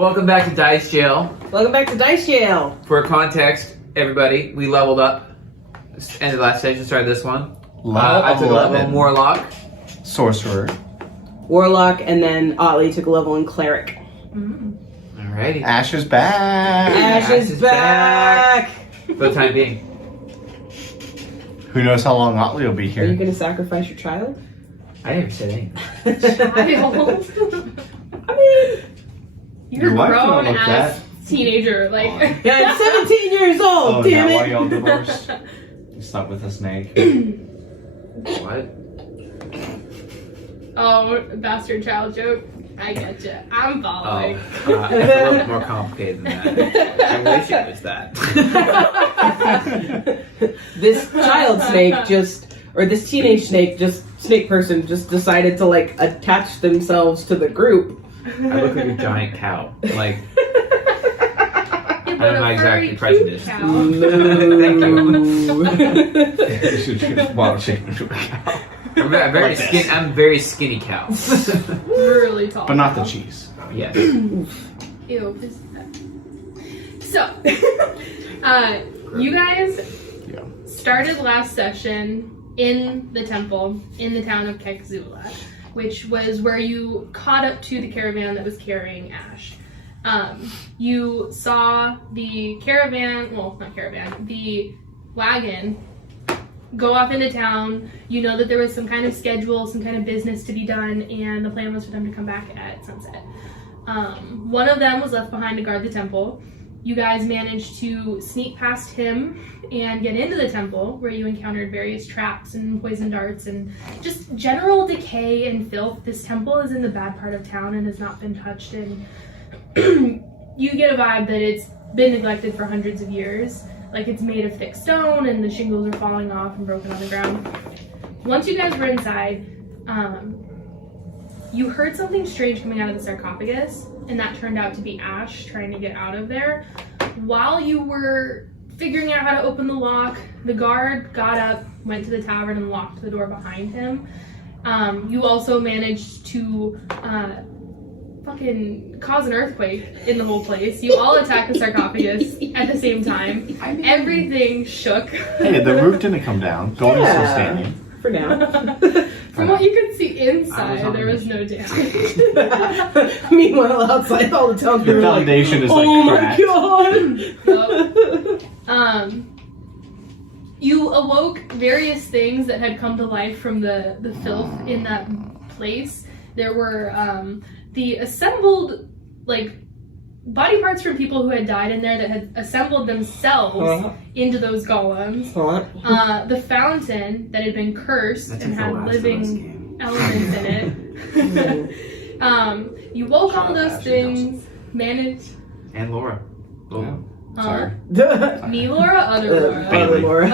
Welcome back to Dice Jail. Welcome back to Dice Jail. For context, everybody, we leveled up. End of the last session, started this one. I took a level in Warlock. Sorcerer. Warlock, and then Otley took a level in Cleric. Alrighty. Ash is back. Ash is back. For the time being. Who knows how long Otley will be Are you here? going to sacrifice your child? I never said anything. I mean, You're wife grown don't look as that teenager, like. yeah, I'm 17 years old, Oh, damn is that why it. y'all divorced? You slept with a snake. What? Oh, bastard child joke. I get you. I'm Oh, following. it's a little bit more complicated than that. I wish it was that. This child snake this teenage snake person just decided to like attach themselves to the group. I look like a giant cow. Like, I'm not exactly prejudiced. Moo. You should choose wild chicken into a cow. I'm very, Like this. I'm very skinny cow. Really tall. But not the cheese. Yes. Ew. So, you guys Yeah. started last session in the temple in the town of Kekzula, which was where you caught up to the caravan that was carrying Ash. You saw the the wagon go off into town. You know that there was some kind of schedule, some kind of business to be done, and the plan was for them to come back at sunset. One of them was left behind to guard the temple. You guys managed to sneak past him and get into the temple, where you encountered various traps and poison darts and just general decay and filth. This temple is in the bad part of town and has not been touched, and you get a vibe that it's been neglected for hundreds of years. Like, it's made of thick stone and the shingles are falling off and broken on the ground. Once you guys were inside, you heard something strange coming out of the sarcophagus, and that turned out to be Ash trying to get out of there. While you were figuring out how to open the lock, the guard got up, went to the tavern, and locked the door behind him. You also managed to fucking cause an earthquake in the whole place. You all attacked the sarcophagus at the same time. Everything shook. Hey, the roof didn't come down. Goldie's still Yeah. standing. For now. From what you could see I was inside, on there a was no damage. Meanwhile, outside, all the townspeople The are like, foundation is like oh my cracked. god! You awoke various things that had come to life from the filth in that place. There were the assembled, like, body parts from people who had died in there that had assembled themselves into those golems. The fountain that had been cursed That's and like the had Last of Us living game. elements in it. You woke all those Ashley things, managed. And Laura. Yeah. Sorry. Me, Laura, other Laura. Other Laura.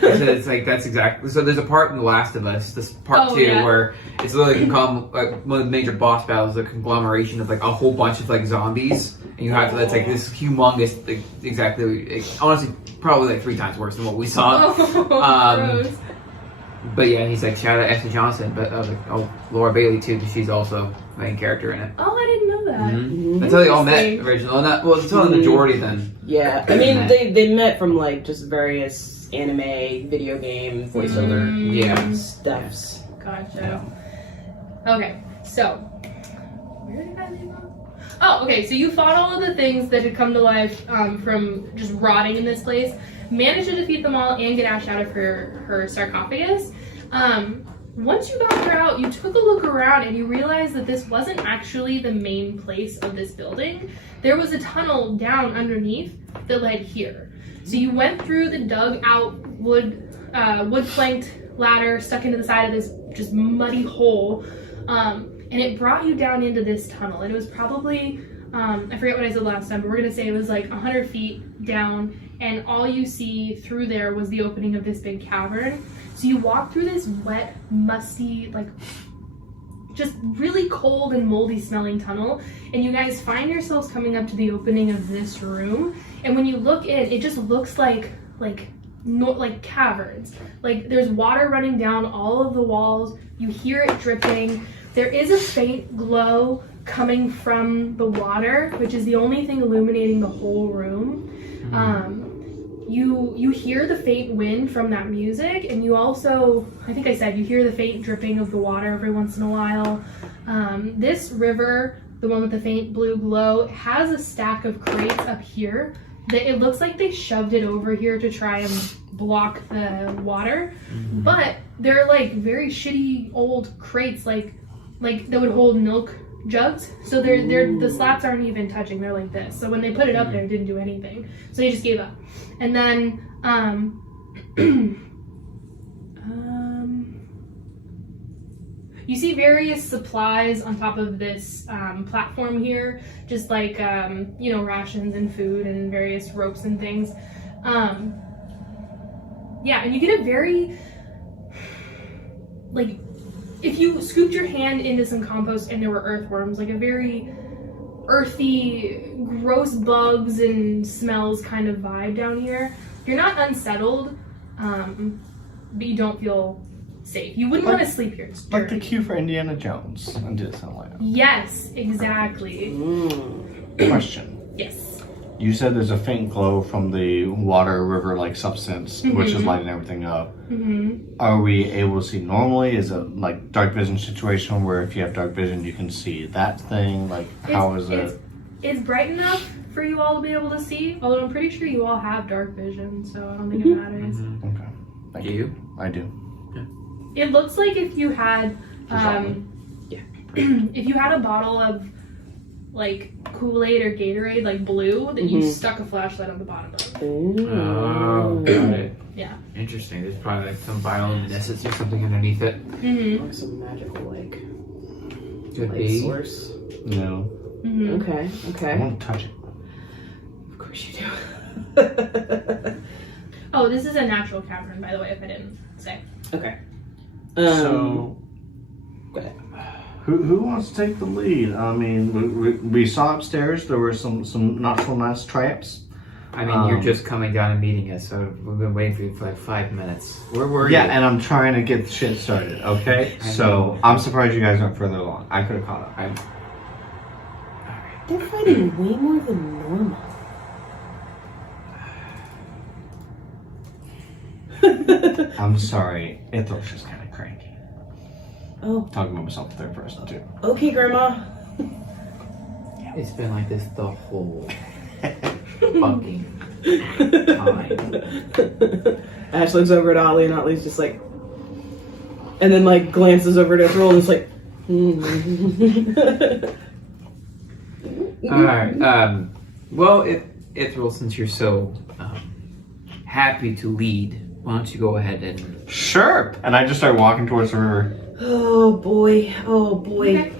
So it's like that's exactly. So there's a part in The Last of Us, this part Oh, 2, yeah. where it's literally like one of the major boss battles, a conglomeration of like a whole bunch of like zombies, and you have to. It's like this humongous, like, exactly. Honestly, probably like 3 times worse than what we saw. Gross. But yeah, he's like shout out Ashley Johnson, but I was like, oh, Laura Bailey too, because she's also the main character in it. Oh, I didn't know that. That's how they all met Interesting. originally. Well, it's all the majority then. Yeah, I mean, they met from like just various anime, video game, voiceover Yeah. stuffs. Gotcha. Okay, so where did I leave off? Oh, okay. So you fought all of the things that had come to life from just rotting in this place. Managed to defeat them all and get Ash out of her sarcophagus. Once you got her out, you took a look around and you realized that this wasn't actually the main place of this building. There was a tunnel down underneath that led here. So you went through the dug out wood planked ladder stuck into the side of this just muddy hole, and it brought you down into this tunnel. And it was probably I forget what I said last time, but we're gonna say it was like 100 feet down, and all you see through there was the opening of this big cavern. So you walk through this wet, musty, like just really cold and moldy smelling tunnel, and you guys find yourselves coming up to the opening of this room. And when you look in, it just looks like caverns. Like there's water running down all of the walls. You hear it dripping. There is a faint glow coming from the water, which is the only thing illuminating the whole room. You hear the faint wind from that music, and you also, I think I said, you hear the faint dripping of the water every once in a while. This river, the one with the faint blue glow, has a stack of crates up here that it looks like they shoved it over here to try and block the water. But they're like very shitty old crates, like that would hold milk jugs. So they're the slats aren't even touching. They're like this. So when they put it up there, it didn't do anything. So they just gave up. And then you see various supplies on top of this platform here, just like rations and food and various ropes and things. Yeah, and you get a very, like, if you scooped your hand into some compost and there were earthworms, like a very earthy, gross bugs and smells kind of vibe down here. You're not unsettled, but you don't feel safe. You wouldn't want to sleep here. It's Like the dirty. cue for Indiana Jones. I did sound like that. Yes, exactly. Question. Yes. You said there's a faint glow from the water river-like substance, which is lighting everything up. Are we able to see normally? Is it like dark vision situation where if you have dark vision, you can see that thing? Like, how is it? It's bright enough for you all to be able to see, although I'm pretty sure you all have dark vision, so I don't think it matters. Okay. Thank you. I do. It looks like if you had, if you had a bottle of like Kool-Aid or Gatorade, like blue, that you stuck a flashlight on the bottom of. Oh, got it. Yeah. Interesting. There's probably like some bioluminescence or something underneath it. Like some magical Could light be. source. No. Okay. I won't touch it. Of course you do. Oh, this is a natural cavern, by the way, if I didn't say. Okay. So, go ahead. who wants to take the lead? I mean, we saw upstairs there were some not so nice traps. I mean, you're just coming down and meeting us, so we've been waiting for you for like 5 minutes. Where were you? Yeah, and I'm trying to get the shit started. Okay, so I'm surprised you guys went further along. I could have caught up. They're fighting way more than normal. I'm sorry, Ithal's just kind of cranky. Oh, Talking about myself in third person too. okay, Grandma. It's been like this the whole fucking time. Ash looks over at Ollie, and Ollie's just like, and then like glances over at Ithral and is like, Alright, well, Ithral, since you're so happy to lead, why don't you go ahead and... Sure. And I just start walking towards the river. oh boy. Okay.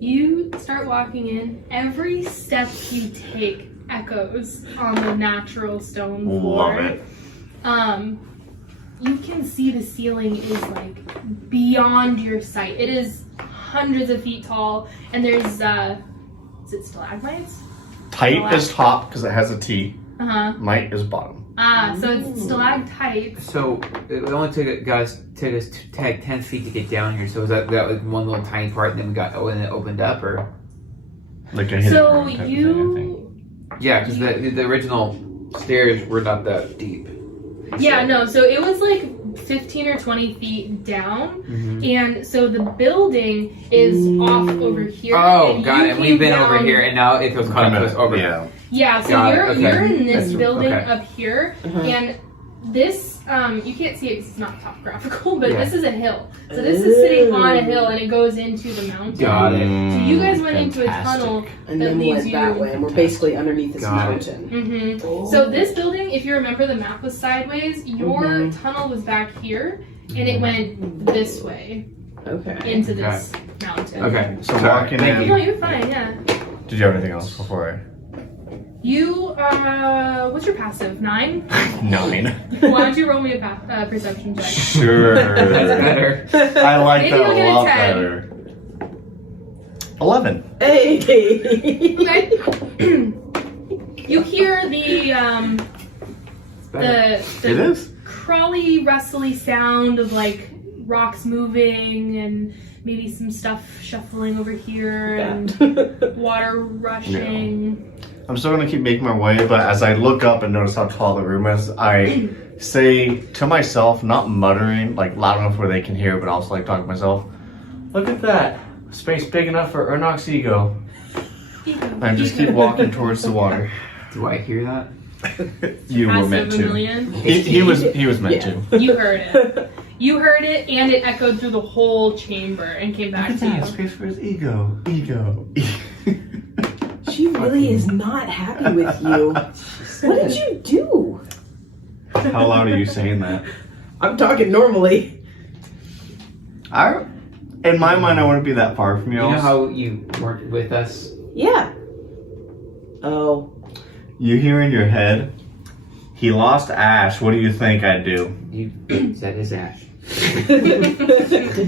You start walking in. Every step you take echoes on the natural stone floor. Love it. You can see the ceiling is like beyond your sight. It is hundreds of feet tall, and there's is it stalagmites? Tight is top because it has a T. Mite is bottom. So it's stalactites. So, it only took us 10 feet to get down here, so was that was one little tiny part, and then we got, and it opened up, or? Like a hidden So room type of thing, I think. Yeah, because the original stairs were not that deep. Yeah, no, so it was like 15 or 20 feet down, and so the building is off over here. Oh, and got you it. And we've been came over down- here, and now it was caught up to us over Yeah. Yeah, so Got it, you're okay. you're in this That's- building okay. up here, and this you can't see it because it's not topographical, but Yeah. this is a hill. So this is sitting on a hill, and it goes into the mountain. Got it. So you guys went into a Fantastic. tunnel And that then we leads went you. that way, and we're basically underneath this Got it. mountain. So this building, if you remember, the map was sideways. Your tunnel was back here, and it went this way Okay. into this mountain. Okay, So sorry. walking Thank in. No, you're fine. Yeah. Did you have anything else before I? You what's your passive? 9? 9. Why don't you roll me a perception check? Sure. That's better. I like Maybe that you'll get a a lot 10. better. 11. Hey. Okay. You hear the It is. crawly, rustly sound of like rocks moving and maybe some stuff shuffling over here and That. water rushing. I'm still gonna keep making my way, but as I look up and notice how tall the room is, I say to myself, not muttering like loud enough where they can hear, but also like talking to myself. Look at that space big enough for Ernok's ego. And just keep walking towards the water. Do I hear that? You were Passive meant to. Vermilion. He was meant Yeah. to. You heard it. You heard it, and it echoed through the whole chamber and came back to you. Space for his ego. Ego. She really is not happy with you. What did you do? How loud are you saying that? I'm talking normally. In my mind, I wouldn't be that far from You y'all. know how you weren't with us? Yeah. Oh. You hear in your head, he lost Ash. What do you think I'd do? You said his Ash.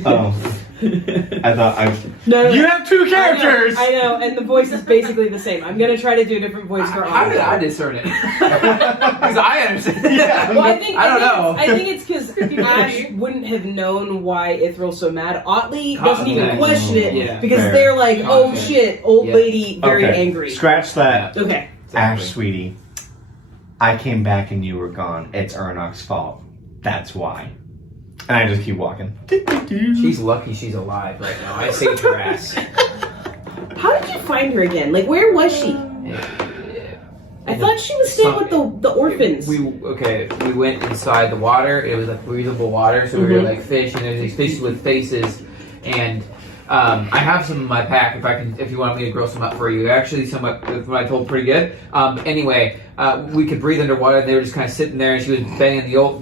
Oh. I thought No. You have two characters! I know, and the voice is basically the same. I'm gonna try to do a different voice for How did I Otto. discern it? Because I understand. Yeah. Well, I don't know. I think it's because Ash wouldn't have known why Ithril's so mad. Otley doesn't even Context. question it Yeah. because Fair. they're like, "Oh Context. shit, old Yeah. lady, very Okay, angry." Scratch that. Okay. Ash, sweetie. I came back and you were gone. It's Ernok's fault. That's why. And I just keep walking. She's lucky she's alive right now. I saved her ass. How did you find her again? Like, where was she? I thought she was staying with the orphans. We went inside the water. It was like breathable water, so we were Mhm. like fish, and there's these fishes with faces. And I have some in my pack if you want me to grow some up for you. Actually, some what I told pretty good. Anyway, we could breathe underwater, and they were just kind of sitting there, and she was banging the old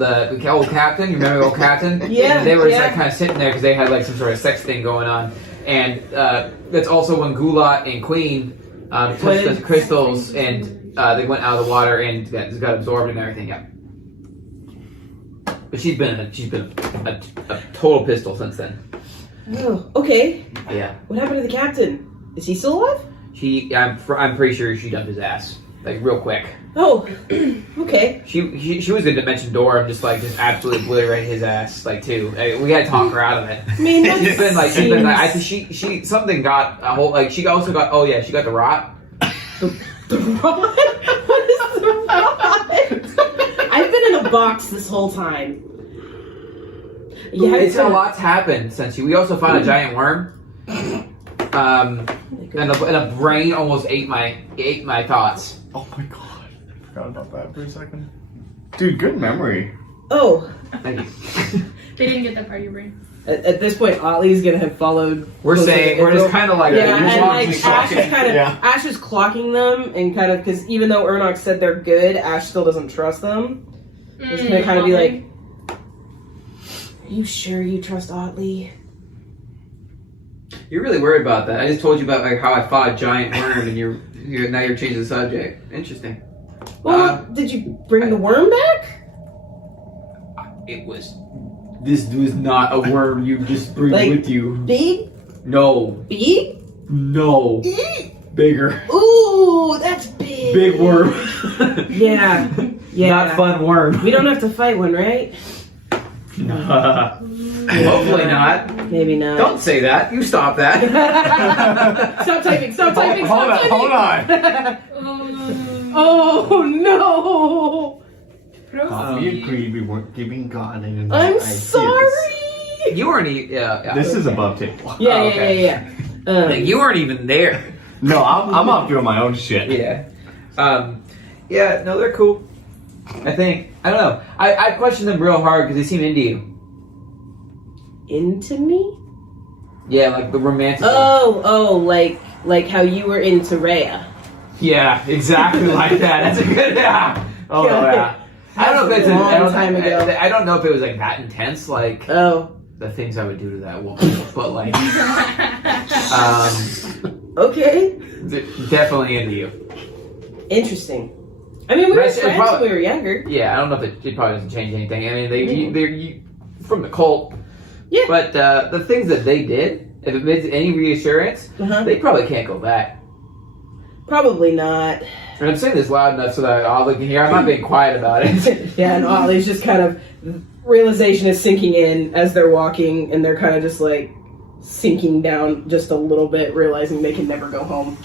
captain. You remember the old captain? Yeah, And they were just yeah. like kind of sitting there because they had like some sort of sex thing going on. And that's also when Gulat and Queen touched the crystals, and they went out of the water and got absorbed and everything. Yeah. But she's been a total pistol since then. Oh, okay. Yeah. What happened to the captain? Is he still alive? I'm pretty sure she dumped his ass like real quick. Oh, okay. She was in Dimension Door and just absolutely obliterated his ass like too. We had to talk her out of it. I mean, that She's been I think seems- she something got a whole she also got she got the rot. The rot? What is the rot? I've been in a box this whole time. Yeah, It's a lot's happened since we also found a giant worm. And a brain almost ate my thoughts. Oh my god. I forgot about that for a second. Dude, good memory. Oh, Thank you. They didn't get that part of your brain. at this point, Otley's gonna have followed. We're closer saying to we're just Ithil. kind of like Yeah, just and walking, like just Ash is walking. kind of Yeah. Ash is clocking them and kind of because even though Ernok said they're good, Ash still doesn't trust them. He's gonna kind of be like, "Are you sure you trust Otley?" You're really worried about that. I just told you about how I fought a giant worm, and you're now you're changing the subject. Interesting. Well, did you bring the worm back? This was not a worm you just bring Like- with you. Big, No, big. bigger, Ooh, that's big. big worm. Yeah, yeah. Not fun worm. We don't have to fight one, right? Hopefully not. Maybe not. Don't say that. You stop that. Stop typing. Stop typing. Hold Stop on, typing. hold on. Oh no! We agreed we weren't giving God any more I'm ideas. sorry. You weren't even. Yeah. This is above table. Yeah, Oh, yeah, okay. yeah, yeah. Like, you weren't even there. No, I'm off doing my own shit. Yeah. Yeah. No, they're cool. I think. I don't know. I questioned them real hard because they seem into you. Into me? Yeah, like the romantic. Oh, like how you were into Rhea. Yeah, exactly like that. That's a good. Yeah. Oh yeah. I don't know if it's. Long I don't, time ago. I don't know if it was like that intense, like Oh, the things I would do to that woman, but like, okay. definitely into you. Interesting. I mean, we were But it's friends probably- when we were younger. Yeah, I don't know if it probably doesn't change anything. I mean, they're from the cult. Yeah. But the things that they did, if it makes any reassurance, Uh-huh. they probably can't go back. Probably not. And I'm saying this loud enough so that Ollie can hear. I'm not being quiet about it. Yeah, and Otley's just kind of realization is sinking in as they're walking, and they're kind of just like sinking down just a little bit, realizing they can never go home.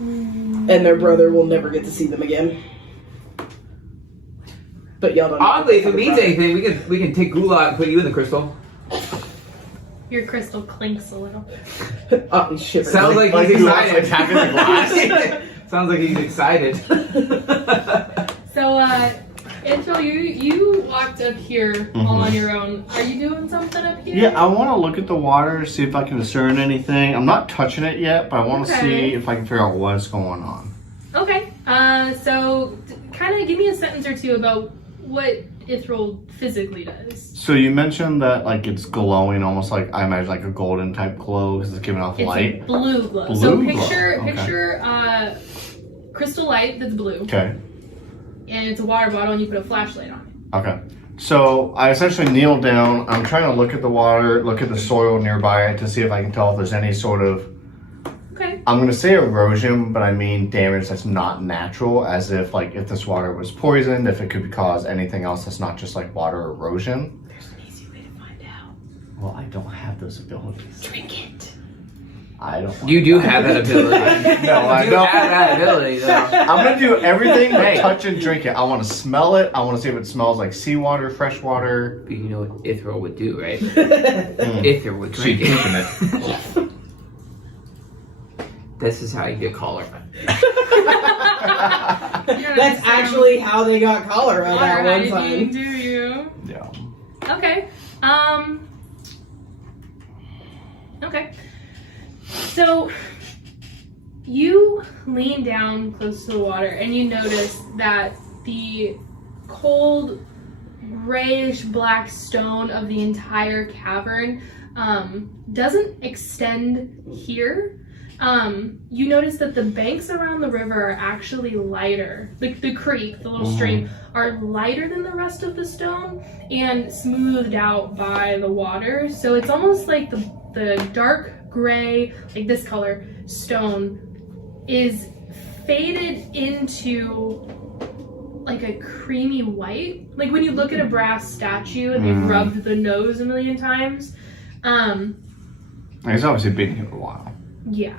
And their brother will never get to see them again. But y'all don't know. Oddly, if it means anything, we can take Gula and put you in the crystal. Your crystal clinks a little. Otley shivers. Sounds like he's Gula's, excited. tapping the glass. Sounds like he's excited. So, Angel, you walked up here all on your own. Are you doing something up here? Yeah, I want to look at the water, see if I can discern anything. I'm not touching it yet, but I want to see if I can figure out what's going on. Okay. So, kind of give me a sentence or two about what Ithril physically does. So you mentioned that like it's glowing, almost like I imagine like a golden type glow because it's giving off It's light. a blue glow. Blue So glow, picture okay. picture crystal light that's blue, Okay. and it's a water bottle, and you put a flashlight on it. Okay. So I essentially kneel down. I'm trying to look at the water, look at the soil nearby it to see if I can tell if there's any sort of, Okay. I'm going to say erosion, but I mean damage that's not natural, as if like if this water was poisoned, if it could cause anything else that's not just like water erosion. There's an easy way to find out. Well, I don't have those abilities. Drink it. I don't. You do have that ability. No, I You don't. have that ability, though. I'm gonna do everything but Hey. touch and drink it. I want to smell it. I want to see if it smells like seawater, fresh water. But you know what Ithril would do, right? Mm. Ithril would drink She's it. This is how you get cholera. That's actually how they got cholera that one time. Do you? Yeah. Okay. Okay. So you lean down close to the water and you notice that the cold grayish black stone of the entire cavern doesn't extend here. You notice that the banks around the river are actually lighter. The creek, the little stream, are lighter than the rest of the stone and smoothed out by the water. So it's almost like the dark gray, like this color, stone is faded into like a creamy white. Like when you look at a brass statue and they've rubbed the nose a million times. It's obviously been here a while. Yeah.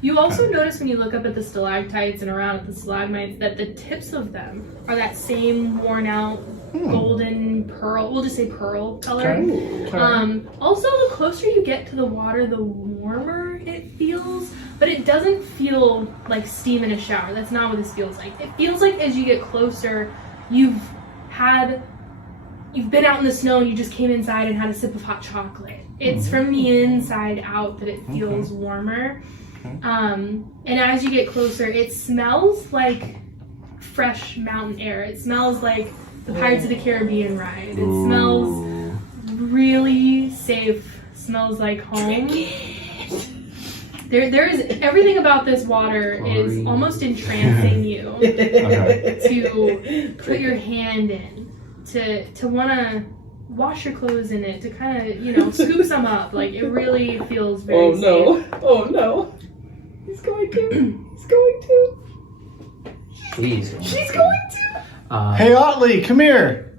You also notice when you look up at the stalactites and around at the stalagmites that the tips of them are that same worn out golden pearl, we'll just say pearl color. Also, the closer you get to the water, the warmer it feels, but it doesn't feel like steam in a shower. That's not what this feels like. It feels like as you get closer, you've been out in the snow and you just came inside and had a sip of hot chocolate. It's from the inside out that it feels warmer. And as you get closer, it smells like fresh mountain air. It smells like the Pirates of the Caribbean ride. It smells really safe. Smells like home. There is everything about this water is almost entrancing you to put your hand in, to want to wash your clothes in it, to kind of scoop some up. Like it really feels very safe. Oh no. He's going to. He's going to. She's going to. Hey, Otley, come here.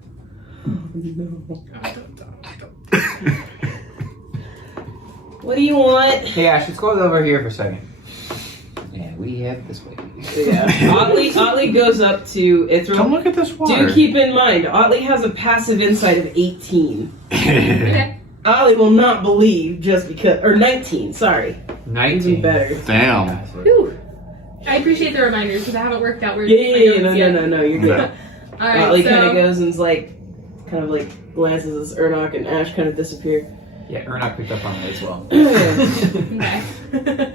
What do you want? Hey, Ash, let's go over here for a second. Yeah, we have this way. Yeah. Otley goes up to Ithril. Come look at this water. Do keep in mind, Otley has a passive insight of 18. Okay. Otley will not believe just because, or 19, sorry. 19. Even better. Damn. Whew. I appreciate the reminders because I haven't worked out where Yeah, no, you're good. All right, Otley so kind of goes and's kind of glances as Ernok and Ash kind of disappear. Yeah, Ernok picked up on it as well. okay.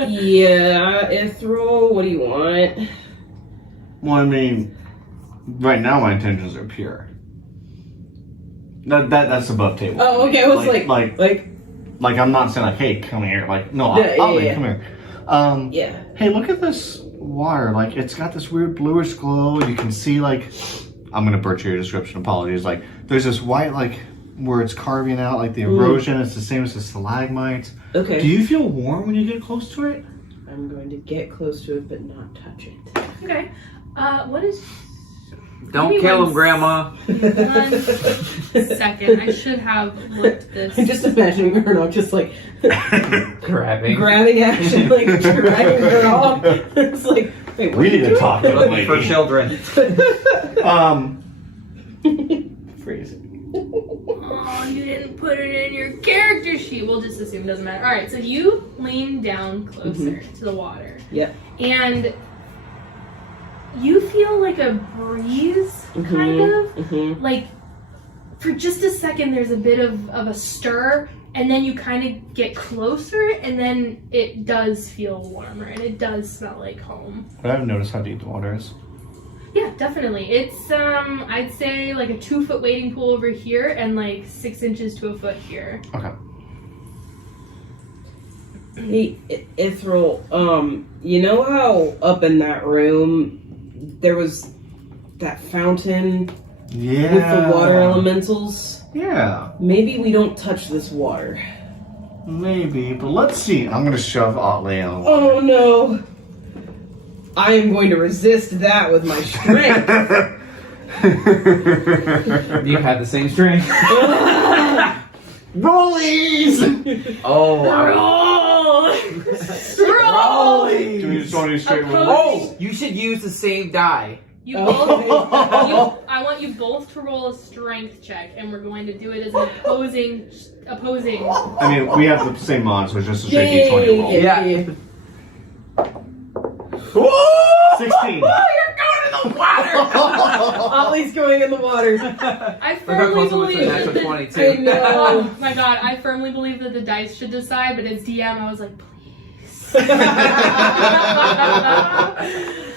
Yeah, Ithril, what do you want? Well, I mean, right now my intentions are pure. That's above table. Oh, okay, I was like I'm not saying like, hey, come here. Like, no, Yeah, Otley, yeah. come here. Yeah. Hey, look at this water. Like, it's got this weird bluish glow. You can see like, I'm gonna butcher your description. Apologies. Like, there's this white where it's carving out like the erosion. It's the same as the stalagmites. Okay. Do you feel warm when you get close to it? I'm going to get close to it but not touch it. Okay. What is Don't Give me kill one him, Grandma. 1 second. I should have looked this. I'm just imagining Ernok just like Grabbing. action, like dragging her off. It's like, wait, what We are you need to doing? talk to the Looking for lady. children. Freeze. Oh, you didn't put it in your character sheet. We'll just assume it doesn't matter. All right, so you lean down closer to the water. Yep. And you feel like a breeze, kind of. Mm-hmm. Like, for just a second, there's a bit of a stir, and then you kind of get closer, and then it does feel warmer, and it does smell like home. But I haven't noticed how deep the water is. Yeah, definitely. It's, I'd say like a 2-foot wading pool over here, and like 6 inches to a foot here. Okay. Hey, Ithril, you know how up in that room there was that fountain Yeah. with the water elementals? Yeah. Maybe we don't touch this water. Maybe, but let's see. I'm gonna shove Otley in the water. Oh no! I am going to resist that with my strength. You have the same strength. Rollies! Oh, Roll! Do we just want to do straight Oppose- rolls? oh, you should use the same die. You Oh. both. I want you both to roll a strength check, and we're going to do it as an opposing. I mean, we have the same mods, so it's just a straight D20 roll. Yeah. 16. You're going in the water. Ollie's going in the water. I Look how firmly close it was to believe the that natural the, 22. I know. Oh my god! I firmly believe that the dice should decide, but as DM, I was like, please.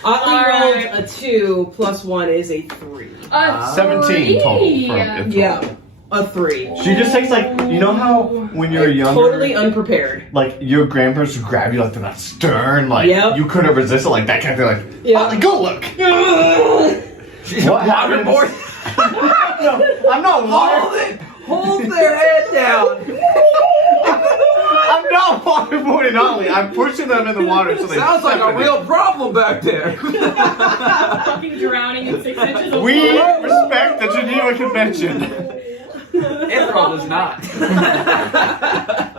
Otley All rolled right. a 2 plus 1 is a 3. 17 total from Ithril. Yeah, a 3. She just takes like, you know how when you're younger, Totally unprepared. like your grandparents would grab you like they're not stern, like Yep. you couldn't resist it, like that kind of thing, like, Yeah. Otley, go look. She's What waterboard. No, I'm not water. Hold their head down. I'm not waterboarding Otley. I'm pushing them in the water so they. Sounds like a real problem back there. Fucking drowning in 6 inches of We water. respect the Geneva Convention. Ithril does not.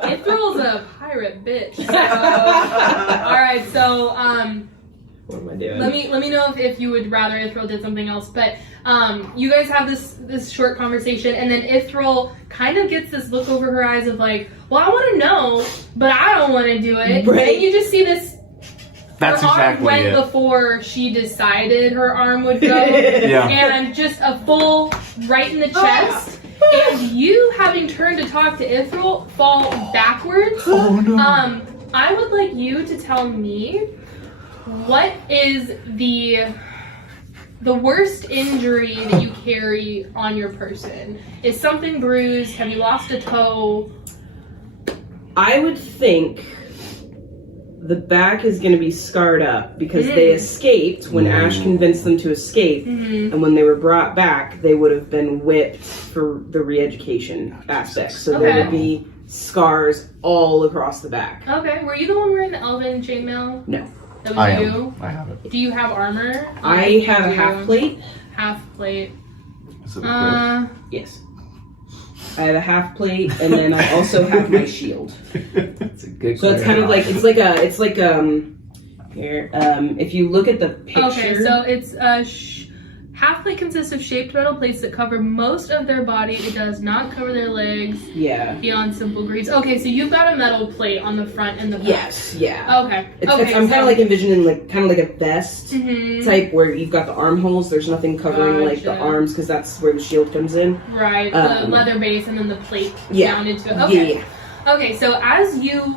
Ithrill's a pirate bitch. So. All right, so What am I doing? let me know if you would rather Ithril did something else. But you guys have this short conversation, and then Ithril kind of gets this look over her eyes of like, well, I want to know, but I don't want to do it. Right. And you just see this. That's her arm exactly went it. before she decided her arm would go. Yeah. And just a full right in the chest. And you, having turned to talk to Ithril, fall backwards. Oh no. I would like you to tell me what is the worst injury that you carry on your person. Is something bruised? Have you lost a toe? I would think the back is going to be scarred up because they escaped when Ash convinced them to escape. And when they were brought back, they would have been whipped for the re-education aspect. So there Okay. would be scars all across the back. Okay, were you the one wearing the elven chainmail? No. That was I you? am. I have it. Do you have armor? I have a You- half plate. Half plate. Is it a Yes. I have a half plate, and then I also have my shield. It's a good So it's kind of like it's like here. If you look at the picture. Okay, so it's half plate consists of shaped metal plates that cover most of their body. It does not cover their legs Yeah. beyond simple greaves. Okay, so you've got a metal plate on the front and the back. Yes. Yeah. Okay. It's, okay. I'm kind of like envisioning like kind of like a vest Mhm. type where you've got the armholes. There's nothing covering like the Gotcha. arms because that's where the shield comes in. Right, the Um, leather base and then the plate Yeah. down into it. Okay. Yeah. Okay, so as you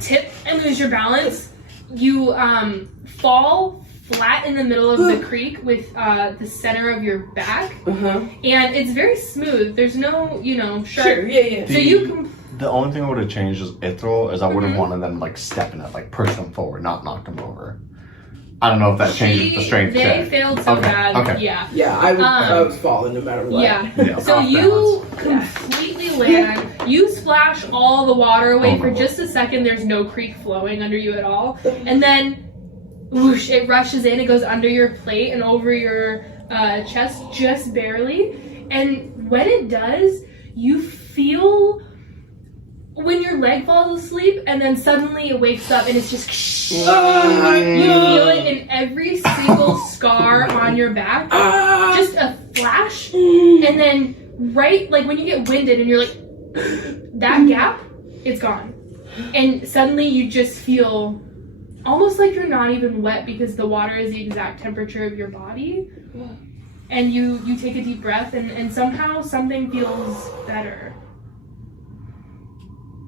tip and lose your balance, you fall flat in the middle of the creek with the center of your back, Uh-huh. and it's very smooth. There's no, sharp. Sure. Yeah. Yeah. So you The only thing I would have changed is Ithril, is I would have wanted them like stepping it, like push them forward, not knock them over. I don't know if that changes the strength They check. failed so Okay, bad. okay. Yeah. Yeah. I would fall no matter what. Yeah. Yeah, So off you balance. completely land. You splash all the water away Oh, for no. just a second. There's no creek flowing under you at all. And then whoosh, it rushes in, it goes under your plate and over your chest just barely. And when it does, you feel when your leg falls asleep and then suddenly it wakes up and it's just you feel it in every single scar on your back. Just a flash, and then right, like when you get winded and you're like, that gap, it's gone. And suddenly you just feel almost like you're not even wet because the water is the exact temperature of your body. And you take a deep breath and somehow something feels better.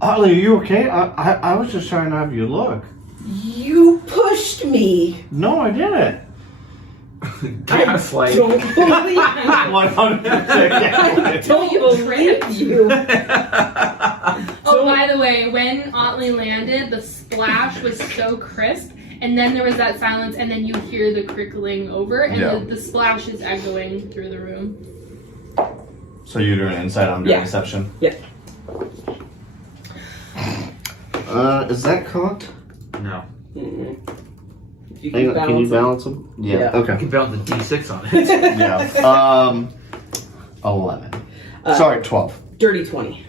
Ollie, are you okay? I was just trying to have you look. You pushed me. No, I didn't. Gaslight. Don't believe 100%. Don't believe you. Oh, by the way, when Otley landed, the splash was so crisp, and then there was that silence, and then you hear the crickling over, and the splash is echoing through the room. So you're doing insight, I'm doing Yeah. deception? Yeah. Is that cocked? No. You Hang on, can you balance balance them? Yeah. You Okay. can balance the D6 on it. Yeah. 11. Sorry, 12. it. Dirty 20.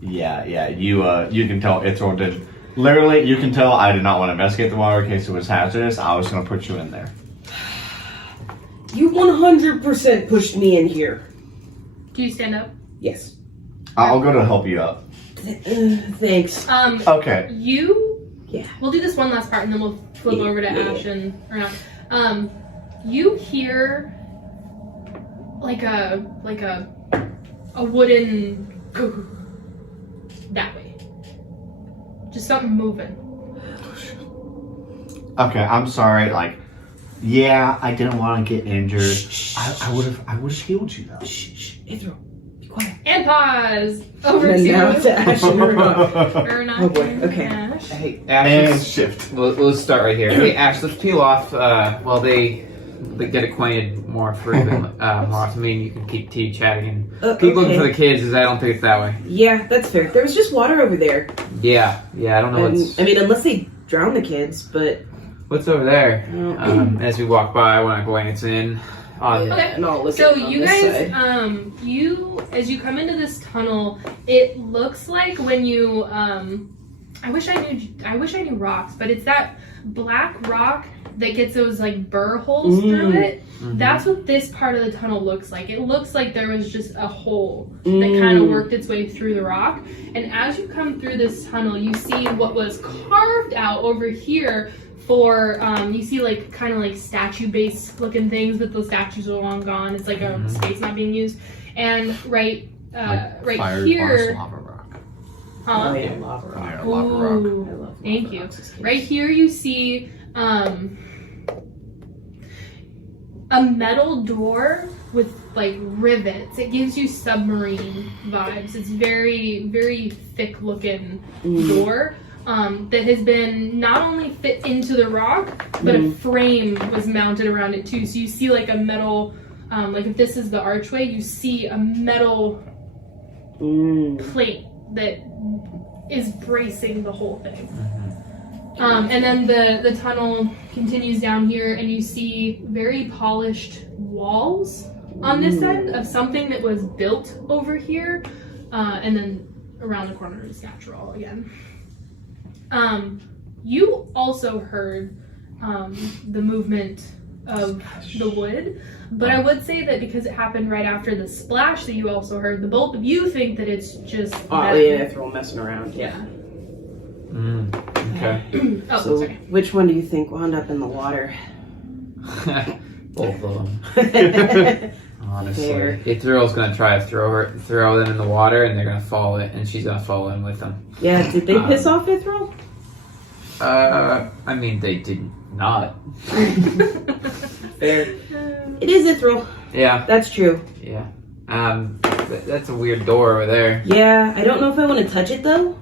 Yeah. You can tell Ithral did. Literally, you can tell I did not want to investigate the water in case it was hazardous. I was going to put you in there. You 100% pushed me in here. Do you stand up? Yes. I'll go to help you up. Thanks. Okay. Yeah. We'll do this one last part and then we'll flip over to Ash and or not. You hear like a wooden that way. Just something moving. Okay, I'm sorry. Like, yeah, I didn't want to get injured. I would have healed you though. Shh. Ithral, be quiet. And pause. Over And now to to Ash and Uruk. Erna Oh boy, and okay. Ash. Hey, Ash, And let's- shift. let's start right here. Hey, Ash, let's peel off while they get acquainted more more often. Maybe you can keep chatting and keep looking okay. for the kids, because I don't think it's that way. Yeah, that's fair. There was just water over there. Yeah, I don't know I mean, unless they drown the kids, but... what's over there. Oh. As we walk by, I want to glance in. On Okay. And I'll look So at it on you this guys, side. as you come into this tunnel, it looks like when you, I wish I knew rocks, but it's that black rock that gets those like burr holes through it. That's what this part of the tunnel looks like. It looks like there was just a hole that kind of worked its way through the rock. And as you come through this tunnel, you see what was carved out over here for, you see like kind of like statue-based looking things, but those statues are long gone. It's like a space not being used. And right here, Lava rock. Oh yeah, lava rock. Fire, lava rock. Ooh, I love thank lava you. rocks. Right here you see a metal door with like rivets. It gives you submarine vibes. It's very, very thick looking door that has been not only fit into the rock, but a frame was mounted around it too. So you see like a metal, like if this is the archway, you see a metal plate that is bracing the whole thing. And then the tunnel continues down here, and you see very polished walls on this end of something that was built over here, and then around the corner is natural again. You also heard the movement of the wood, but I would say that because it happened right after the splash that you also heard, the both of you think that it's just Otley and Ithral messing around. yeah. Okay. Oh, So, sorry. which one do you think wound up in the water? Both of them. Honestly, Fair. Ithral's gonna try to throw them in the water, and they're gonna follow it, and she's gonna follow in with them. Yeah, did they piss off Ithral? I mean, they did not. Fair. It is Ithral. Yeah, That's true. yeah. That's a weird door over there. Yeah, I don't know if I want to touch it though,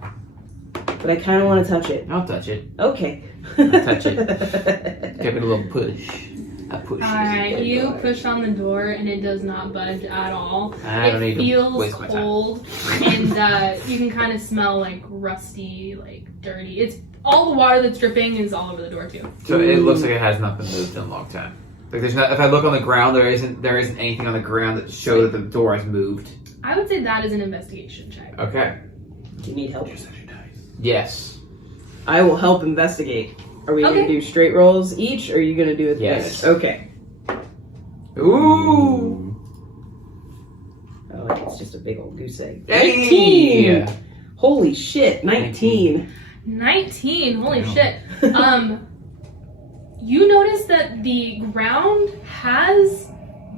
but I kind of want to touch it. I'll touch it. Okay. Touch it. Give it a little push. A push. Alright, you push on the door and it does not budge at all. I don't It need to feels waste my time. cold and you can kind of smell like rusty, like dirty. It's all the water that's dripping is all over the door too. So it looks like it has not been moved in a long time. Like there's not. If I look on the ground, there isn't anything on the ground that shows that the door has moved. I would say that is an investigation check. Okay. Do you need help? Yes. I will help investigate. Are we Okay. gonna do straight rolls each, or are you gonna do it? Yes. Okay. Ooh. Oh, like it's just a big old goose egg. Hey! 19! Yeah. Holy shit, 19. 19. Holy Wow. shit. You notice that the ground has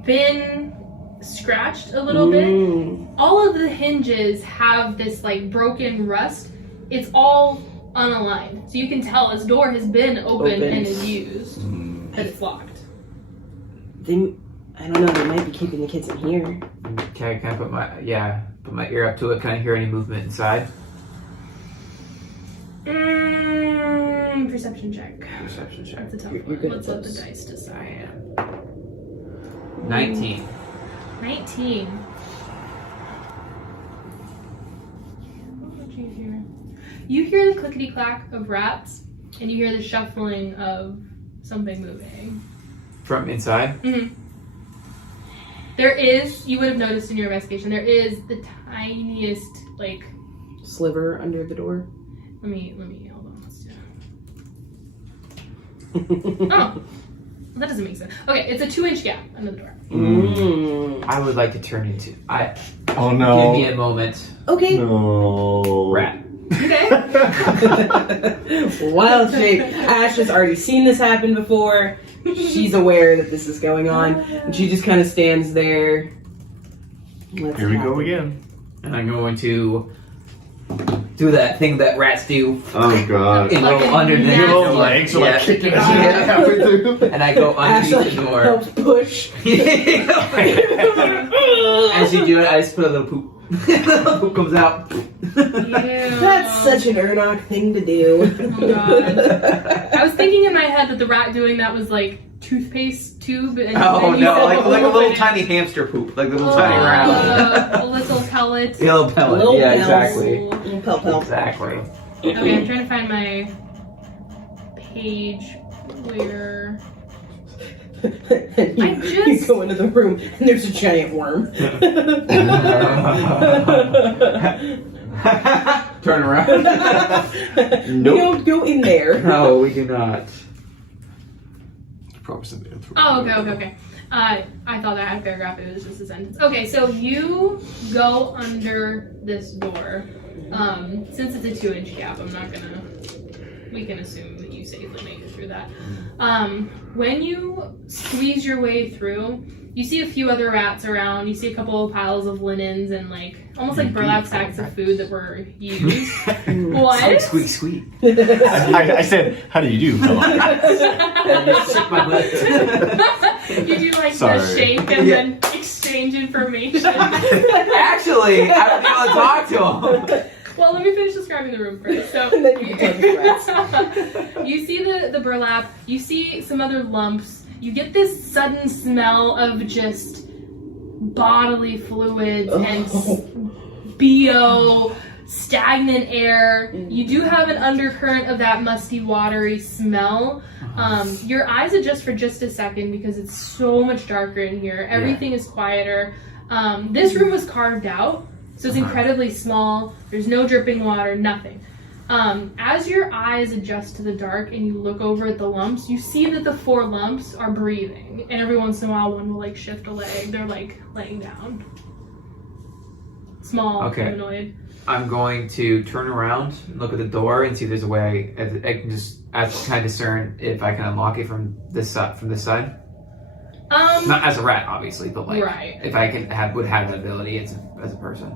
been scratched a little bit. All of the hinges have this like broken rust. It's all unaligned. So you can tell this door has been opened and is used, but it's locked. They, I don't know, they might be keeping the kids in here. Okay, can I put my ear up to it? Can I hear any movement inside? Perception check. Perception check. That's a tough You're one. good Let's at let the those. dice I decide. am. 19. 19. What would you hear? You hear the clickety clack of rats, and you hear the shuffling of something moving. From inside? There is, you would have noticed in your investigation, there is the tiniest, like, Sliver under the door. let me, hold on, let's do Oh, that doesn't make sense. Okay, it's a 2-inch gap under the door. I would like to turn into. Oh Give no. me a moment. Okay. No. Rat. Okay. Wild shape. Ash has already seen this happen before. She's aware that this is going on, and she just kind of stands there. Let's Here we go happen. again. And I'm going to do that thing that rats do Oh god. and go Fucking underneath nasty. Your the little door. legs are like Yeah. kicking us Yeah. halfway through. And I go Ash underneath the door. helps push. As you do it, I just put a little poop. Little poop comes out. That's such an Ernok thing to do. Oh god. I was thinking in my head that the rat doing that was like toothpaste tube. And Oh then you no, said like a little open it. tiny hamster poop, like little Oh, tiny round. a little pellet. Yellow pellet. Little Yeah, pelts. exactly. Little pelt pelt. Exactly. Okay, I'm trying to find my page where And you, I just- you go into the room and there's a giant worm. Turn around. We don't go in there. No, we do not. Probably some intro. Oh, okay. I thought that had a paragraph. It was just a sentence. Okay, so you go under this door. Since it's a 2-inch gap, we can assume that you safely make it through that. When you squeeze your way through, you see a few other rats around. You see a couple of piles of linens and like almost like burlap sacks of food that were used. What? Squeak, squeak. I said, how do you do? Hello. And you shake my butt. You do like Sorry. the shake and Yeah. then exchange information. Actually, I don't want to talk to him. Well, let me finish describing the room first. So And then you can tell the rats. you see the burlap, you see some other lumps, you get this sudden smell of just bodily fluids and BO, stagnant air. You do have an undercurrent of that musty, watery smell. Your eyes adjust for just a second because it's so much darker in here. Everything is quieter. This room was carved out, so it's incredibly small. There's no dripping water, nothing. As your eyes adjust to the dark and you look over at the lumps, you see that the 4 lumps are breathing, and every once in a while one will like shift a leg. They're like laying down. Small, Okay. humanoid. I'm going to turn around and look at the door and see if there's a way. I can just kind of discern if I can unlock it from this side. Not as a rat, obviously, but like Right. if I would have that ability as a person.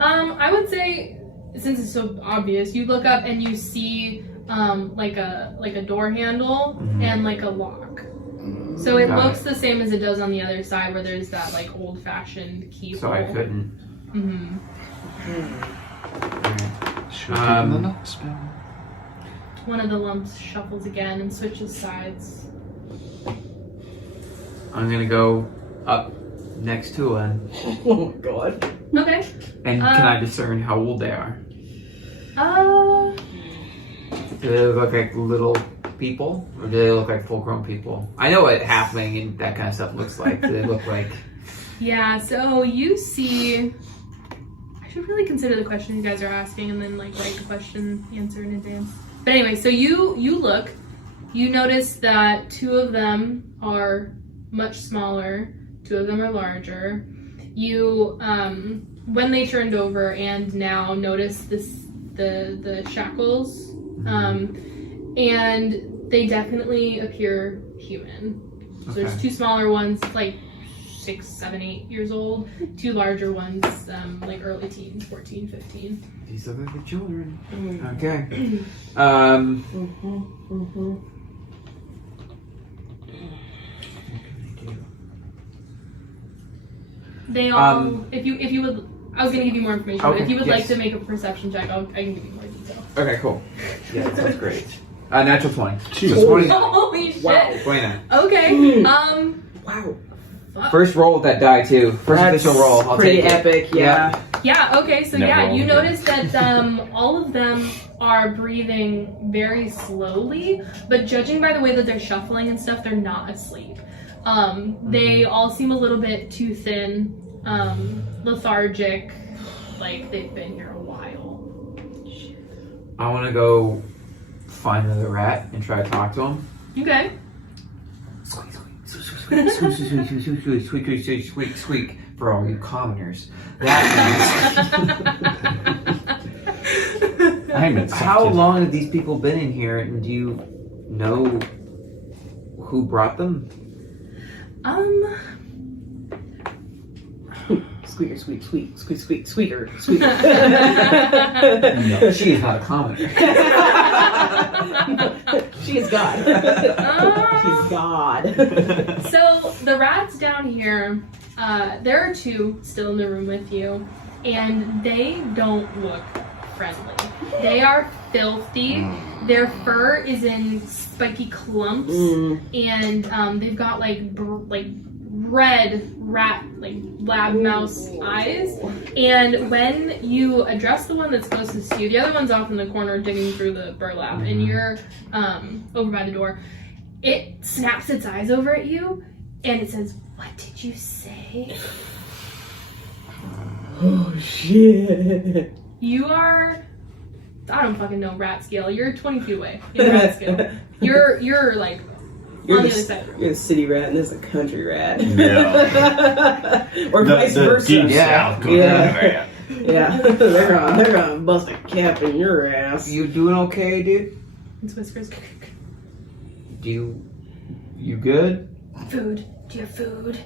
I would say, since it's so obvious, you look up and you see like a door handle and like a lock. So it Got looks the same as it does on the other side, where there's that like old-fashioned keyhole. So I couldn't. Mm-hmm. Should have taken the knock spell. One of the lumps shuffles again and switches sides. I'm gonna go up next to one. Oh my god. Okay. And can I discern how old they are? Do they look like little people, or do they look like full-grown people? I know what halfling and that kind of stuff looks like. Do they look like? Yeah, so you see, I should really consider the question you guys are asking and then like write the question answer in advance. But anyway, so you look, you notice that 2 of them are much smaller, 2 of them are larger. You, when they turned over and now notice the shackles, and they definitely appear human. So there's 2 smaller ones, like 6, 7, 8 years old. 2 larger ones, like early teens, 14, 15. These look like the children. Mm. Okay. They all, if you would, I was gonna give you more information, but Okay, if you would yes. like to make a perception check, I can give you more detail. Okay, cool. Yeah, that sounds great. Natural 20. Jesus. So 20, Holy shit! Wow. 29. Okay, Wow. First roll with that die too. First official roll. I'll pretty take it. epic, yeah. yeah, okay, so Never yeah, roll you again. notice that all of them are breathing very slowly, but judging by the way that they're shuffling and stuff, they're not asleep. They all seem a little bit too thin, lethargic, like they've been here a while. I want to go find another rat and try to talk to him. Okay. Squeak, squeak, squeak, squeak, squeak, squeak, squeak, squeak, squeak, squeak, squeak, squeak, squeak, for all you commoners. That I'm means, infected. how long have these people been in here, and do you know who brought them? Squeaker, squeak, squeak, squeak, squeak, squeaker, squeaker. No, she is not a commoner. She is God. She's God. So the rats down here, there are 2 still in the room with you, and they don't look friendly. They are filthy. Their fur is in spiky clumps, and they've got like red rat, like lab mouse eyes. And when you address the one that's closest to you, the other one's off in the corner digging through the burlap, and you're over by the door. It snaps its eyes over at you, and it says, "What did you say?" Oh shit. You are, I don't fucking know rat scale. You're 20 feet away in rat scale. You're like You're on the the, other side of the room. you're the city rat and this is a country rat. Yeah. Or vice versa. Deep Yeah. south goes Yeah. there. Yeah. they're gonna bust a cap in your ass. You doing okay, dude? It's Whiskers. You good? Food. Do you have food?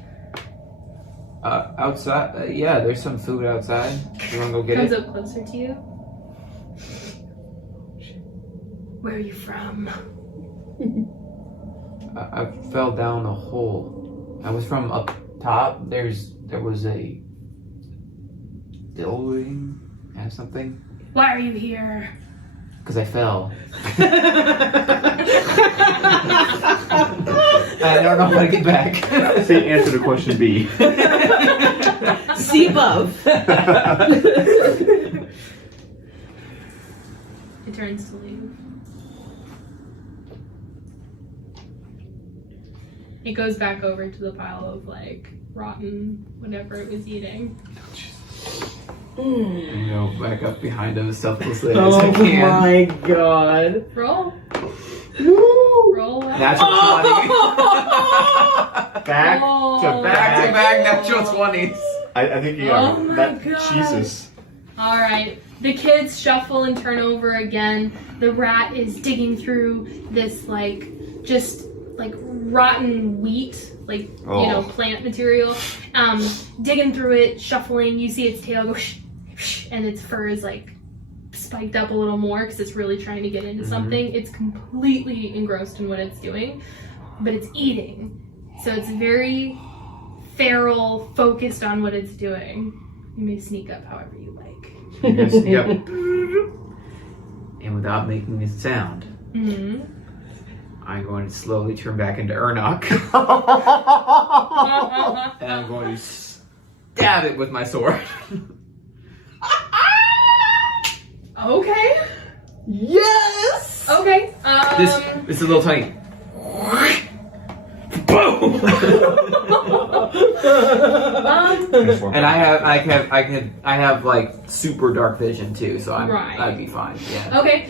Outside? Yeah, there's some food outside. You wanna go get Comes it? up closer to you. Where are you from? I fell down a hole. I was from up top. There was a building and something. Why are you here? Because I fell. I don't know how to get back. Say answer to question B. See above. It turns to leave. It goes back over to the pile of like rotten whatever it was eating. And go back up behind him as selflessly as I Oh can. my god. Roll. Roll. Out. Natural 20. Back Oh. to Back to back. back natural 20s. I think you Oh got my that. God. Jesus. All right. The kids shuffle and turn over again. The rat is digging through this like just like rotten wheat, like you know, plant material. Digging through it, shuffling. You see its tail go shh, shh, and its fur is like spiked up a little more because it's really trying to get into something. It's completely engrossed in what it's doing, but it's eating. So it's very feral, focused on what it's doing. You may sneak up however you like. Yes, yep. And without making a sound, Mm-hmm. I'm going to slowly turn back into Ernok. And I'm going to stab it with my sword. Okay. Yes! Okay. This is a little tiny. Boom! And I have like super dark vision too, so I'd be fine. Yeah. Okay.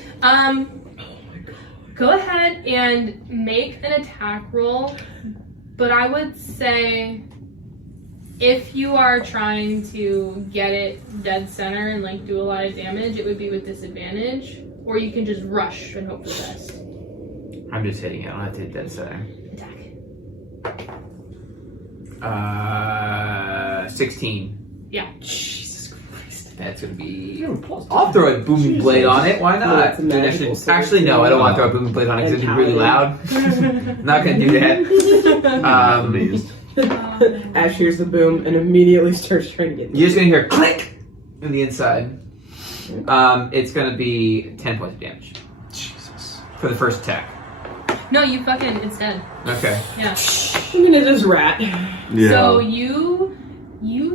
Go ahead and make an attack roll, but I would say if you are trying to get it dead center and like do a lot of damage, it would be with disadvantage, or you can just rush and hope for the best. I'm just hitting it. I don't have to hit dead center. Attack. 16. Yeah. Jesus Christ. That's gonna be. I'll throw a booming blade on it. Why not? Actually, no. I don't want to throw a booming blade on it because it'd be really loud. I'm not gonna do that. Ash hears the boom and immediately starts trying to get. You're just gonna hear click in the inside. It's gonna be 10 points of damage. Jesus. For the first attack. No, you fucking. It's dead. Okay. Yeah. I'm gonna just rat. Yeah. So you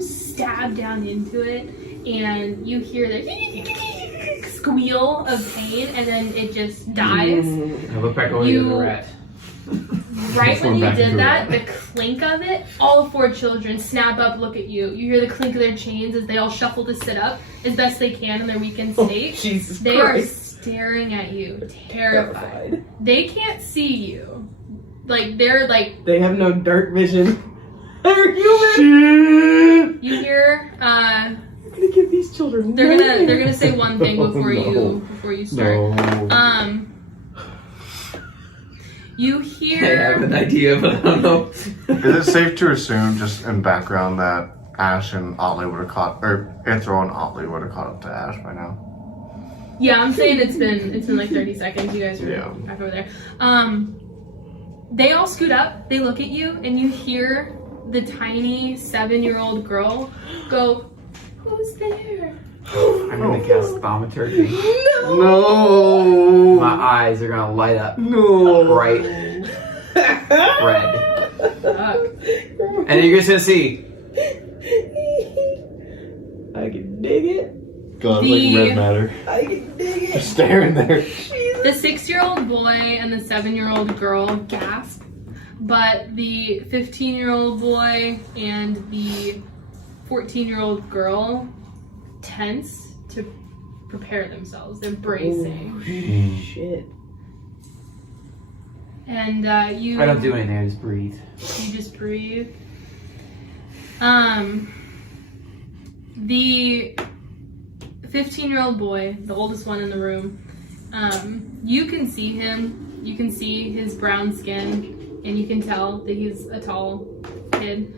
stab down into it, and you hear the squeal of pain, and then it just dies. I look back over the rat. Right when you back did into that, the clink of it, all 4 children snap up, look at you. You hear the clink of their chains as they all shuffle to sit up as best they can in their weakened state. Jesus They Christ. are staring at you, terrified. They can't see you. Like, they're like... They have no dark vision. They're human! You hear, I'm gonna give these children they're nightmares. gonna say one thing before you start. No. You I have hear... an idea, but I don't know. Is it safe to assume, just in background, that Ash and Otley would have caught, or Ithro and Otley would have caught up to Ash by now? Yeah, I'm saying it's been like 30 seconds. You guys are back over there. They all scoot up, they look at you, and you hear the tiny 7-year-old girl go, "Who's there?" I'm gonna cast Thaumaturgy. No! My eyes are gonna light up No! bright red. Fuck. And you're just gonna see. I can dig it. God, The- like red matter. I can dig it. Just staring there. The 6-year-old boy and the 7-year-old girl gasp, but the 15-year-old boy and the 14-year-old girl tense to prepare themselves. They're bracing. Shit. And you... I don't do anything, I just breathe. You just breathe. The 15-year-old boy, the oldest one in the room, you can see him. You can see his brown skin, and you can tell that he's a tall kid.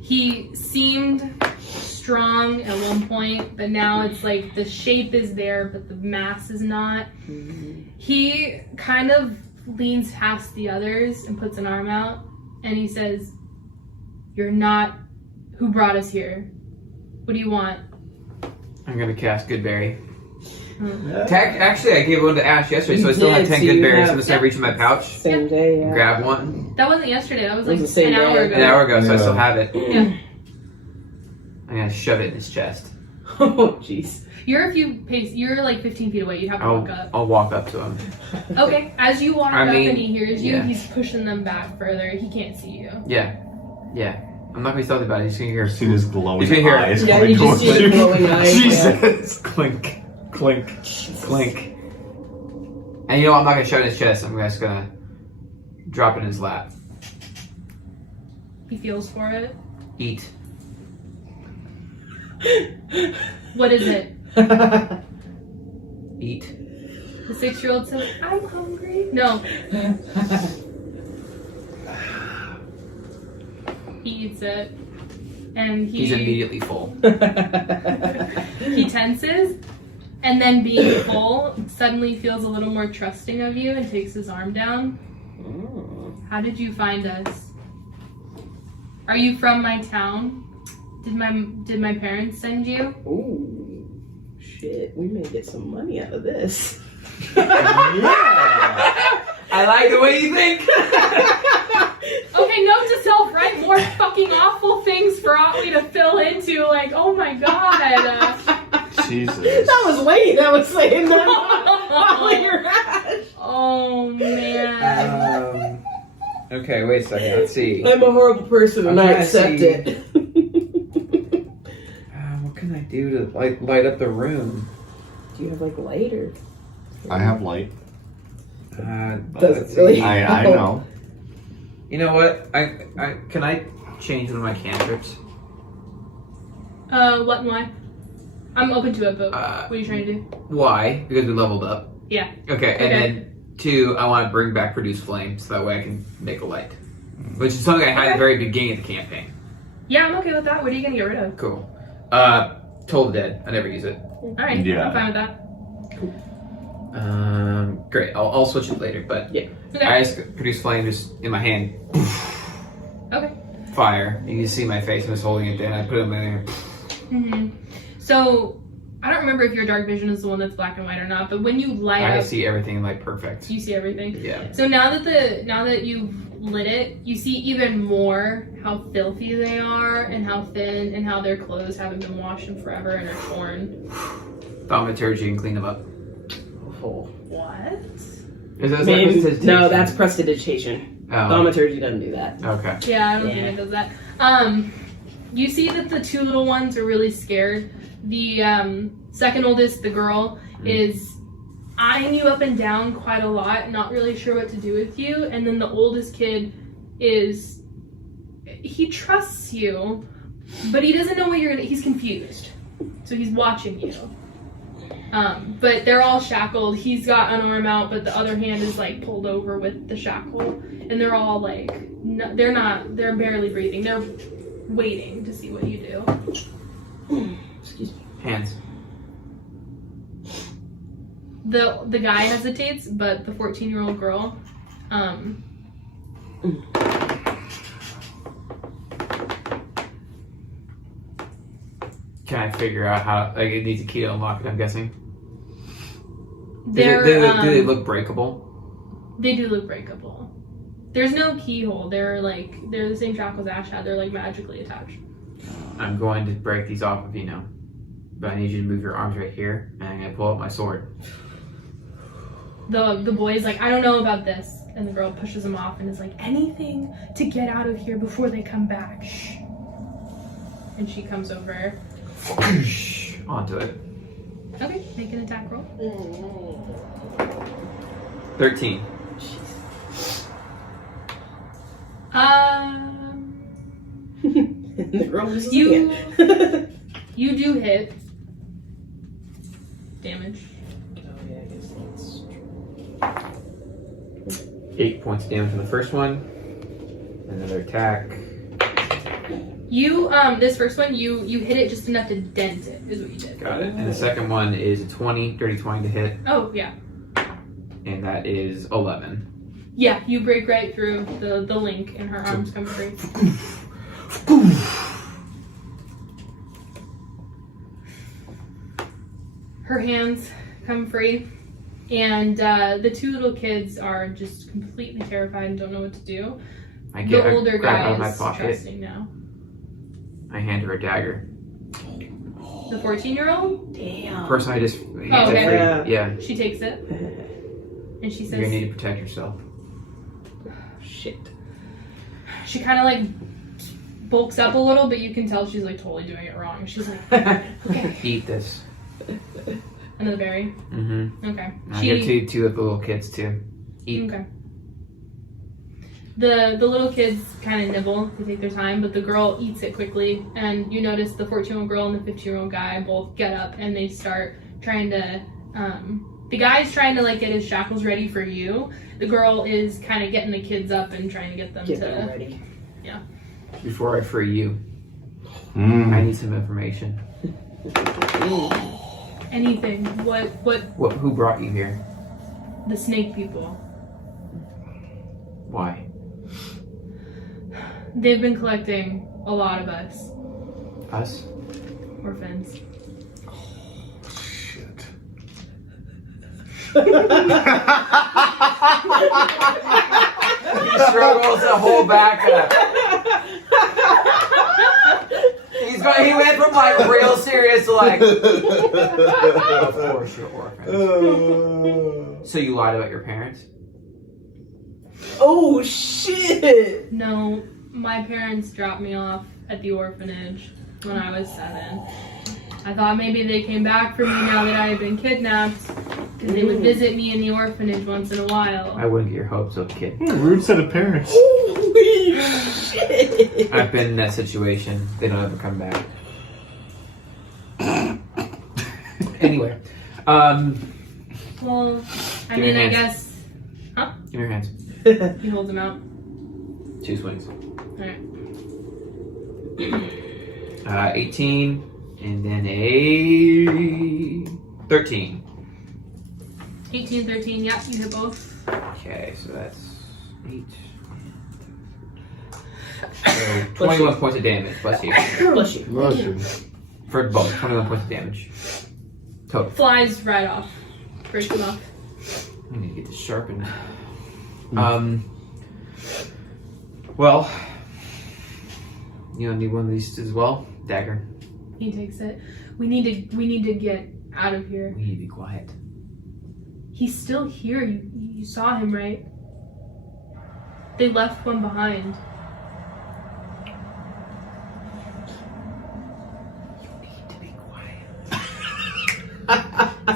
He seemed strong at one point, but now it's like the shape is there, but the mass is not. He kind of leans past the others and puts an arm out, and he says, "You're not who brought us here. What do you want?" I'm gonna cast Goodberry. Actually, I gave one to Ash yesterday, so I still have 10 so you Goodberries. have- I'm just gonna reach in my pouch, Same day, yeah. grab one. That wasn't yesterday. That was It like was the same an hour day. ago. An hour ago, so I Yeah. still have it. Yeah. I'm gonna shove it in his chest. Oh, jeez. You're a few pace. You're like 15 feet away. You have to walk up. I'll walk up to him. Okay. As you walk I up mean, and he hears you, yeah. he's pushing them back further. He can't see you. Yeah. I'm not gonna be stealthy about it. You're just gonna hear. See this glowing You can hear- eyes Yeah, coming you just towards see the you. glowing eyes. Jesus! Clink, clink, clink. And you know what? I'm not gonna shove it in his chest. I'm just gonna drop it in his lap. He feels for it. Eat. What is it? Eat. The 6-year-old says, "I'm hungry." No. He eats it, and He's immediately full. he tenses, and then being full, suddenly feels a little more trusting of you and takes his arm down. How did you find us? Are you from my town? Did my parents send you? Ooh, shit. We may get some money out of this. I like the way you think. Okay, note to self, write more fucking awful things for Otley to fill into. Like, oh my god. Jesus. That was Wade that was saying that. Your ass. Okay, wait a second. Let's see. I'm a horrible person and I'm I trying to accept see. it. What can I do to light up the room? Do you have like light or? I have light. Doesn't Let's see. really- I know. You know what? I can I change one of my cantrips? What and why? I'm open to it, but Uh, what are you trying to do? Why? Because we leveled up. Yeah. Okay, and Okay. then 2, I want to bring back produce flame so that way I can make a light, which is something I had at the very beginning of the campaign. Yeah, I'm okay with that. What are you gonna get rid of? Cool. Toll the Dead. I never use it. Alright, Yeah. I'm fine with that. Great. I'll switch it later, but Okay. I just produce flame just in my hand. Okay. Fire. You can see my face. I'm just holding it. Then I put it in there. hmm So, I don't remember if your dark vision is the one that's black and white or not, but when you light I up, see everything like perfect. you see everything. Yeah. So now that you've lit it, you see even more how filthy they are and how thin and how their clothes haven't been washed in forever and are torn. Thaumaturgy and clean them up. What? Is that Maybe- prestidigitation? no, that's prestidigitation. Oh. Thaumaturgy doesn't do that. Okay. Yeah, I don't Yeah. think it does that. You see that the 2 little ones are really scared. The second oldest, the girl, is eyeing you up and down quite a lot, not really sure what to do with you. And then the oldest kid he trusts you, but he doesn't know what he's confused. So he's watching you. But they're all shackled. He's got an arm out, but the other hand is like pulled over with the shackle. And they're all like, they're barely breathing. They're waiting to see what you do. Excuse me. Hands. The guy hesitates, but the 14-year-old girl, Can I figure out how? Like, it needs a key to unlock it. I'm guessing. Do they're, do they look breakable? they do look breakable. There's no keyhole. They're the same shackles Ash had. They're like magically attached. I'm going to break these off of you now, but I need you to move your arms right here, and I'm gonna pull out my sword. The boy's like, I don't know about this, and the girl pushes him off and is like, anything to get out of here before they come back. Shh. And she comes over. Onto it. Okay, make an attack roll. 13. And the girl was You- again. You do hit damage. Oh, yeah, I guess that's 8 points of damage on the first one. Another attack. You this first one you hit it just enough to dent it is what you did. Got it. And the second one is a 20, dirty 20 to hit, Oh yeah. and that is 11. Yeah, you break right through the link and her arms come free. Her hands come free, and the 2 little kids are just completely terrified and don't know what to do. I get The a older grab out guy of my is pocket. trusting now. I hand her a dagger. The 14-year-old, damn. Person I just hands okay. it free. Yeah. Yeah. she takes it and she You're gonna says, need to protect yourself. Shit. she kind of like bulks up a little, but you can tell she's like totally doing it wrong. She's like, okay, Eat this. another berry. Mm-hmm. Okay. I give two of the little kids too. Eat. Okay. The little kids kind of nibble, they take their time, but the girl eats it quickly, and you notice the 14-year-old girl and the 15-year-old guy both get up and they start trying to, the guy's trying to like get his shackles ready for you. The girl is kind of getting the kids up and trying to get them Get to, them ready. Before I free you, I Mm. need some information. anything. What, Who brought you here? the snake people. Why? They've been collecting a lot of us, Us? orphans. Shit. He struggles to hold back. He went from like real serious to like. Of course, you're orphans. So you lied about your parents? Oh shit! No, my parents dropped me off at the orphanage when I was 7. I thought maybe they came back for me now that I had been kidnapped, because they would visit me in the orphanage once in a while. I wouldn't get your hopes up, kid. Rude set of parents. Holy shit! I've been in that situation. They don't ever come back. Anyway, Well, I Give me mean, I your guess give me your hands. he holds them out. 2 swings. Alright. 18, and then a 13. 18, 13, yeah, you hit both. Okay, so that's 8. So 21 points of damage. Bless you. Bless you. Russian. For both, 21 points of damage. Total. Flies right off. Breaks them off. I need to get this sharpened. Well, you don't need one of these as well? Dagger. He takes it. We need to get out of here. We need to be quiet. He's still here. You saw him, right? They left one behind. You need to be quiet.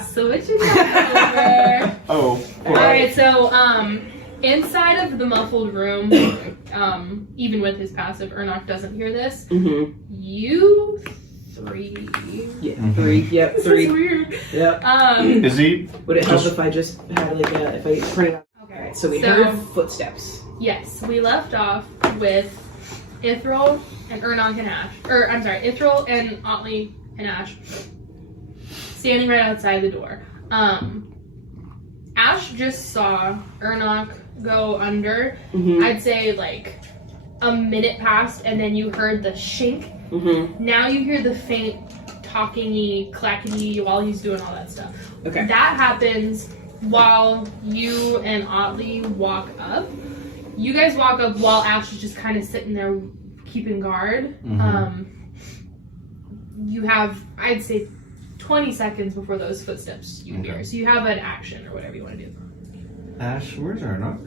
Switch it over. Oh. Alright, so inside of the muffled room, even with his passive, Ernok doesn't hear this. Mm-hmm. You 3. Yeah, Mhm. 3. Yep, This 3. is weird. Yep. Is he? Would it help Just- if I just had like if I turn it up? Okay. So we heard footsteps. Yes, we left off with Ithril and Ernok and Ash. Or, I'm sorry, Ithril and Otley and Ash standing right outside the door. Ash just saw Ernok go under. Mm-hmm. I'd say like a minute passed, and then you heard the shink. Mm-hmm. Now you hear the faint talking-y, clackety while he's doing all that stuff. Okay. That happens while you and Otley walk up. You guys walk up while Ash is just kind of sitting there keeping guard. Mhm. You have, I'd say, 20 seconds before those footsteps you hear. Okay. So you have an action or whatever you want to do. Ash, where's Ernok?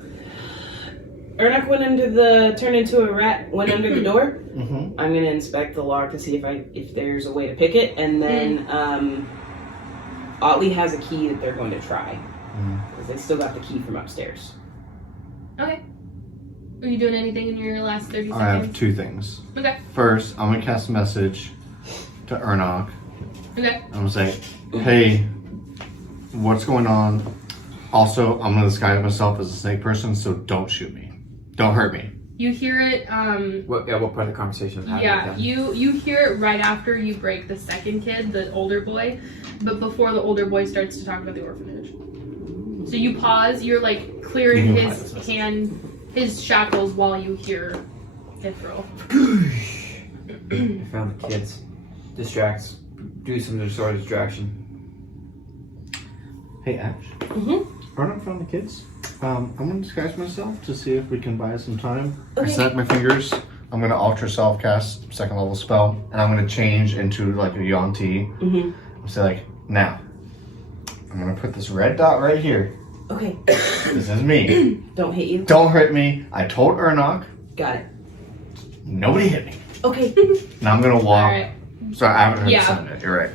Ernok turned into a rat, went under the door. Mm-hmm. I'm gonna inspect the lock to see if there's a way to pick it, and then Otley has a key that they're going to try because they still got the key from upstairs. Okay. Are you doing anything in your last 30 I have seconds? 2 things. Okay. First, I'm gonna cast a message to Ernok. Okay. I'm gonna say, hey, what's going on? Also, I'm gonna disguise myself as a snake person, so don't shoot me. Don't hurt me. You hear it, What part of the conversation is happening yeah, then? you hear it right after you break the second kid, the older boy, but before the older boy starts to talk about the orphanage. So you pause, you're like clearing his shackles while you hear Ithril. I found the kids. Distracts. Do some sort of distraction. Hey, Ash. Mm-hmm. Ernok found the kids. I'm gonna disguise myself to see if we can buy us some time. Okay. I snap my fingers. I'm gonna ultra self cast 2nd level spell, and I'm gonna change into like a Yuan-Ti. Mm-hmm. Say like, now, I'm gonna put this red dot right here. Okay. This is me. Don't hit you. Don't hurt me. I told Ernok. Got it. Nobody hit me. Okay. Now I'm gonna walk. Alright. Sorry, I haven't heard Yeah. the sound yet. You're right.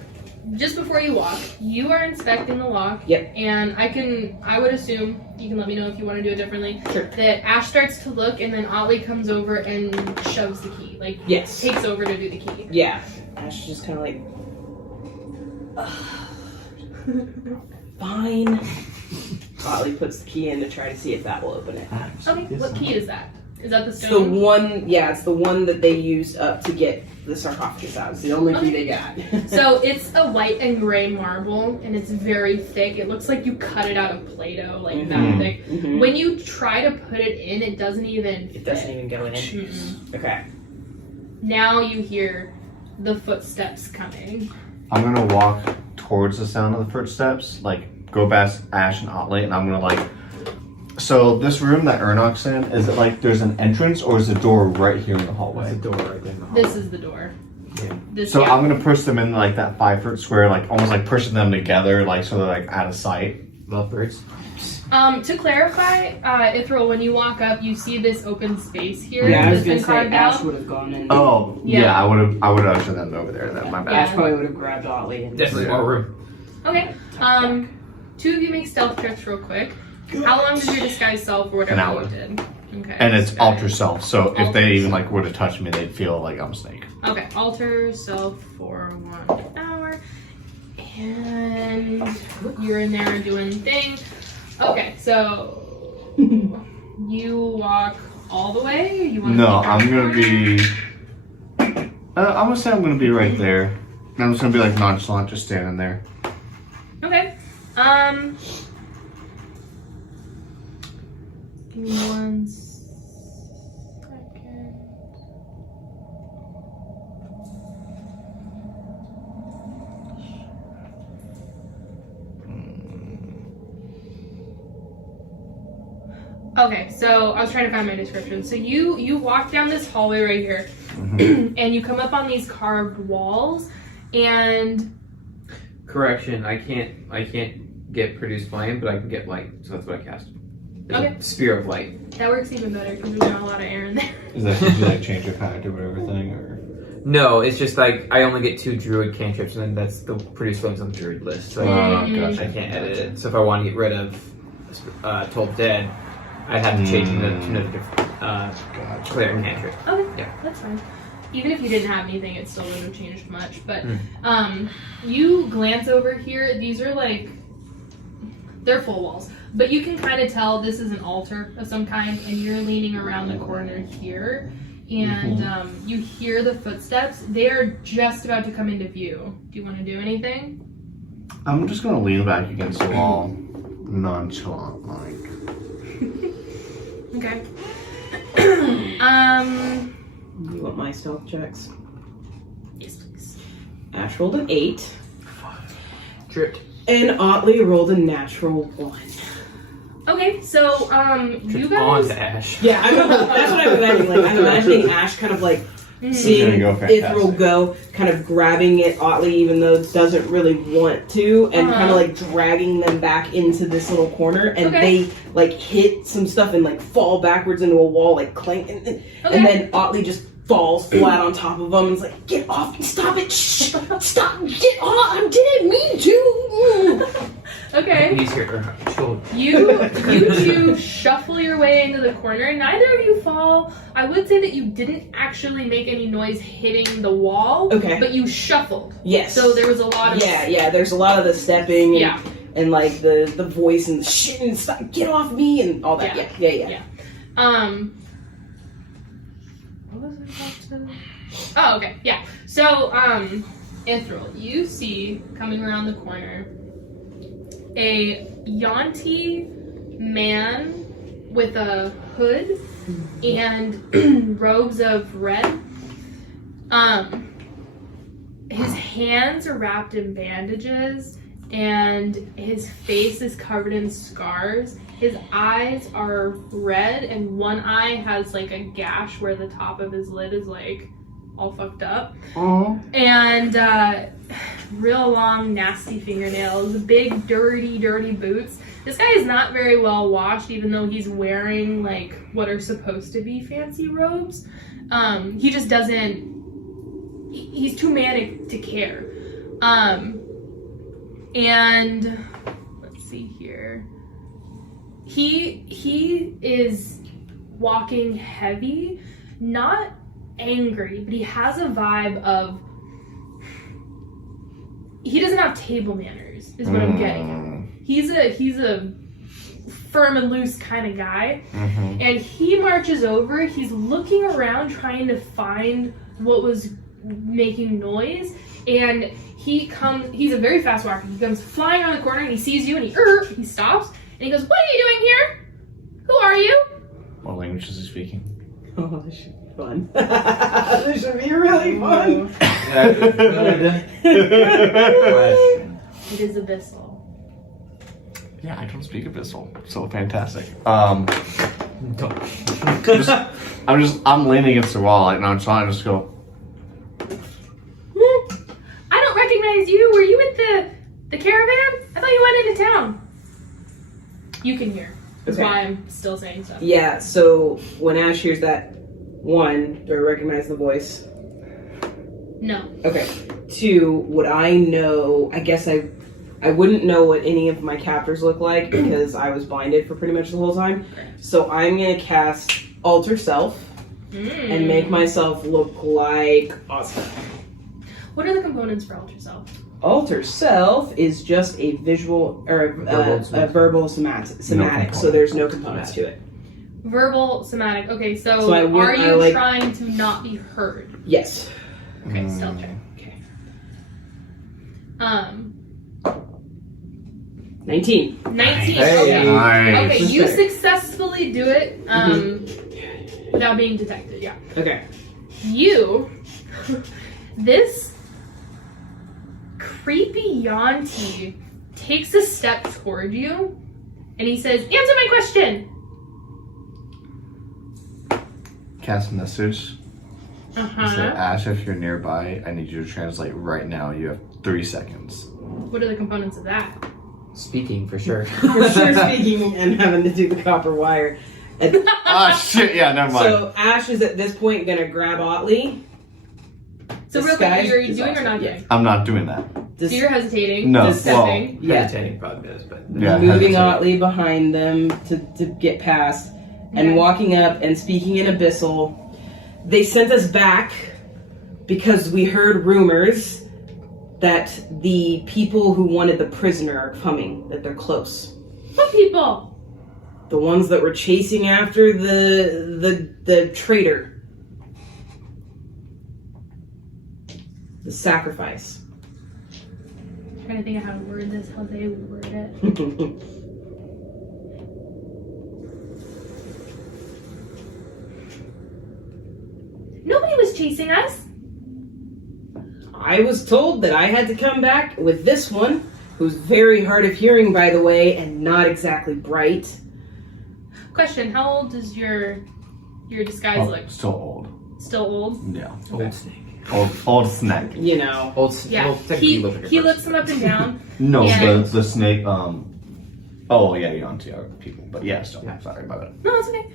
Just before you walk, you are inspecting the lock. Yep. And I would assume, you can let me know if you want to do it differently, Sure. that Ash starts to look and then Otley comes over and shoves the key. Like, Yes. takes over to do the key. Yeah. Ash just kind of like. Fine. Otley puts the key in to try to see if that will open it. Okay, what key is that? Is that the It's the stone? one, yeah, it's the one that they used up to get the sarcophagus out. It's the only key they got. So it's a white and gray marble, and it's very thick. It looks like you cut it out of Play-Doh, like that Mhm. thick. Mhm. When you try to put it in, it doesn't even It doesn't fit. even go in. Mm-mm. Okay. Now you hear the footsteps coming. I'm gonna walk towards the sound of the footsteps, like go past Ash and Otley, and I'm gonna like. So this room that Ernok's in, is it like there's an entrance or is the door right here in the There's hallway? a door right there in the hall. This is the door. Yeah. This, So yeah. I'm gonna push them in like that 5-foot square, like almost like pushing them together, like so they're like out of sight. Lovebirds. To clarify, Ithril, when you walk up, you see this open space here. Yeah, I was that's gonna been say carved Ash out. would have gone in. Oh, Yeah. yeah, I would have ushered them over there then, my bad. Ash probably would have grabbed Otley. And Definitely more room. Okay. Two of you make stealth checks real quick. How long does your disguise self or whatever An hour. you did? Okay. And it's disguise. alter self, so if they even like were to touch me, they'd feel like I'm a snake. Okay, alter self for 1 hour. And you're in there doing thing. Okay, so you walk all the way? You want No, I'm gonna be. I'm gonna say I'm gonna be right there. And I'm just gonna be like nonchalant, just standing there. Okay. Give me 1 second. Okay, so I was trying to find my description. So you walk down this hallway right here, and you come up on these carved walls, and Correction, I can't get produce flame, but I can get light, so that's what I cast. It's Okay. a spear of light. that works even better because there's not a lot of air in there. Is that because you like change your character or everything, or? No, it's just like I only get 2 druid cantrips, and then that's the produce flames on the druid list. So Gotcha. I can't edit it. So if I want to get rid of Told Dead, I'd have to change it to another different Gotcha. cleric cantrip. Okay, Yeah. that's fine. Even if you didn't have anything, it still wouldn't have changed much. But you glance over here. These are like, they're full walls. But you can kind of tell this is an altar of some kind, and you're leaning around the corner here. And you hear the footsteps. They are just about to come into view. Do you want to do anything? I'm just gonna lean back against the wall, nonchalant like. Okay. You want my stealth checks? Yes, please. Ash rolled an 8, Tripped. and Otley rolled a natural 1. Okay, so you Tripped on guys. to Ash. Yeah, that's what I'm imagining. Like, I'm imagining Ash kind of like seeing Gonna go fantastic. Ithril go, kind of grabbing it Otley, even though it doesn't really want to, and kind of like dragging them back into this little corner, and Okay. they like hit some stuff and like fall backwards into a wall, like clank, and then Otley just falls flat on top of them and is like, "Get off! Stop it! Shh! Stop! Get off! I didn't mean to!" Okay. He's here. Chill. You two shuffle your way into the corner. Neither of you fall. I would say that you didn't actually make any noise hitting the wall. Okay. But you shuffled. Yes. So there was a lot of Yeah. There's a lot of the stepping. And, Yeah. And like the voice and the shit and stop, get off me and all that. Yeah. What was I about to? Oh, okay. Yeah. So Ithril, you see coming around the corner a Yuan-ti man with a hood and robes of red. His hands are wrapped in bandages and his face is covered in scars. His eyes are red and one eye has like a gash where the top of his lid is like all fucked up. Oh. And real long, nasty fingernails, big, dirty boots. This guy is not very well washed, even though he's wearing like what are supposed to be fancy robes. He just doesn't. He's too manic to care. And let's see here. He is walking heavy, not angry, but he has a vibe of he doesn't have table manners is what I'm getting at. He's a firm and loose kind of guy, and he marches over. He's looking around trying to find what was making noise, and he's a very fast walker. He comes flying around the corner and he sees you and he stops and he goes, "What are you doing here? Who are you?" What language is he speaking? Oh, this should be fun. This should be really fun. It is Abyssal. Yeah, I don't speak Abyssal, so fantastic. I'm leaning against the wall, like nonchalant, just go. I don't recognize you. Were you with the caravan? I thought you went into town. You can hear. That's Okay. why I'm still saying stuff. Yeah, so when Ash hears that, 1, do I recognize the voice? No. Okay. 2, would I know, I guess I wouldn't know what any of my captors look like because I was blinded for pretty much the whole time. So I'm going to cast Alter Self and make myself look like Ozma. What are the components for Alter Self? Alter Self is just a visual or a verbal somatic, so there's no components to it. Verbal, somatic. Okay, so, So are you trying to not be heard? Yes. Okay, stealth check. Okay. 19. 19. Hey. Okay. Nice. Okay, This is you better. successfully do it without being detected. Yeah. Okay. You, this creepy Yanti takes a step toward you, and he says, "Answer my question." Cast message. Uh So huh. Ash, if you're nearby, I need you to translate right now. You have 3 seconds. What are the components of that? Speaking for sure. For sure, speaking and having to do the copper wire. Ah, shit. Yeah, never mind. So Ash is at this point gonna grab Otley. So real quick, Disguise are you is doing or awesome. not Yeah. doing? I'm not doing that. So you're hesitating. No, Just well- stepping. Yeah. Hesitating probably is, but Yeah, Moving hesitate. Otley behind them to get past, and Okay. walking up and speaking in Abyssal. They sent us back because we heard rumors that the people who wanted the prisoner are coming, that they're close. What people? The ones that were chasing after the traitor. The sacrifice. I'm trying to think of how to word this, how they would word it. Nobody was chasing us. I was told that I had to come back with this one, who's very hard of hearing, by the way, and not exactly bright. Question: how old does your disguise Oh, look? still old. Still old? Yeah. old snake. Old snake. You know. Yeah. Well, technically he you look like a he person. looks them up and down. No, Yeah. the snake. Oh yeah, Yanti are people, but yeah, still. Yeah. Sorry about it. No, it's okay.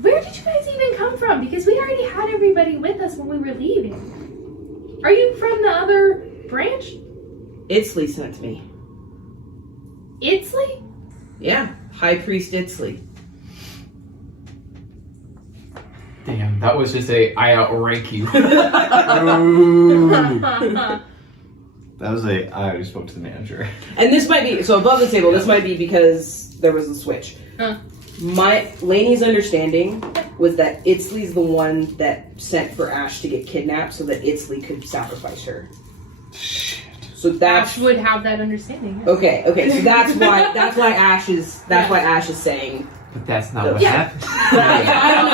Where did you guys even come from? Because we already had everybody with us when we were leaving. Are you from the other branch? Itzley sent me. Itzley? Yeah, High Priest Itzley. Damn, that was just I outrank you. That was I already spoke to the manager. And this might be, so above the table, this might be because there was a switch. Lainey's understanding was that Itzley's the one that sent for Ash to get kidnapped so that Itzley could sacrifice her. Shit. So that's Ash would have that understanding. okay. So that's why Ash is saying. But that's not what Yeah. happened. I don't know.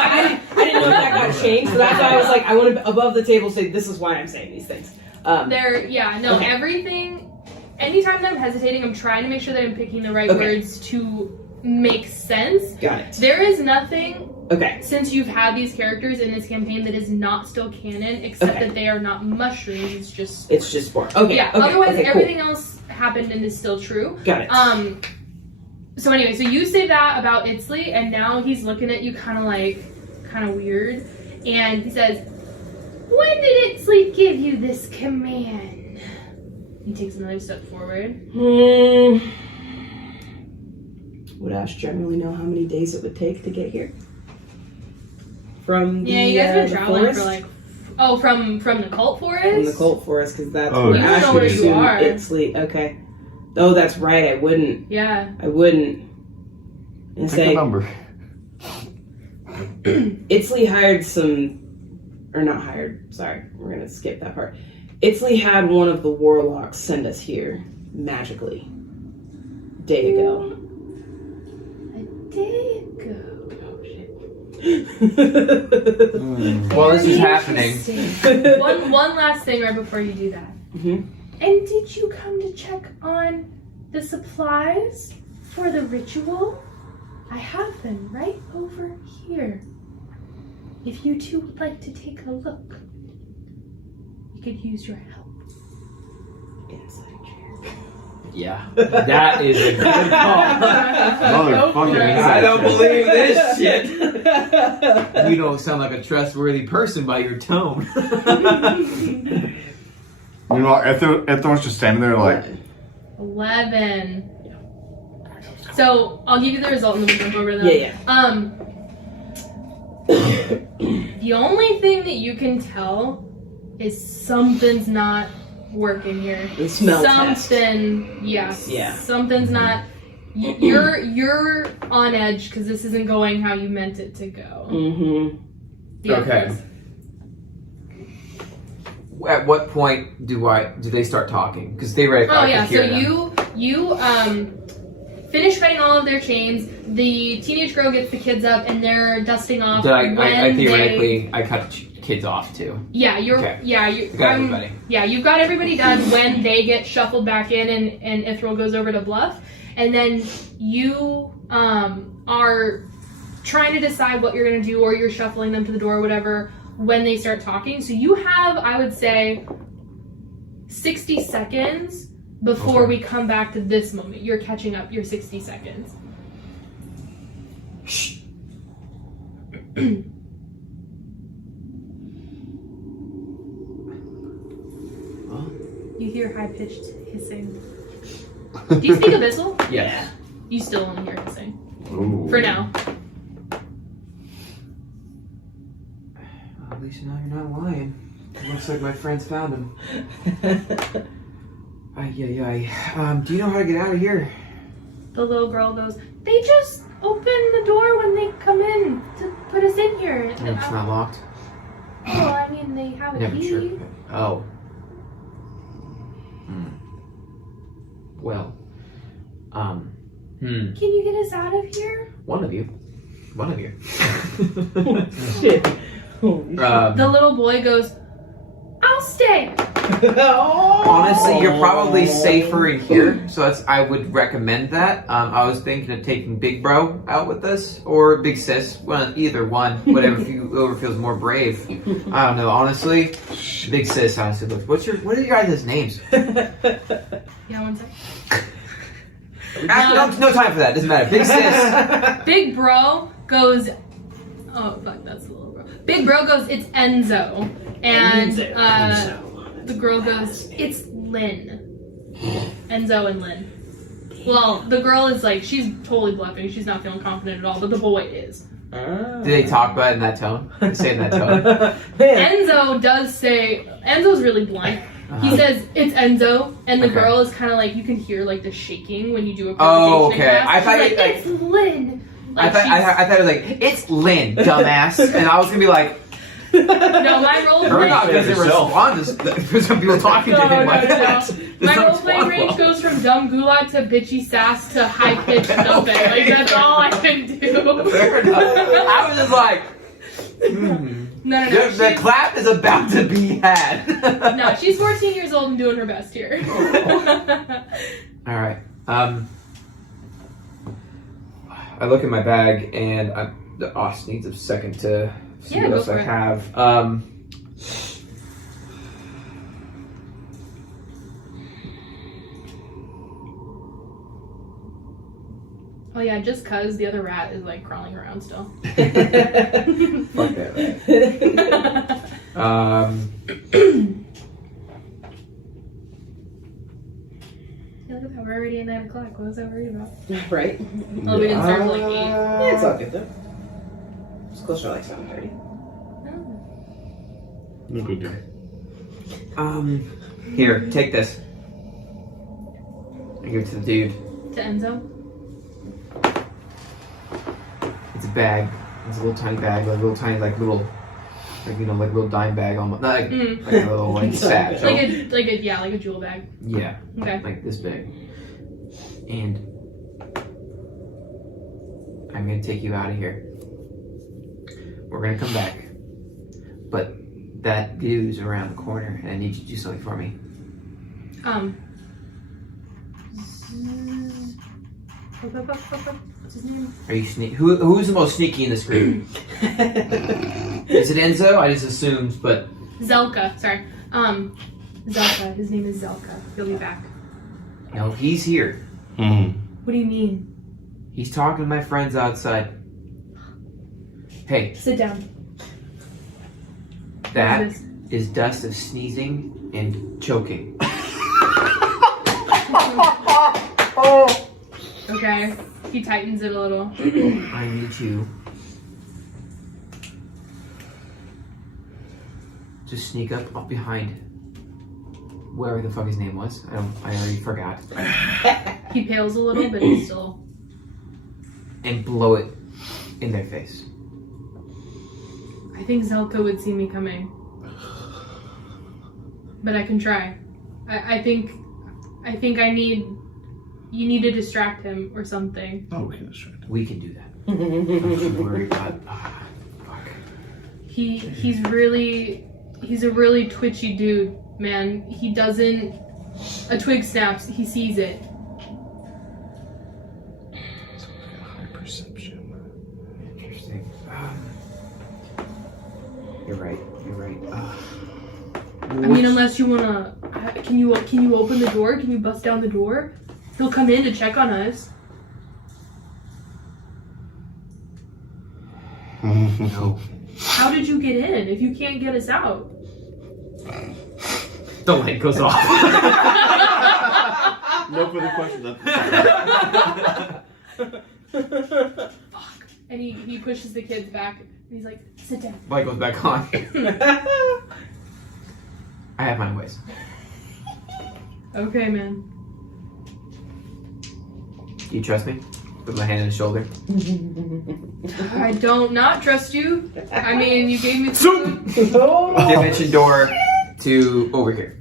I didn't know if that got changed. So that's why I was like, I want to above the table say this is why I'm saying these things. Okay. Everything. Anytime that I'm hesitating, I'm trying to make sure that I'm picking the right Okay. words to make sense. Got it. There is nothing Okay. since you've had these characters in this campaign that is not still canon, except Okay. that they are not mushrooms. Just It's just for okay. yeah. Okay, Otherwise, okay, cool. everything else happened and is still true. Got it. So anyway, so you say that about Itzley, and now he's looking at you kind of weird, and he says, "When did Itzley give you this command?" He takes another step forward. Would Ash generally know how many days it would take to get here? From the, Yeah, you guys have been the traveling forest? for from the cult forest. From the cult forest, because that's Oh, where you Ash know would where you assume are. Itzley. Okay. Oh, that's right. I wouldn't. Yeah. And Pick a say number. Itzley hired some, or not hired. Sorry, we're gonna skip that part. Itzley had one of the warlocks send us here magically. Day ago. A day ago. While this is happening, Interesting. one last thing right before you do that. Mhm. And did you come to check on the supplies for the ritual? I have them right over here. If you two would like to take a look, we could use your help. Inside Yeah, that is a good call. Motherfucking I don't believe this shit. You don't sound like a trustworthy person by your tone. You know, if there was just standing there like, 11. So I'll give you the result and then we jump over them. Yeah. The only thing that you can tell is something's not working here. The smell test. Something, yes. Yeah. Something's not. You're on edge because this isn't going how you meant it to go. Mm-hmm. The Okay. others. At what point do they start talking? Because they read. Oh yeah. So you finish cutting all of their chains. The teenage girl gets the kids up and they're dusting off. I theoretically I cut kids off too. Yeah, you got everybody. Yeah, you've got everybody done when they get shuffled back in and Ithril goes over to Bluff. And then you are trying to decide what you're going to do, or you're shuffling them to the door or whatever when they start talking. So you have, I would say, 60 seconds before we come back to this moment. You're catching up your 60 seconds. Shh. You hear high-pitched hissing. Do you speak Abyssal? Yes. You still only hear hissing. ooh. For now. Well, at least now you're not lying. It looks like my friends found him. Do you know how to get out of here? The little girl goes, they just open the door when they come in to put us in here. Oh, it's not locked. Well, I mean, they have a Yeah, key. sure. Oh. Well. Can you get us out of here? One of you. Shit. The little boy goes, I'll stay. Honestly, you're probably safer in here, so I would recommend that. I was thinking of taking Big Bro out with us, or Big Sis, either one, whoever feels more brave. I don't know, honestly. Big Sis, honestly. What are your guys' names? Yeah, one sec. Actually, no time for that. Doesn't matter. Big Sis. Big Bro goes, oh, fuck, that's the little bro. Big Bro goes, it's Enzo. And the girl goes, it's Lynn. Enzo and Lynn. Well, the girl is like, she's totally bluffing. She's not feeling confident at all, but the boy is. Do they talk about it in that tone? They say it in that tone? Enzo does say, Enzo's really blunt. He says, it's Enzo, and the Okay. girl is kind of like, you can hear like the shaking when you do a Oh, presentation. okay. in class. I thought She's it, like, it's Lynn. I Like, thought it was like, it's Lynn, dumbass. And I was going to be like, no, my role her play. not doesn't yourself. respond for some people talking to him like that. Does My not role playing respond range well. goes from dumb gulag to bitchy sass to high pitched dumping. Like that's all I can do. Fair enough. I was just like, No. the clap is about to be had. No, she's 14 years old and doing her best here. All right. I look in my bag and the Oss needs a second to see Yeah, what go else for I it. have. Oh yeah, just cause the other rat is like crawling around still. Fuck that. Yeah, look at that, we're already at 9 o'clock. What was I worried about? Right? Well, we didn't start till like 8. Yeah, it's all good though. It's closer to like 7:30. No big deal. Here, take this. I give it to the dude. To Enzo? It's a bag. It's a little tiny bag, like little dime bag almost. Not like, like a little like sack. Like a jewel bag. Yeah, Okay. like this big. And I'm gonna take you out of here. We're gonna come back. But that dude's around the corner and I need you to do something for me. What's his name? Are you who's the most sneaky in this group? Is it Enzo? I just assumed, but Zelka, sorry. Zelka, his name is Zelka. He'll be back. No, he's here. What do you mean? He's talking to my friends outside. Hey, Sit down. that What is is dust of sneezing and choking. Okay. He tightens it a little. I need you to sneak up behind whoever the fuck his name was. I already forgot. He pales a little, but he's still. And blow it in their face. I think Zelka would see me coming. But I can try. I think I need. You need to distract him or something. Oh, we can distract him. We can do that. Don't worry about. Fuck. He's a really twitchy dude, man. He doesn't. A twig snaps. He sees it. High perception. Interesting. You're right. I mean, unless you wanna. Can you open the door? Can you bust down the door? He'll come in to check on us. No. How did you get in if you can't get us out? The light goes off. No further questions. And he pushes the kids back. And he's like, sit down. Light goes back on. I have my ways. Okay, man. Do you trust me? Put my hand on his shoulder. I don't not trust you. I mean, you gave me food. Dimension door to over here.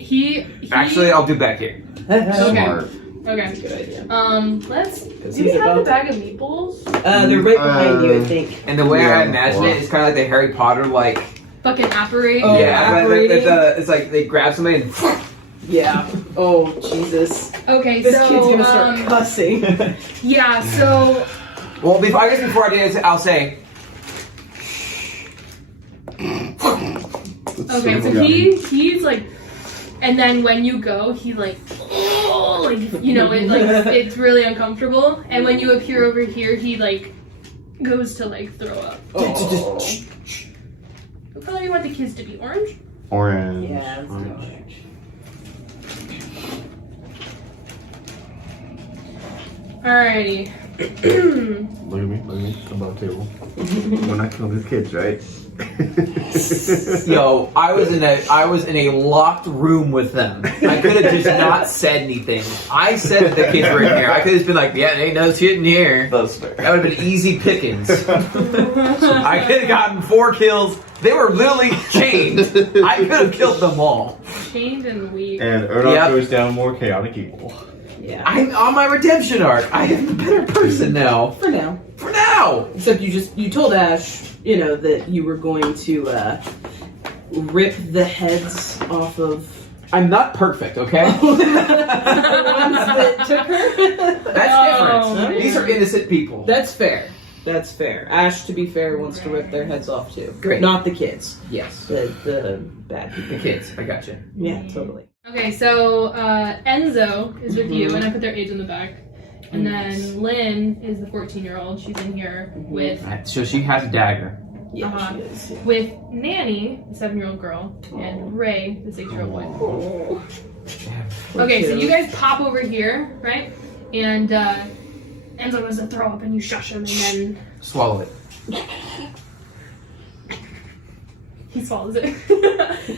He Actually, I'll do back here. Smart. Okay. Good idea. Let's. Do he's we have about the to- bag of meatballs? They're right behind you, I think. And the way Yeah, I imagine it is kind of like the Harry Potter, like Fucking apparate. Oh, yeah, operating? it's like they grab somebody and Yeah. Oh, Jesus. Okay, This so kid's gonna start cussing. yeah, so well, I guess before I do this, I'll say okay, so he's like, and then when you go, he like you know, it like it's really uncomfortable. And when you appear over here, he like goes to like throw up. Oh. What color do you want the kids to be? Orange? Orange. Yeah, it's Orange. orange. Alrighty. Look at me. Above the table. We're not killing these kids, right? yo, I was in a locked room with them. I could have just not said anything. I said that the kids were in here. I could have just been like, yeah, there ain't no shit in here. That's fair. That would have been easy pickings. I could have gotten 4 kills. They were literally chained. I could have killed them all. Chained and weak. And Erdog Yep. goes down more chaotic evil. Yeah. I'm on my redemption arc. I am the better person now. For now. For now. Except you told Ash, you know, that you were going to rip the heads off of I'm not perfect, okay? the ones that took her. That's Oh, different. man. These are innocent people. That's fair. That's fair. Ash, to be fair, wants to rip their heads off too. Great. Not the kids. Yes. The bad people. The kids. I got you. Yeah, totally. Okay, so Enzo is with you, and I put their age in the back. And then Lynn is the 14-year-old. She's in here with Alright, so she has a dagger. Yeah, Uh-huh. she is. Yeah. with Nanny, the 7-year-old girl, and Ray, the 6-year-old boy. Oh. Okay, so you guys pop over here, right? And Enzo goes to throw up, and you shush him, and then Swallow it. he swallows it.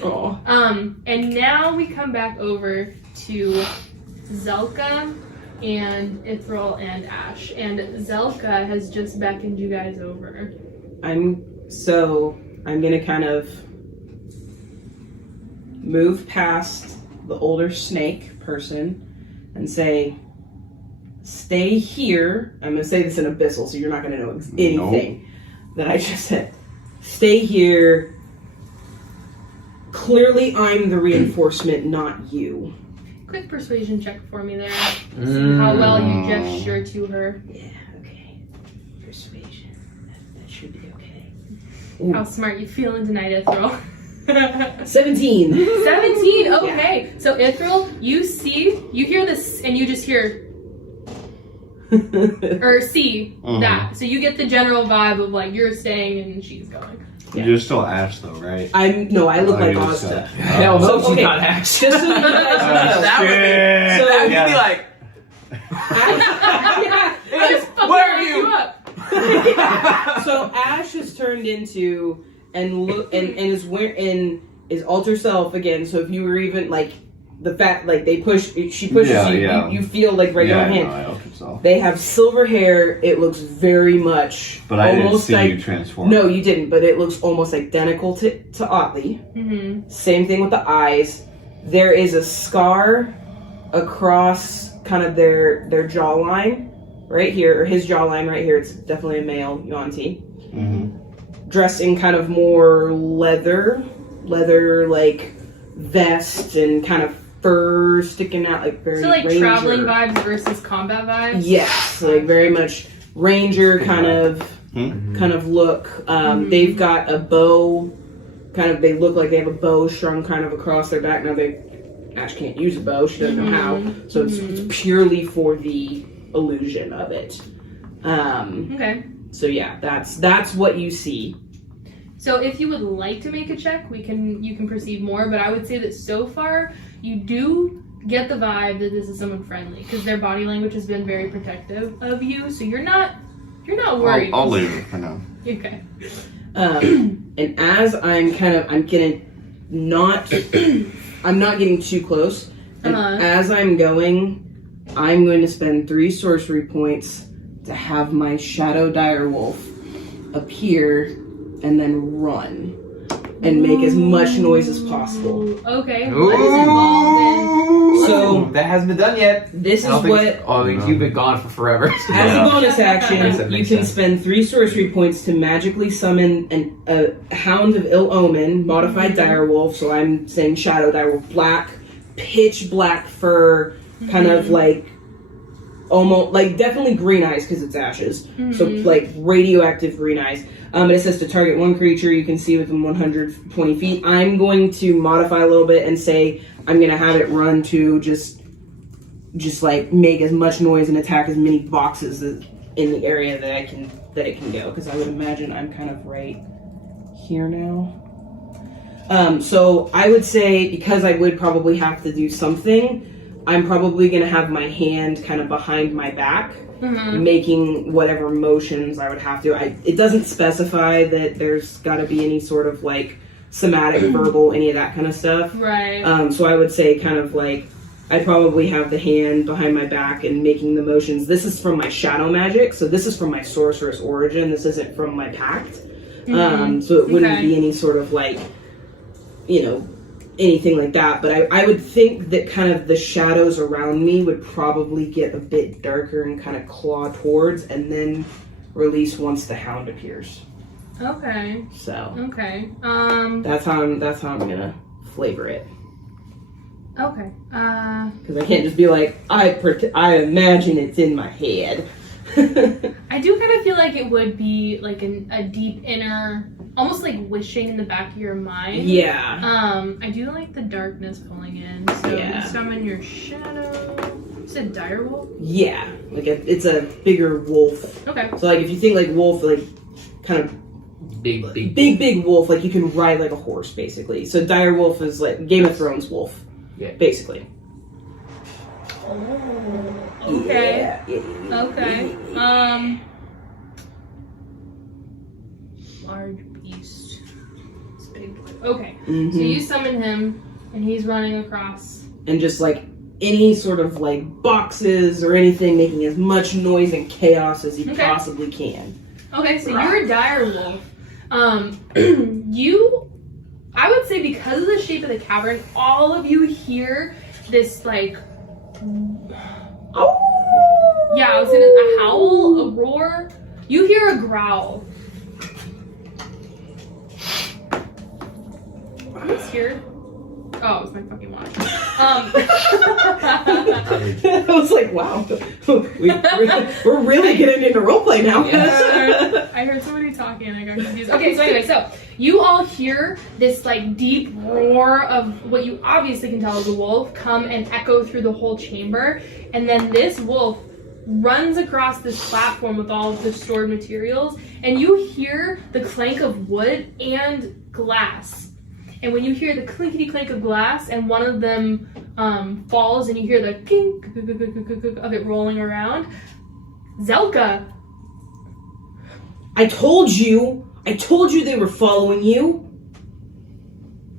Oh. And now we come back over to Zelka and Ithril and Ash. And Zelka has just beckoned you guys over. I'm gonna kind of move past the older snake person and say, stay here. I'm gonna say this in Abyssal, so you're not gonna know anything that I just said. Stay here. Clearly, I'm the reinforcement, not you. Quick persuasion check for me there. See how well you gesture to her. Yeah, okay. Persuasion. That should be okay. How smart you feeling tonight, Ithril. 17. 17. Okay. So Ithril, you hear this, and you just hear or see that. So you get the general vibe of like you're staying and she's going. Yeah. You're still Ash though, right? I look like you're Asta. Hell no, So, she's okay. not Ash. Just so you guys know. That would be- So- that would Yeah. be like, I just fucking where are lined you? up. So Ash has turned into and is alter self again. So if you were even like the fact like she pushes Yeah. you feel like right on hand. No, I don't think so. They have silver hair. It looks very much But I didn't almost see like you transform. no, you didn't. But it looks almost identical to Otley. Mm-hmm. Same thing with the eyes. There is a scar across kind of their jawline right here, or his jawline right here. It's definitely a male Yuan-Ti. Dressed in kind of more leather like vest and kind of fur sticking out, like very So like ranger. traveling vibes versus combat vibes. Yes, like very much ranger kind of look. They've got a bow. They look like they have a bow strung kind of across their back. Now Ash can't use a bow; she doesn't know how. So it's purely for the illusion of it. Okay. So yeah, that's what you see. So if you would like to make a check, you can proceed more. But I would say that so far you do get the vibe that this is someone friendly because their body language has been very protective of you. So you're not worried. I'll leave it for now. Okay. And as I'm not getting too close. And as I'm going to spend 3 sorcery points to have my shadow direwolf appear and then run and make as much noise as possible. Okay. What is involved in? So that hasn't been done yet. this is I don't think what. it's- Oh, I mean, you've been gone for forever. As a bonus That action, you makes can sense. spend 3 sorcery points to magically summon a Hound of Ill Omen, modified direwolf. So I'm saying shadow direwolf, black, pitch black fur, kind of like almost like definitely green eyes because it's ashes. So like radioactive green eyes. And it says to target one creature you can see within 120 feet. I'm going to modify a little bit and say I'm going to have it run to just like make as much noise and attack as many boxes in the area that it can go, because I would imagine I'm kind of right here now. So I would say, because I would probably have to do something, I'm probably going to have my hand kind of behind my back, making whatever motions I would have to. It doesn't specify that there's got to be any sort of like somatic, verbal, any of that kind of stuff. Right. So I would say kind of like I'd probably have the hand behind my back and making the motions. This is from my shadow magic, so this is from my sorceress origin. This isn't from my pact. So it wouldn't be any sort of like, anything like that. But I would think that kind of the shadows around me would probably get a bit darker and kind of claw towards and then release once the hound appears. Okay. So Okay. that's how I'm gonna flavor it. Okay. Because I can't just be like, I imagine it's in my head. I do kind of feel like it would be like a deep inner, almost like wishing in the back of your mind. Yeah. I do like the darkness pulling in. So Yeah. you summon your shadow. Is it direwolf? Yeah. Like it's a bigger wolf. Okay. So like if you think like wolf, like kind of big wolf, like you can ride like a horse basically. So dire wolf is like Game of Thrones wolf. Yeah. Basically. Okay. Yeah. Okay. Large beast. It's big. Okay. So you summon him, and he's running across. And just like any sort of like boxes or anything, making as much noise and chaos as you possibly can. Okay, so you're a dire wolf. I would say because of the shape of the cavern, all of you hear this like, yeah, I was in a howl, a roar. You hear a growl. Who's here? Oh, it was my fucking watch. I was like, wow, we're really getting into roleplay now. I heard somebody talking and I got confused. Okay, so anyway, so You all hear this like deep roar of what you obviously can tell is a wolf come and echo through the whole chamber, and then this wolf runs across this platform with all of the stored materials, and you hear the clank of wood and glass. And when you hear the clinkety clank of glass and one of them falls and you hear the kink of it rolling around, Zelka. I told you they were following you.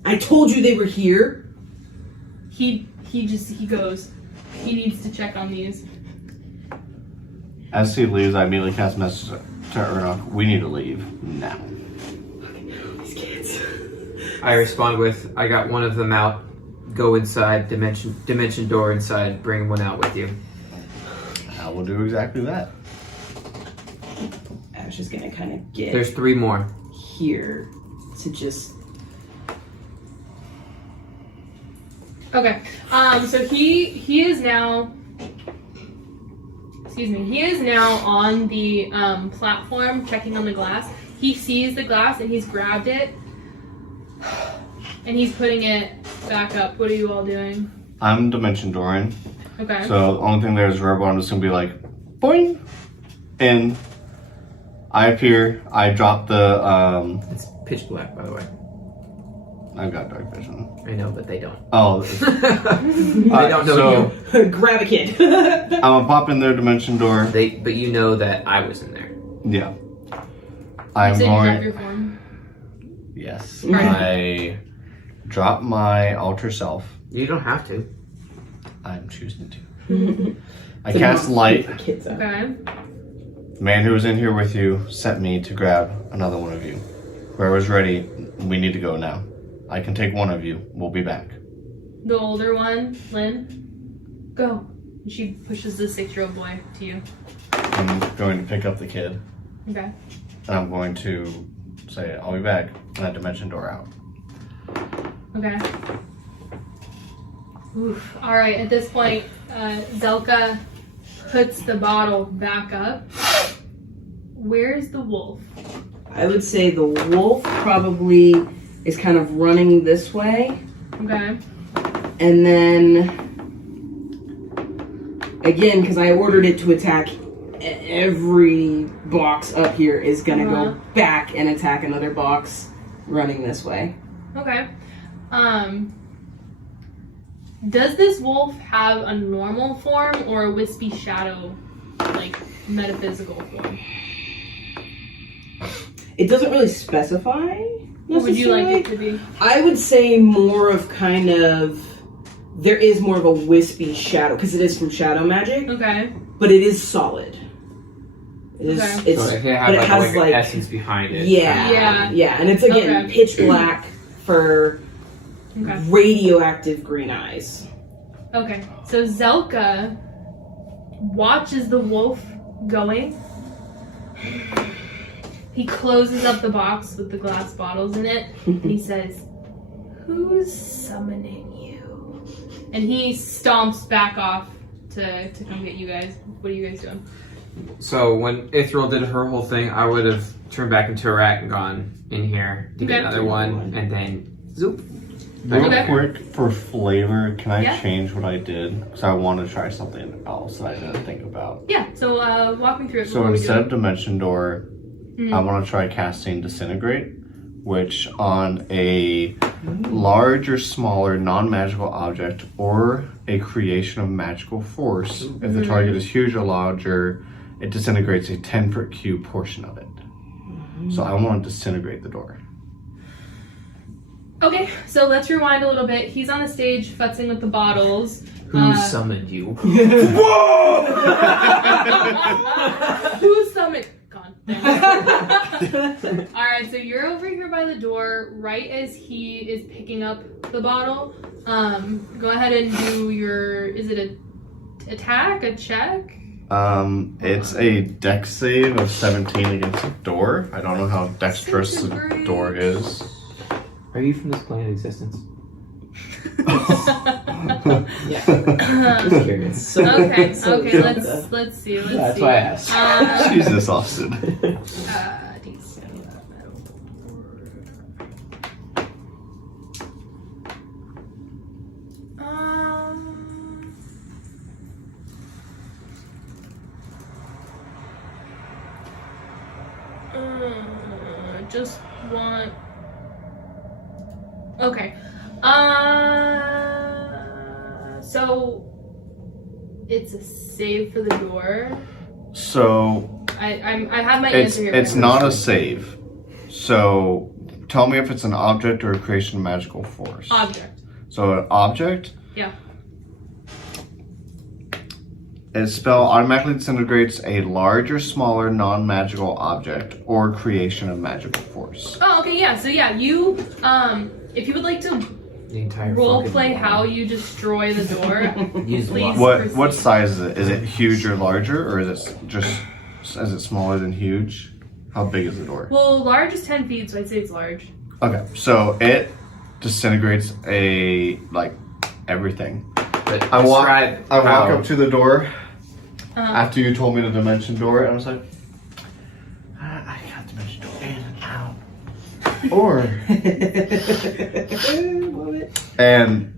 I told you they were here. He goes, he needs to check on these. As he leaves, I immediately cast a message to Ernok. We need to leave now. These kids. I respond with, I got one of them out. Go inside, dimension door inside, bring one out with you. I will do exactly that. Ash is gonna kind of get There's 3 more. here to just. Okay. So he is now. Excuse me. He is now on the platform, checking on the glass. He sees the glass and he's grabbed it, and he's putting it back up. What are you all doing? I'm Dimension Dooring. Okay. So the only thing there is Robo. I'm just gonna be like, boing, and I appear. I drop the. It's pitch black, by the way. I've got dark vision. I know, but they don't. Oh, They don't know you. Grab a kid. I'm gonna pop in their dimension door. But you know that I was in there. Yeah. You I'm said you dropped going. your form. Yes. Right. I drop my alter self. You don't have to. I'm choosing to. I cast light. The kids out. Okay. The man who was in here with you sent me to grab another one of you. Whoever's ready, we need to go now. I can take one of you. We'll be back. The older one, Lynn, go. And she pushes the 6-year-old boy to you. I'm going to pick up the kid, Okay. and I'm going to say, I'll be back, and I dimension door out. Okay. Oof. All right. At this point, Zelka puts the bottle back up. Where's the wolf? I would say the wolf probably is kind of running this way, Okay. and then again, because I ordered it to attack every box up here, is gonna go back and attack another box running this way. Okay. Does this wolf have a normal form or a wispy shadow, like metaphysical form? It doesn't really specify. What would you like necessarily. it to be? I would say more of kind of. There is more of a wispy shadow because it is from shadow magic, Okay. but it is solid. It is. Okay. It's. So if it but had it like, has an like. essence behind it. Yeah. Yeah. And it's again Okay. pitch black for Okay. radioactive green eyes. Okay. So Zelka watches the wolf going. He closes up the box with the glass bottles in it, and he says, "Who's summoning you?" And he stomps back off to come get you guys. What are you guys doing? So when Ithril did her whole thing, I would have turned back into a rat and gone in here to get Okay. another one, and then zoop. Real Okay. quick, for flavor, can I Yeah. change what I did? Because I want to try something else that I didn't think about. Yeah. So walk me through it. So What are we instead doing? of Dimension Door, I want to try casting Disintegrate, which on a large or smaller non-magical object or a creation of magical force, if the target is huge or larger, it disintegrates a 10-foot cube portion of it. So I want to disintegrate the door. Okay, so let's rewind a little bit. He's on the stage futzing with the bottles. Who summoned you? Who summoned? Gone. Alright, so you're over here by the door right as he is picking up the bottle. Go ahead and do your, is it a attack, a check? It's a dex save of 17 against a door. I don't know how dexterous the Disintegrate. door is. Are you from this plane of existence? Yeah. Just curious. So, Okay, so okay, Zelda. let's see. That's why I asked. Jesus, Austin. D7. just want. Okay. So it's a save for the door. So I have my it's answer here. it's not a save. So tell me if it's an object or a creation of magical force. Object. So an object. Yeah. Its spell automatically disintegrates a large or smaller non-magical object or creation of magical force. Oh, okay, yeah. So yeah, you if you would like to The entire role fucking play wall. how you destroy the door, Use the please. lock. What size is it? Is it huge or larger, or is it smaller than huge? How big is the door? well, large is 10 feet, so I'd say it's large. Okay, so it disintegrates everything. But I walk describe up how- to the door Uh-huh. after you told me the dimension door, and I was like, I got dimension door in and out. Or Love it. and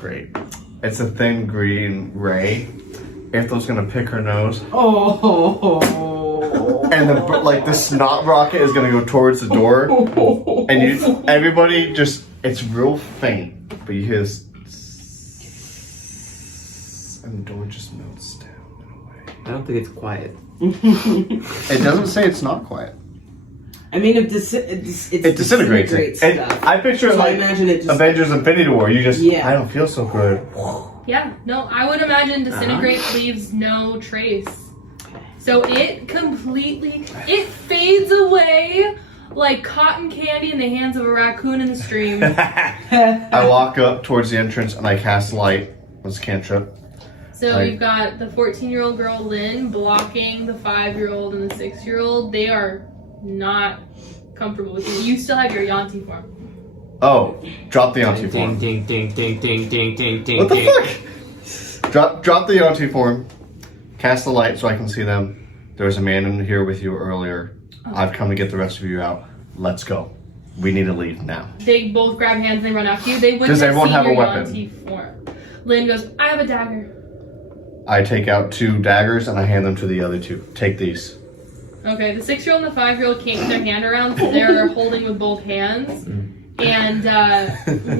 great. It's a thin green ray. Ethel's gonna pick her nose, Oh. and the snot rocket is gonna go towards the door, and everybody it's real faint, but you hear this, and the door just melts down in a way. I don't think it's quiet. It doesn't say it's not quiet. I mean, it Disintegrates it. stuff. I picture So it I like imagine it just. Avengers Infinity War. You just, Yeah. I don't feel so good. Yeah, no, I would imagine disintegrate leaves no trace. So it fades away like cotton candy in the hands of a raccoon in the stream. I walk up towards the entrance and I cast light. Let's cantrip. So Right. you've got the 14-year-old girl Lynn blocking the 5-year-old and the 6-year-old. They are not comfortable with you. You still have your Yanti form. Oh, drop the Ding Yonti ding form. ding ding ding ding ding ding ding. What the ding. fuck? Drop the Yonti form. Cast the light so I can see them. There was a man in here with you earlier. I've come to get the rest of you out. Let's go. We need to leave now. They both grab hands and they run after you. They wouldn't Does everyone seen have a your weapon? Yanti form. Lynn goes, I have a dagger. I take out 2 daggers and I hand them to the other 2. Take these. Okay, the 6-year-old and the 5-year-old can't get their hand around, so they're holding with both hands. And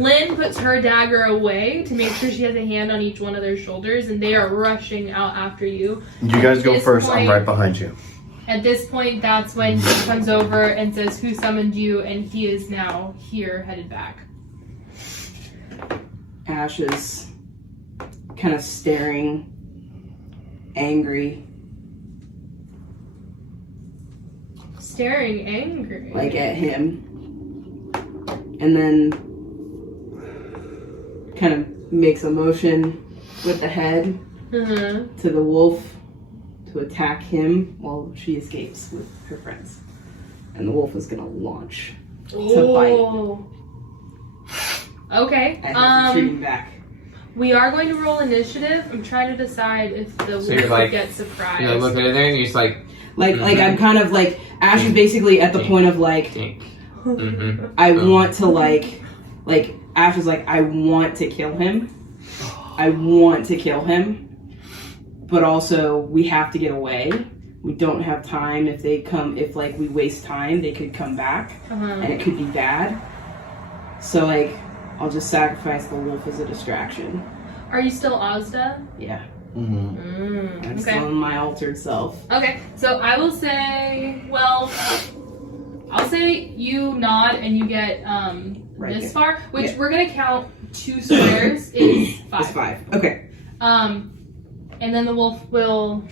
Lynn puts her dagger away to make sure she has a hand on each one of their shoulders, and they are rushing out after you. You guys At go this first. I'm point- right behind you. At this point, that's when he comes over and says, who summoned you? And he is now here, headed back. Ash is kind of staring, angry, Staring angry. like at him, and then kind of makes a motion with the head Uh-huh. to the wolf to attack him while she escapes with her friends. And the wolf is gonna launch to bite Oh. Okay. at him, retreating back. We are going to roll initiative. I'm trying to decide if the wolf you're like- would get surprised. You know, look at it there and you're just like, Like I'm kind of like Ash is basically at the point of like ding. Mm-hmm. I want to like Ash is like I want to kill him. I want to kill him. But also we have to get away. We don't have time. If we waste time, they could come back and it could be bad. So like I'll just sacrifice the wolf as a distraction. Are you still Ozda? Yeah. Mm-hmm. I'm Okay. still in my altered self. Okay, so I will say, I'll say you nod and you get Right this here. far, which Yeah. we're gonna count 2 squares is 5. It's 5. Okay. And then the wolf will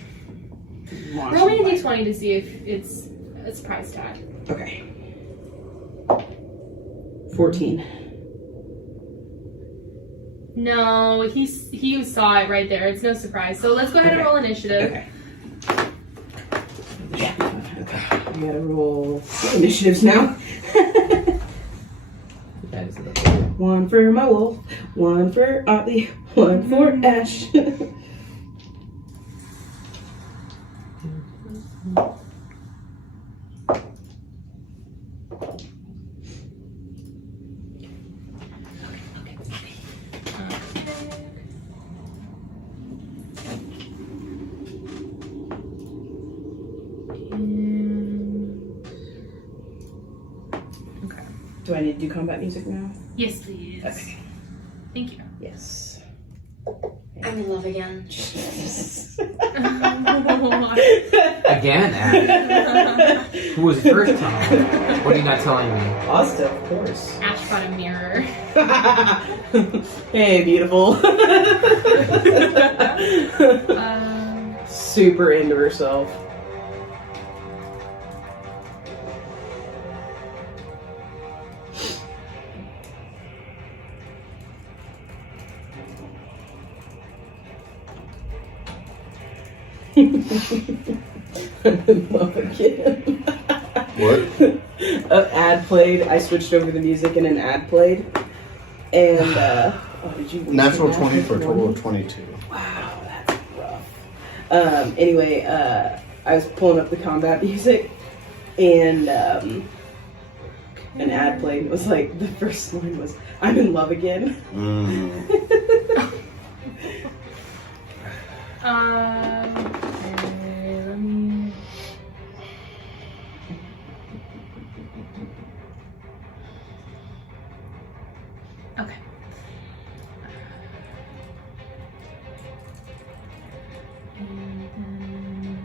Launch roll me a the d20 to see if it's a surprise tag. Okay. 14. No, he saw it right there. It's no surprise. So let's go ahead and Okay. roll initiative. Okay. I gotta roll initiatives now. That is the 1 for my wolf, 1 for Otley, 1 for Ash. Do I need to do combat music now? Yes, please. Okay. Thank you. Yes. I'm in love again. Again, Ash. Who was the first time? What are you not telling me? Asta, of course. Ash got a mirror. Hey, beautiful. Super into herself. I'm in love again. What? An ad played. I switched over the music and an ad played. And, oh, did you? Natural 20 for a total of 22. Wow, that's rough. Anyway, I was pulling up the combat music, and an ad played. It was like, the first line was, I'm in love again. Okay, let me. Okay. And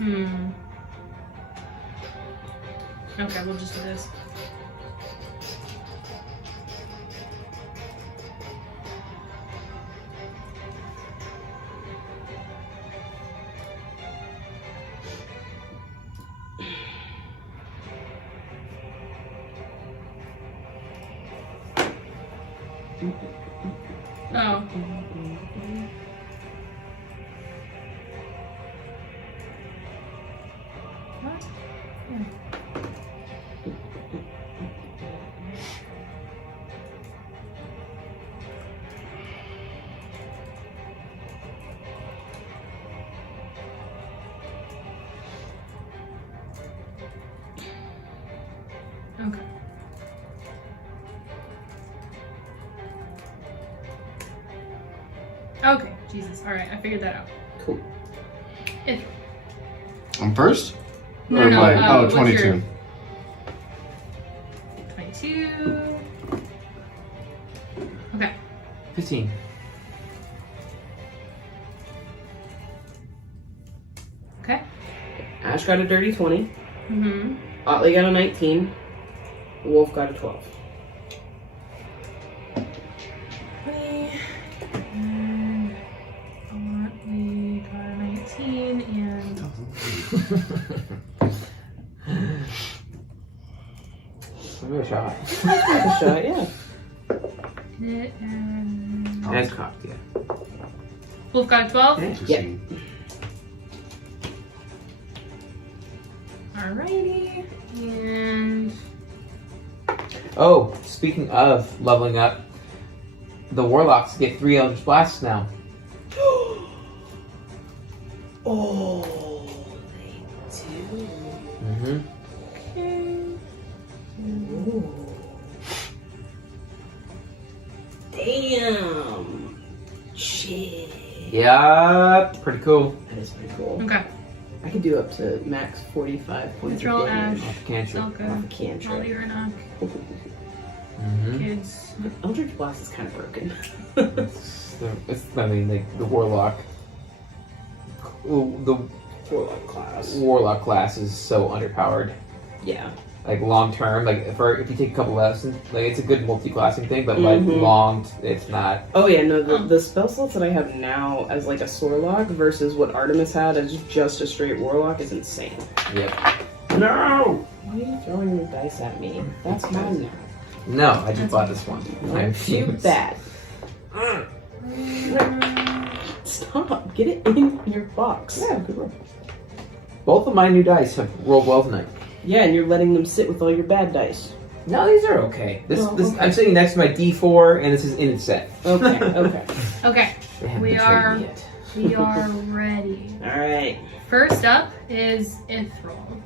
then. Okay, we'll just do this. Oh. What? Okay. Okay, Jesus. Alright, I figured that out. Cool. I'm first? No, Or no, am I- what's 22. your- 22. Okay. 15. Okay. Ash got a dirty 20. Mm-hmm. Otley got a 19. Wolf got a 12. 20. And we got a 19 and Give it a shot. A shot, yeah. hit and That's cocked, yeah. Wolf got a 12. Yeah. Interesting. Alrighty. And Oh, speaking of leveling up, the warlocks get 3 Eldritch Blasts now. Oh, they do. Mm-hmm. Ooh. Damn. Shit. Yep. Pretty cool. That is pretty cool. okay. I could do up to max 45 points Control of damage. Ash. Off the cantrip. Off a Selka. cantrip. Molly Urnock. Mm-hmm. Kids. Eldritch Blast is kind of broken. I mean, like, the warlock. The Warlock class. warlock class is so underpowered. Yeah. Like long term, like if you take a couple lessons, like it's a good multi-classing thing, but like Mhm. long, it's not. Oh yeah, no, the spell slots that I have now as like a Sorlock versus what Artemis had as just a straight Warlock is insane. Yep. No! Why are you throwing your dice at me? That's mine now. No, I just bought this one. I'm Too fuming. bad. Stop. Get it in your box. Yeah, good roll. Both of my new dice have rolled well tonight. Yeah, and you're letting them sit with all your bad dice. No, these are okay. This, Oh, this okay. I'm sitting next to my D4, and this is in its set. Okay, okay. Okay. They haven't We betrayed are- me yet. We are ready. Alright. First up is Ithril.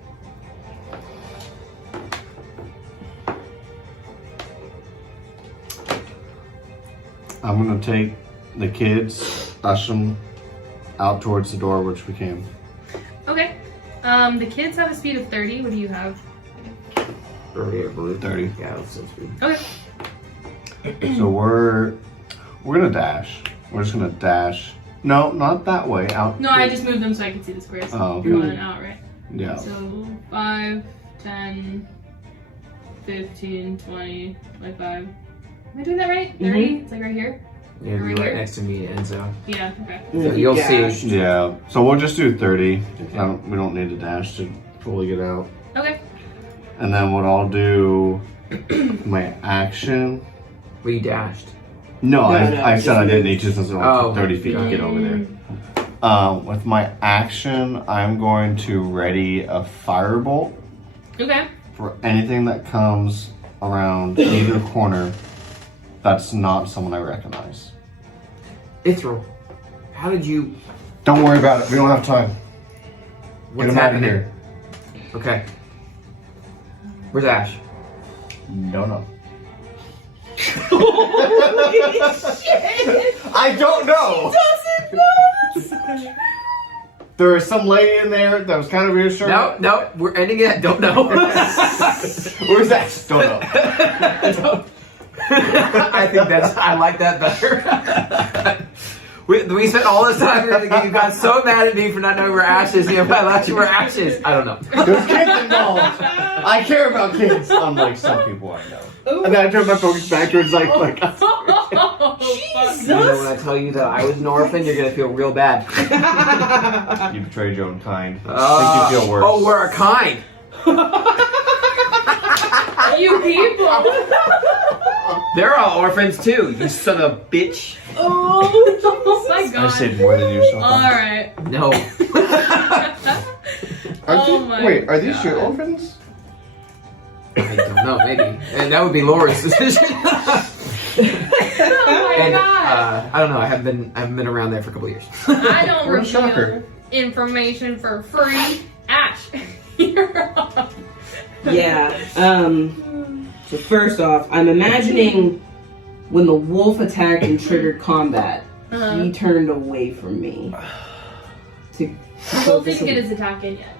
I'm gonna take the kids, dash them out towards the door, which we came. Okay. The kids have a speed of 30. What do you have? 30, I believe. 30. Yeah, that's speed. Okay. So we're gonna dash. We're just gonna dash. No, not that way. Out. No, I just moved them so I can see the squares. Oh, You're okay. going out, right? Yeah. So 5, 10, 15, 20, 25. Am I doing that right? 30? It's like right here? Yeah, you're Right right here? next to me, Enzo. Yeah, okay. So you'll Dash. see. Yeah. So we'll just do 30. We don't need to dash to fully get out. Okay. And then what I'll do, my action. We dashed. No, No, I said I just didn't need to since it only Oh, took 30 feet to get over there. With my action, I'm going to ready a firebolt Okay. for anything that comes around either corner that's not someone I recognize. Ithril, how did you... Don't worry about it. We don't have time. What's Get him out of happening? here. Okay. Where's Ash? Don't know. Holy shit! I don't know. Doesn't know. There was some lady in there that was kind of reassuring. No, we're ending it. Don't know. Where's that? Don't know. I like that better. we spent all this time here thinking you got so mad at me for not knowing where Ash is. You know, I thought you were Ashes. I don't know. There's kids involved. I care about kids, unlike some people I know. Oh, And then I turned my focus backwards, like Jesus! You know, when I tell you that I was an orphan, you're gonna feel real bad. you betrayed your own kind. I think you feel worse. Oh, we're a kind. You people! They're all orphans too. You son of a bitch. Oh my god. I saved more than you. So Alright. No. Wait, are these God. your orphans? I don't know. Maybe, and that would be Laura's decision. Oh my And god. I don't know. I haven't been around there for a couple of years. I don't What a reveal shocker. information for free. Ash, you're on. Yeah. So first off, I'm imagining when the wolf attacked and triggered combat, he turned away from me. To Wolf focus didn't get on- his attack in yet.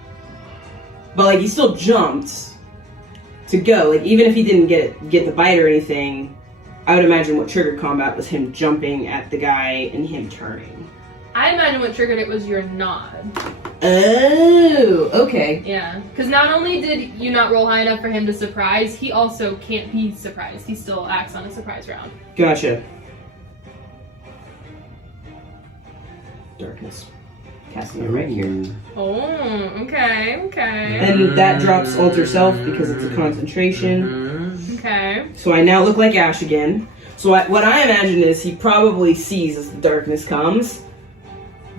But like he still jumped to go. Like even if he didn't get the bite or anything, I would imagine what triggered combat was him jumping at the guy and him turning. I imagine what triggered it was your nod. Oh, okay. Yeah, because not only did you not roll high enough for him to surprise, he also can't be surprised. He still acts on a surprise round. Gotcha. Darkness. Casting it right here. Oh, okay, okay, And that drops Alter Self because it's a concentration. okay. So I now look like Ash again. So what I imagine is he probably sees as the darkness comes,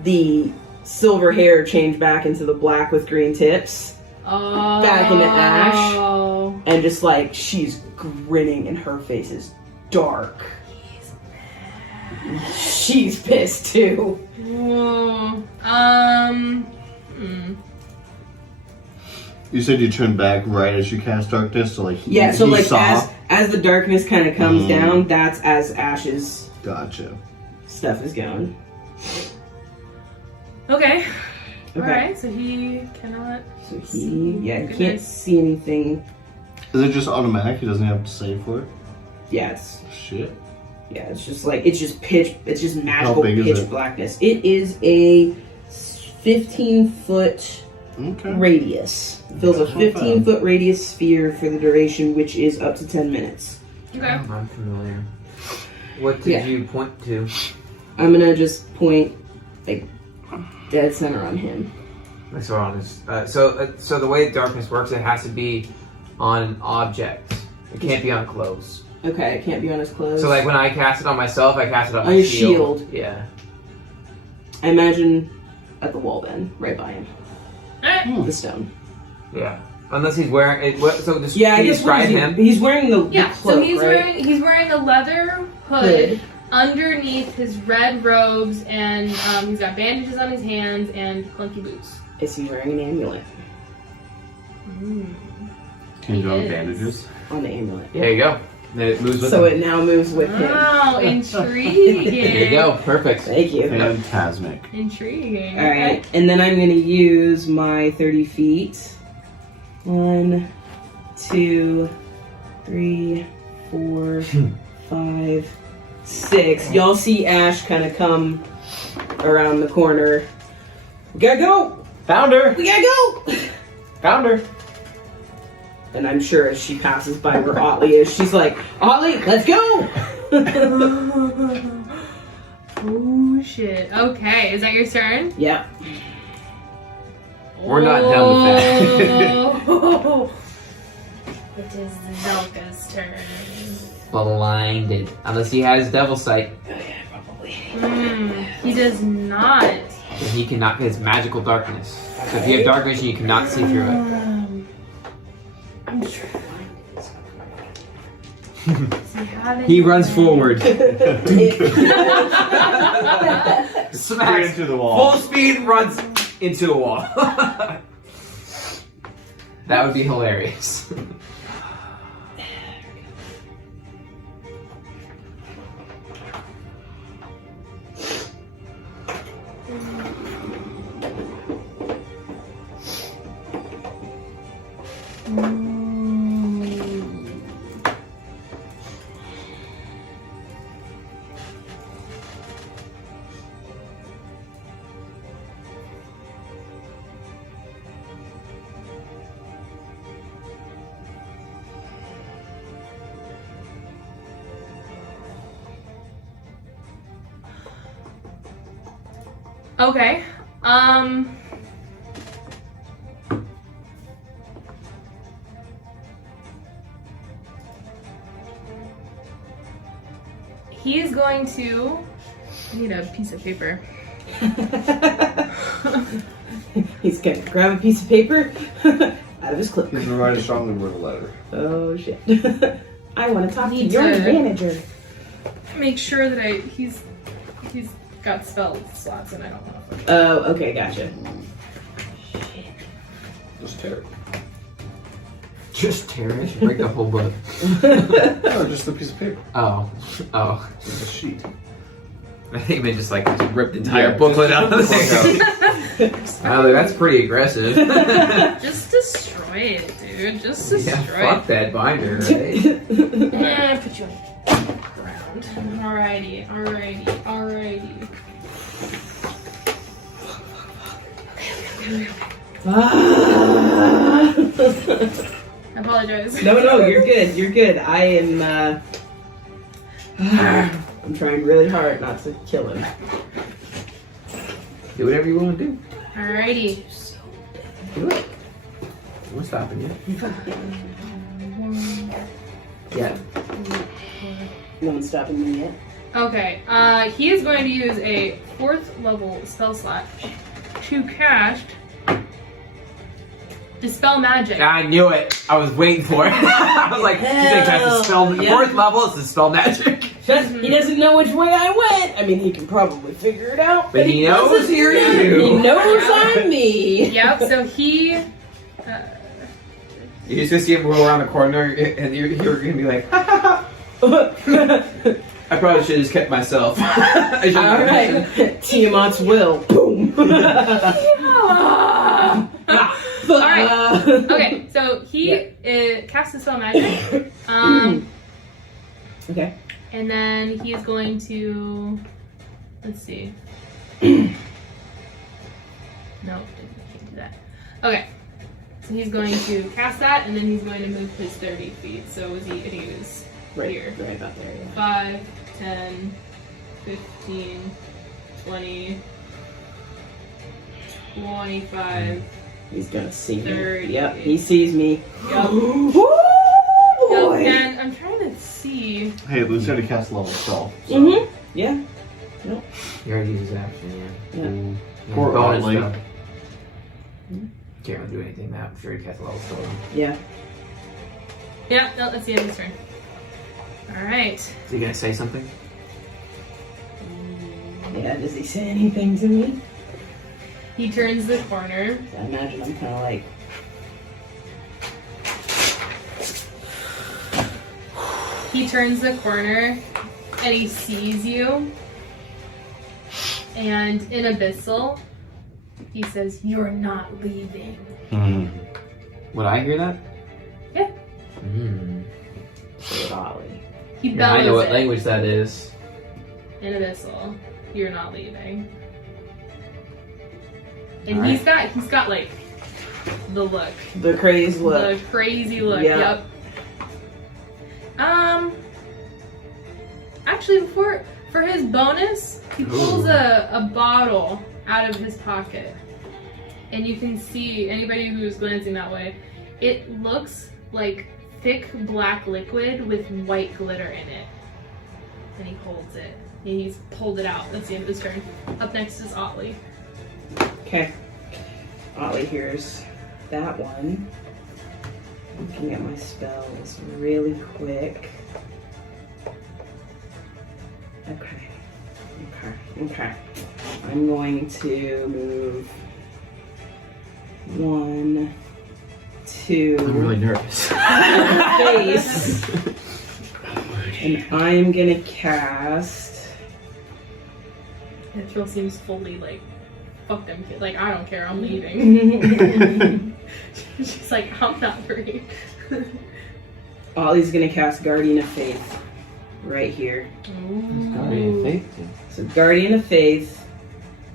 the silver hair change back into the black with green tips, Oh. Back into Ash. and just like she's grinning and her face is dark. She's pissed too. Ooh. You said you turned back right as you cast darkness, so like Yeah, so he like saw. as the darkness kind of comes down, that's as Ash's Gotcha. stuff is going. Okay. Okay. Alright, so he cannot. So he can't Goodness. see anything. Is it just automatic? He doesn't have to save for it? Yeah, it's Shit. it's just magical big is pitch it? blackness. It is a 15-foot Okay. radius. It fills a That's not bad. 15-foot radius sphere for the duration, which is up to 10 minutes. Okay. I'm familiar. What did Yeah. you point to? I'm gonna just point like dead center on him. I saw on this. So the way darkness works, it has to be on an object. It can't be on clothes. Okay, it can't be on his clothes. So like when I cast it on myself, I cast it on On my your shield. shield. Yeah. I imagine at the wall then, right by him. Alright. The stone. Yeah. Unless he's wearing it. So just Yeah, I can you guess what describe is him. he's wearing the Yeah, cloak, so he's right? wearing a leather hood underneath his red robes, and he's got bandages on his hands and clunky boots. Is he wearing an amulet Can you draw He is. bandages? on the amulet? There you go. Then it moves with So him. it now moves with him. Wow, intriguing. There you go. Perfect. Thank you. Phantasmic. Intriguing. All right, and then I'm gonna use my 30 feet. 1, 2, 3, 4, 5, 6. Y'all see Ash kind of come around the corner. We gotta go. Found her. We gotta go. Found her. And I'm sure as she passes by where Otley is, she's like, Otley, let's go. Oh shit. Okay, is that your turn? Yep. We're not done with that. Oh. It is Zelka's turn. Blinded. Unless he has devil sight. He does not. Then he cannot get his magical darkness. So if you have dark vision, you cannot see through it. I'm trying. He runs forward. Straight Smacks. into the wall. Full speed runs into a wall. That would be hilarious. Okay. He is going to. I need a piece of paper. He's gonna grab a piece of paper out of his cloak. He's gonna write a strongly worded letter. Oh shit. I want to talk to Need your to- manager. Make sure that he's got spell slots and I don't want to. Oh, okay, gotcha. Just tear it. Just tear it. Break the whole book. No, just a piece of paper. Oh. Oh. Just a sheet. I think they just ripped the entire Yeah, booklet just out of the rip the thing. Oh, that's pretty aggressive. Just destroy it, dude. Just destroy Yeah, fuck it. that binder, right? Put you on the ground. Alrighty. I apologize. No, you're good. You're good. I am. I'm trying really hard not to kill him. Do whatever you want to do. Alrighty. Do it. What's stopping you? Yeah. No one's stopping me yet. Okay, he is going to use a 4th level spell slot to cast Dispel Magic. I knew it. I was waiting for it. I was like, he's gonna cast a spell. Yeah. 4th level is the spell magic. He doesn't know which way I went. I mean, he can probably figure it out. But he knows doesn't you're know. you. He knows I'm me. Yep, so he... You're just gonna see him roll around the corner, and you're gonna be like, ha ha ha. I probably should have just kept myself. I should've- All right. Tiamat's will. Boom. Alright. Okay, so he casts Dispel Magic. Okay. And then he is going to... Let's see. No, can't do that. Okay. So he's going to cast that, and then he's going to move his 30 feet. So is he? I think it was here. Right about there. Yeah. 5, 10, 15, 20, 25. He's gonna see me. 30. Yep, he sees me. Yup. Woo, Yup, boy. and I'm trying to see. Hey, Lucy already cast a level spell. So. Mm-hmm. Yeah. He already used his action, yeah. Yeah. Poor bonus Otley. spell. Can't really do anything now. If you already cast a level spell. Yeah. Yeah, no, that's the end of his turn. Alright. Is he gonna say something? Yeah. Does he say anything to me? He turns the corner. I imagine I'm kind of like. he turns the corner and he sees you. And in Abyssal, he says, "You're not leaving." Would I hear that? Yeah. So Ollie. He Yeah, I know bellows what it language that is. in Abyssal. "You're not leaving." And Alright. he's got like the look. The crazy look. The crazy look. Yeah. Yep. Actually, for his bonus, he pulls a bottle out of his pocket, and you can see anybody who's glancing that way. It looks like thick black liquid with white glitter in it, and he holds it. And he's pulled it out. That's the end of his turn. Up next is Otley. Okay. Ollie hears that one. Looking at my spells really quick. Okay. I'm going to move 1, 2. I'm really nervous. Face. And I'm gonna cast. It seems fully like, fuck them kids. Like, I don't care. I'm leaving. She's like, I'm not free. Ollie's gonna cast Guardian of Faith right here. Ooh. So Guardian of Faith,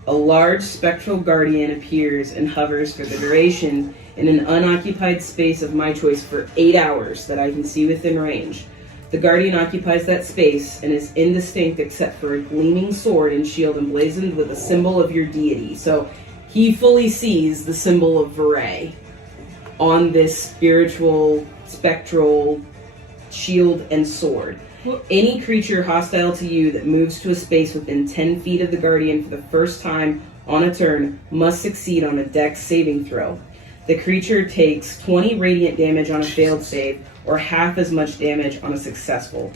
a large spectral guardian appears and hovers for the duration in an unoccupied space of my choice for 8 hours that I can see within range. The guardian occupies that space and is indistinct except for a gleaming sword and shield emblazoned with a symbol of your deity. So he fully sees the symbol of Viray on this spiritual, spectral shield and sword. Any creature hostile to you that moves to a space within 10 feet of the Guardian for the first time on a turn must succeed on a Dex saving throw. The creature takes 20 radiant damage on a failed save, or half as much damage on a successful.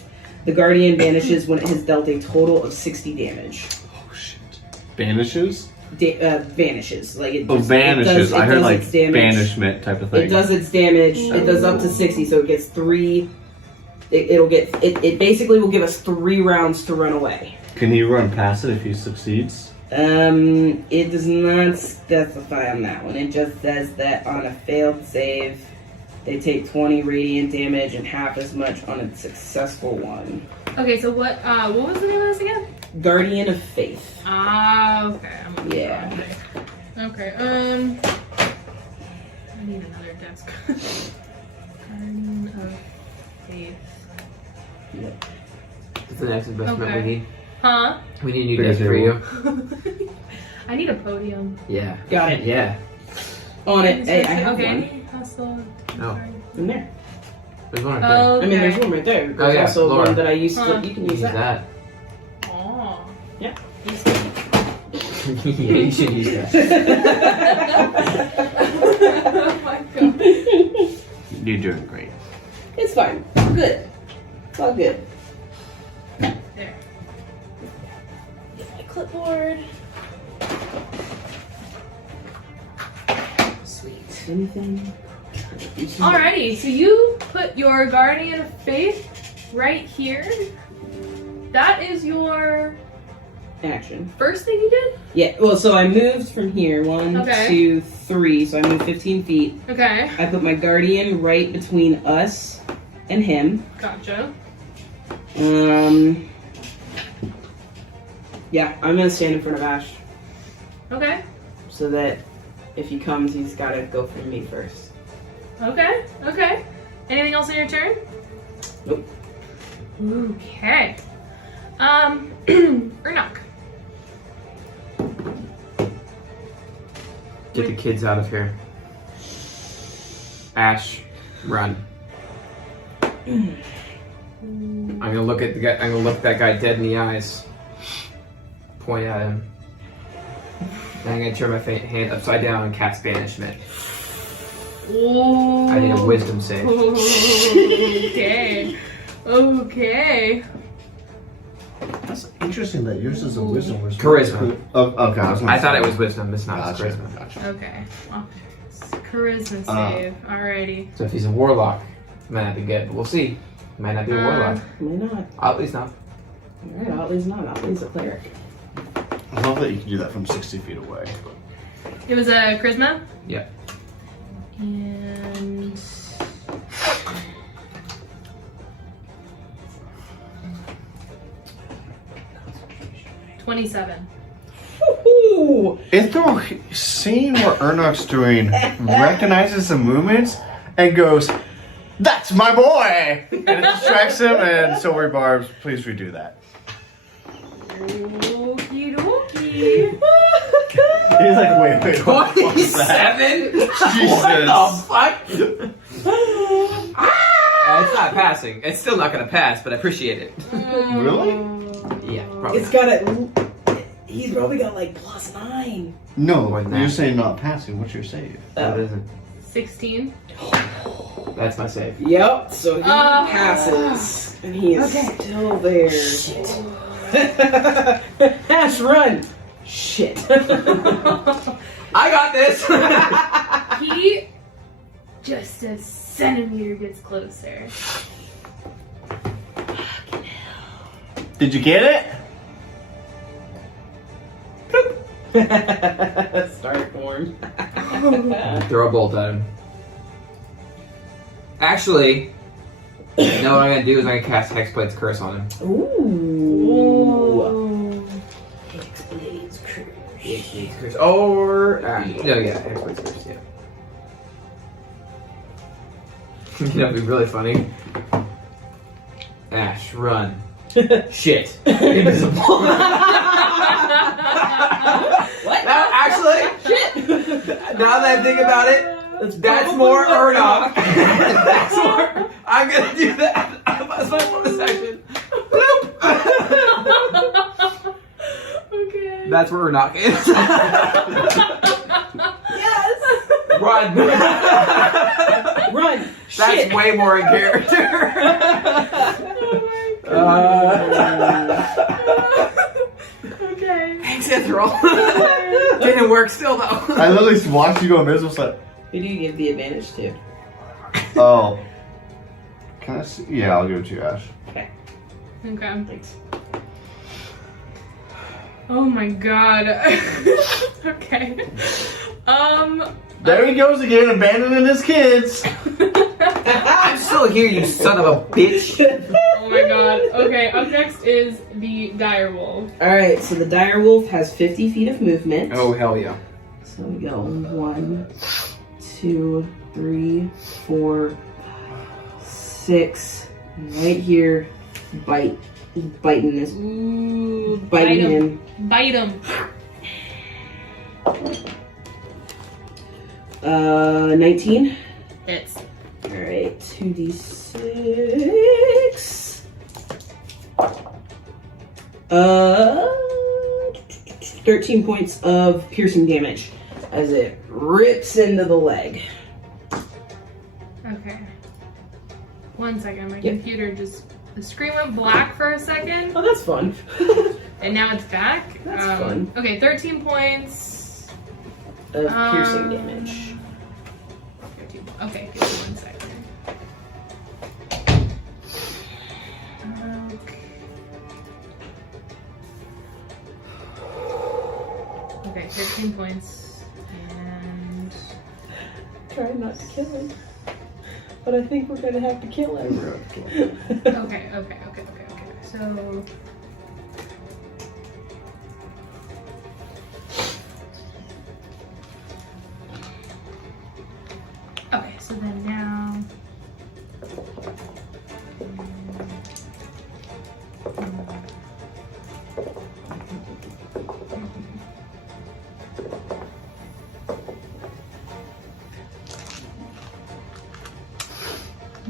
The Guardian vanishes when it has dealt a total of 60 damage. Oh shit. Vanishes? Vanishes. Like it Oh, just, vanishes. I heard does like its damage. banishment type of thing. It does its damage. It does up to 60, so it gets 3. It basically will give us 3 rounds to run away. Can he run past it if he succeeds? It does not specify on that one. It just says that on a failed save, they take 20 radiant damage and half as much on a successful one. Okay, so what was the name of this again? Guardian of Faith. Ah, okay. I'm gonna Yeah. draw it. Okay, I need another desk. Garden of Faith. It's the next investment Okay. we need. Huh? We need a new Bigger desk for table. you. I need a podium. Yeah. Got it. Yeah. On it. Hey, I have one. Okay. Hustle. No. In there. There's one right there. Okay. I mean, there's one right there. There's Oh, yeah, also Laura. one that I used to. Huh. You can Use use that. that. Oh. Yeah. Yeah, you should use that. Oh my god. You're doing great. It's fine. Good. It's all good. There. Get my clipboard. Sweet. Anything? Alrighty, so you put your Guardian of Faith right here. That is your Action. first thing you did? Yeah, well, so I moved from here. 1, Okay. 2, 3. So I moved 15 feet. Okay, I put my guardian right between us and him. gotcha. Yeah, I'm gonna stand in front of Ash Okay, so that if he comes, he's gotta go for me first. okay, okay. Anything else on your turn? Nope. Okay. Ernok. Get the kids out of here. Ash, run. I'm gonna look at the guy. I'm gonna look that guy dead in the eyes. Point at him. And I'm gonna turn my hand upside down and cast banishment. Ooh. I need a wisdom save. Okay. Okay. That's interesting that yours is a wisdom. Charisma. Oh, okay. I thought it was wisdom. It's not. Gotcha. It's charisma. Gotcha. Okay. Well, charisma save. Alrighty. So if he's a warlock, it might not be good, but we'll see. Might not be a warlock. May not. At least not. Alright, Otley's not. Otley's a cleric. I love that you can do that from 60 feet away. It was a charisma. Yeah. And 27. Ooh! Ithro, seeing what Ernok's doing, recognizes the movements and goes, "That's my boy!" And it distracts him, and so Barbs, please redo that. Okie dokie. He's like, wait, what the fuck is that? 27? Jesus. It's not passing. It's still not gonna pass, but I appreciate it. Really? Yeah, probably. It's got a. He's probably got like +9. No, More than you're that. saying not passing. What's your save? That isn't. 16. That's my save. Yep, so he passes. And he is still there. Shit. Ash, run! Shit. I got this! He just a centimeter gets closer. Did you get it? Start form. Throw a bolt at him. Actually, you know what I'm gonna do is I'm gonna cast Hexblade's Curse on him. Ooh. Hexblade's Curse. Hexblade's Curse. Or. No, yeah, Hexblade's Curse, yeah. You know, it'd be really funny. Ash, run. Shit. Invisible. What? Now, actually, now that I think about it, that's more Erdog. That's more. I'm gonna do that. That's my bonus action. Bloop. Okay. That's where Erdog is. Yes! Run. Run! That's Shit! way more in character. Okay. Thanks, Ithral. Didn't work still though. I literally watched you go invisible. So, Who do you give the advantage to? oh, can I see? Yeah, I'll give it to you, Ash. Okay. Thanks. Oh my god. Okay. There he goes again, abandoning his kids. I'm still here, you son of a bitch. Oh my god. Okay, up next is the direwolf. Alright, so the dire wolf has 50 feet of movement. Oh hell yeah. So we go 1, 2, 3, 4, 6. Right here, biting this, Ooh, biting bite him. Bite him. 19. Hits. Alright, 2d6. 13 points of piercing damage as it rips into the leg. Okay. 1 second. My Yep. computer just. The screen went black for a second, Oh, that's fun. and now it's back. That's fun. Okay, 13 points. Of piercing Um, damage. 13, okay, give me 1 second. Okay, 13 points. And. Try not to kill him. But I think we're gonna have to kill him. Okay. So. Okay, so then now.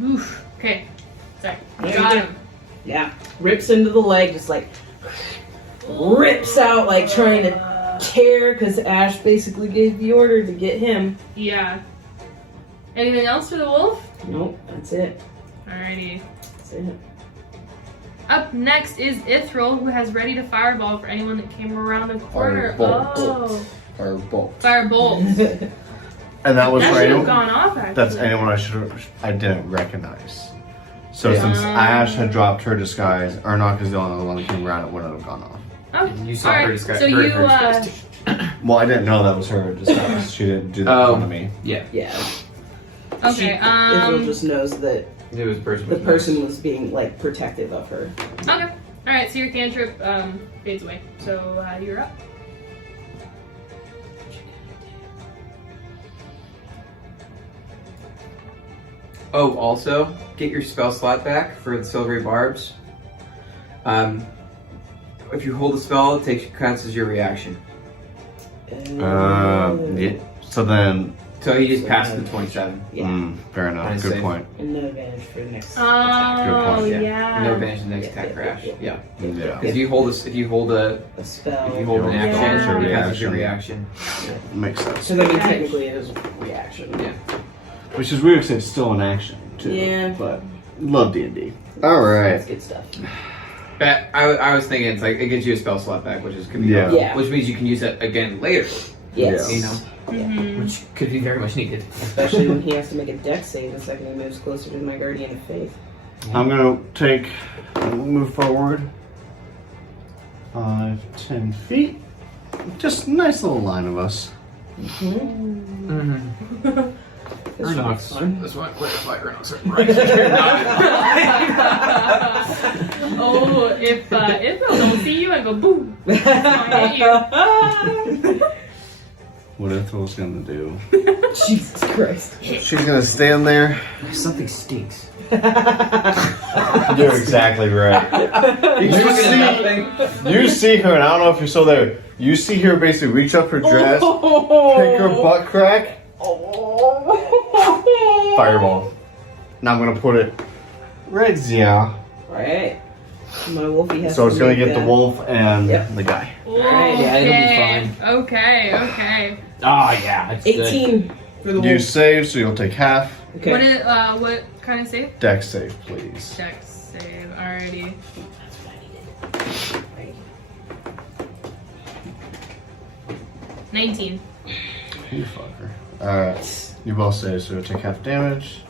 Oof. Okay. Sorry. Got him. Yeah. Rips into the leg, just like rips out, like trying to tear, because Ash basically gave the order to get him. Yeah. Anything else for the wolf? Nope, that's it. Alrighty. That's it. Up next is Ithral, who has ready to fireball for anyone that came around the corner. Firebolt. Oh. Firebolt. Firebolt. And that was That for should have anyone. gone off, actually. That's anyone I didn't recognize. So Yeah. since Ash had dropped her disguise, Ernok is the only one that came around. It wouldn't have gone off. Okay. You saw All her right, disguise. So her you, disguise. Well, I didn't know that was her disguise. She didn't do that in Oh. front of me. Yeah. okay. Israel just knows that It was a person. the person was being like protective of her. Okay. All right. So your cantrip fades away. So you're up. Oh, also, get your spell slot back for the silvery barbs. If you hold a spell, it counts as your reaction. Yeah. So then, So you just passed the 27. Yeah. fair enough. Nice Good save. point. And no advantage for the next Oh, attack. point, yeah. No advantage in the next Yeah, attack yeah, crash. yeah, Yeah. Yeah. If you hold a A spell. if you hold an Yeah. action, Yeah. it counts as your reaction. Makes sense. So that means technically it is a reaction. Yeah. Which is weird because it's still an action too. Yeah. But love D&D. All right. That's good stuff. I was thinking it's like it gives you a spell slot back, which is could be Yeah. Yeah. which means you can use that again later. Yes. You know, Mhm. which could be very much needed. Especially when he has to make a dex save the second he moves closer to my guardian of faith. I'm gonna move forward 5, 10 feet. Just a nice little line of us. Mm-hmm. This should be fun. That's why Ernok's Oh, if Israel don't see you and go boom. What Ithral's gonna do? Jesus Christ. She's gonna stand there. Something stinks. You're exactly right. You see her, and I don't know if you're still there. You see her basically reach up her dress, pick her butt crack, fireball. Now I'm gonna put it right there. Alright. My wolfie has So it's to gonna make get the that. wolf and Yep. the guy. Yeah, it'll be fine. Okay. Oh yeah, it's 18 for the You wolf. save, so you'll take half. Okay. What kind of save? Dex save, please. Dex save. Alrighty. 19. You fucker. Alright. You both save, so you'll take half damage.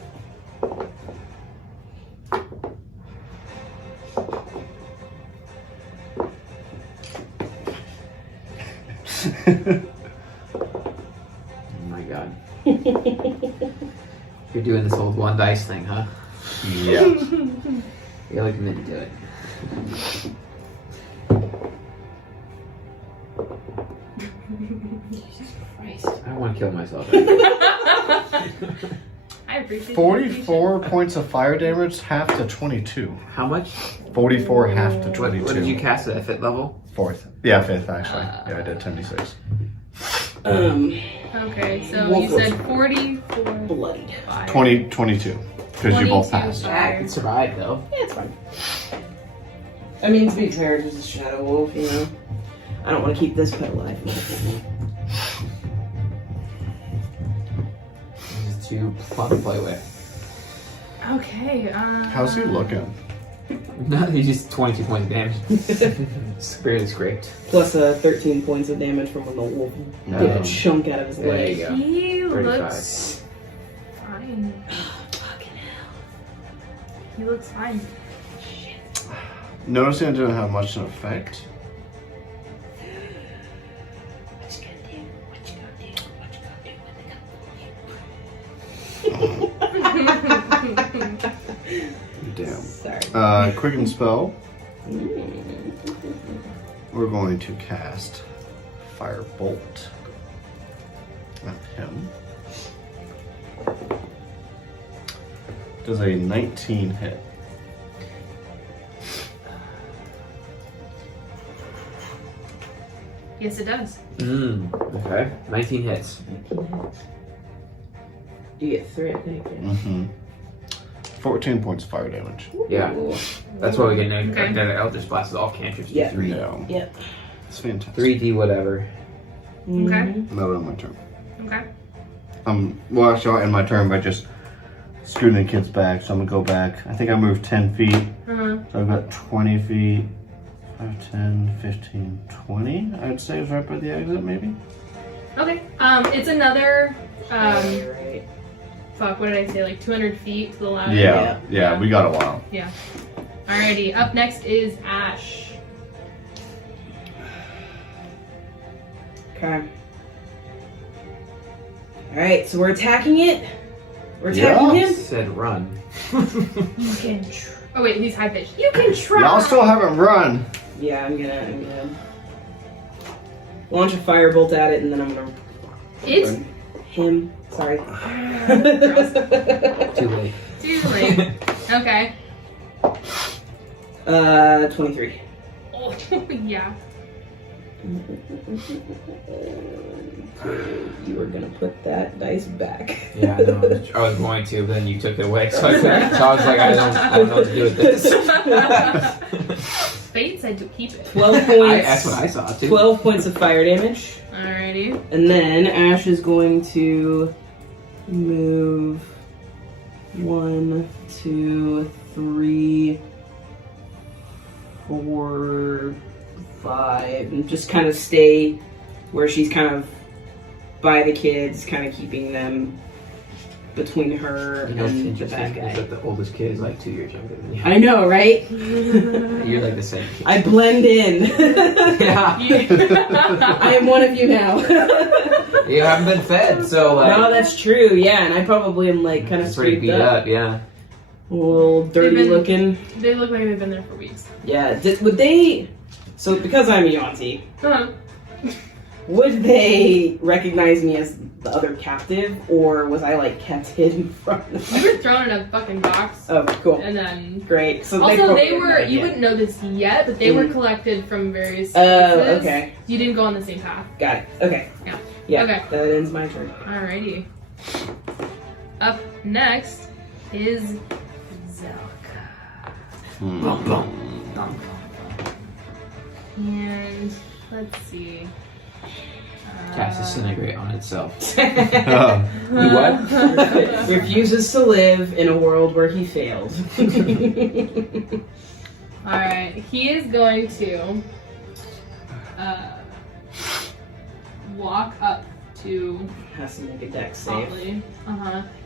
Oh my god. You're doing this old one dice thing, huh? Yeah. You're like meant to do it. Jesus Christ. I don't want to kill myself. I appreciate 44 points of fire damage, half to 22. How much? 44 half to What 22. did you cast at fifth level? Fourth. Yeah, fifth actually. Yeah, I did 10d6. Okay, so Wolf you was said 44. bloodied. 22. Because you both 22 passed. fire. I could survive though. Yeah, it's fine. I mean, to be fair, it's just a shadow wolf, you know. I don't want to keep this pet alive. This is too fun to play with. Okay. How's he looking? No, he's just 22 points of damage. Severely scraped. Plus 13 points of damage from when the wolf No. did a chunk out of his There leg. you go. He 35. looks fine. Fucking hell. He looks fine. Noticing it didn't have much of an effect. Damn. Sorry. Quicken spell. We're going to cast Firebolt at him. Does a 19 hit? Yes, it does. Okay. 19 hits. You get 3, I think. Yeah. Mm-hmm. 14 points of fire damage. Yeah. That's why we get Okay. that Eldritch Blast is all cantrips. Yeah. 3. No. Yep. It's fantastic. 3D whatever. Okay. Not on my turn. Okay. Well, actually, I'll end my turn by just scooting the kids back. So I'm gonna go back. I think I moved 10 feet. Uh-huh. So I've got 20 feet. 5, 10, 15, 20. I'd say is right by the exit, maybe. Okay. It's another Right. fuck, what did I say? Like 200 feet to the left? Yeah, we got a while. Yeah. Alrighty, up next is Ash. Okay. Alright, so we're attacking it. We're attacking him. Said run. You can oh wait, he's high pitched. You can try! Y'all still haven't run. Yeah, I'm gonna launch a firebolt at it, and then I'm gonna It's him. Sorry. Too late. too late. Okay. 23. Oh, yeah. You were gonna put that dice back. Yeah, I know. I was going to, but then you took it away. So I was like, I don't know what to do with this. Fate said to keep it. 12 points. That's what I saw too. 12 points of fire damage. Alrighty. And then Ash is going to move 1, 2, 3, 4, 5, and just kind of stay where she's kind of by the kids, kind of keeping them between her You know what's and the interesting bad is guy. that the oldest kid is like 2 years younger than you. I know, right? You're like the same kid. I blend in. Yeah. I am one of you now. You haven't been fed, so like. No, that's true. Yeah, and I probably am like kind of it's pretty scraped beat up. up, yeah. A little dirty They've been- looking. They look like they've been there for weeks. Yeah. Would they? So because I'm a Yuan-ti, Uh-huh. would they recognize me as the other captive, or was I like kept hidden from them? You were thrown in a fucking box, Oh, cool. and then Great. So also probably they have no were. You idea. wouldn't know this yet, but they were collected from various. Oh, places. okay. You didn't go on the same path. Got it. Okay. Yeah. Yeah. Okay. That ends my turn. Alrighty. Up next is Zelka. And let's see. Cast disintegrate on itself. You what? Refuses to live in a world where he failed. Alright, he is going to walk up to Has to make a dex save. Holly.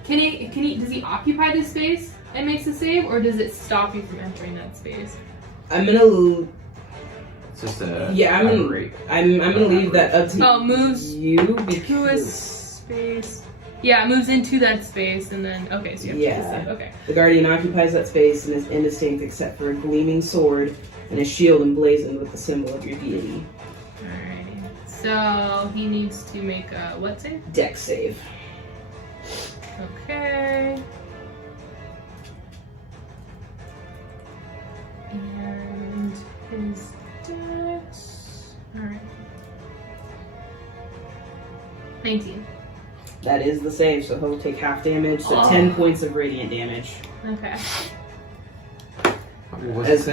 Can he does he occupy this space and makes a save, or does it stop you from entering that space? I'm gonna. It's just a. Yeah, I'm gonna. rate. I'm gonna leave that up to Oh, moves you to a because space. Yeah, it moves into that space and then okay, so you have to Yeah. make a save. Okay. the guardian occupies that space and is indistinct except for a gleaming sword and a shield emblazoned with the symbol of your deity. Alrighty. So he needs to make a what save? Dex save. Okay. And his dex. Alright. 19. That is the save, so he'll take half damage, so Oh. 10 points of radiant damage. Okay. What's As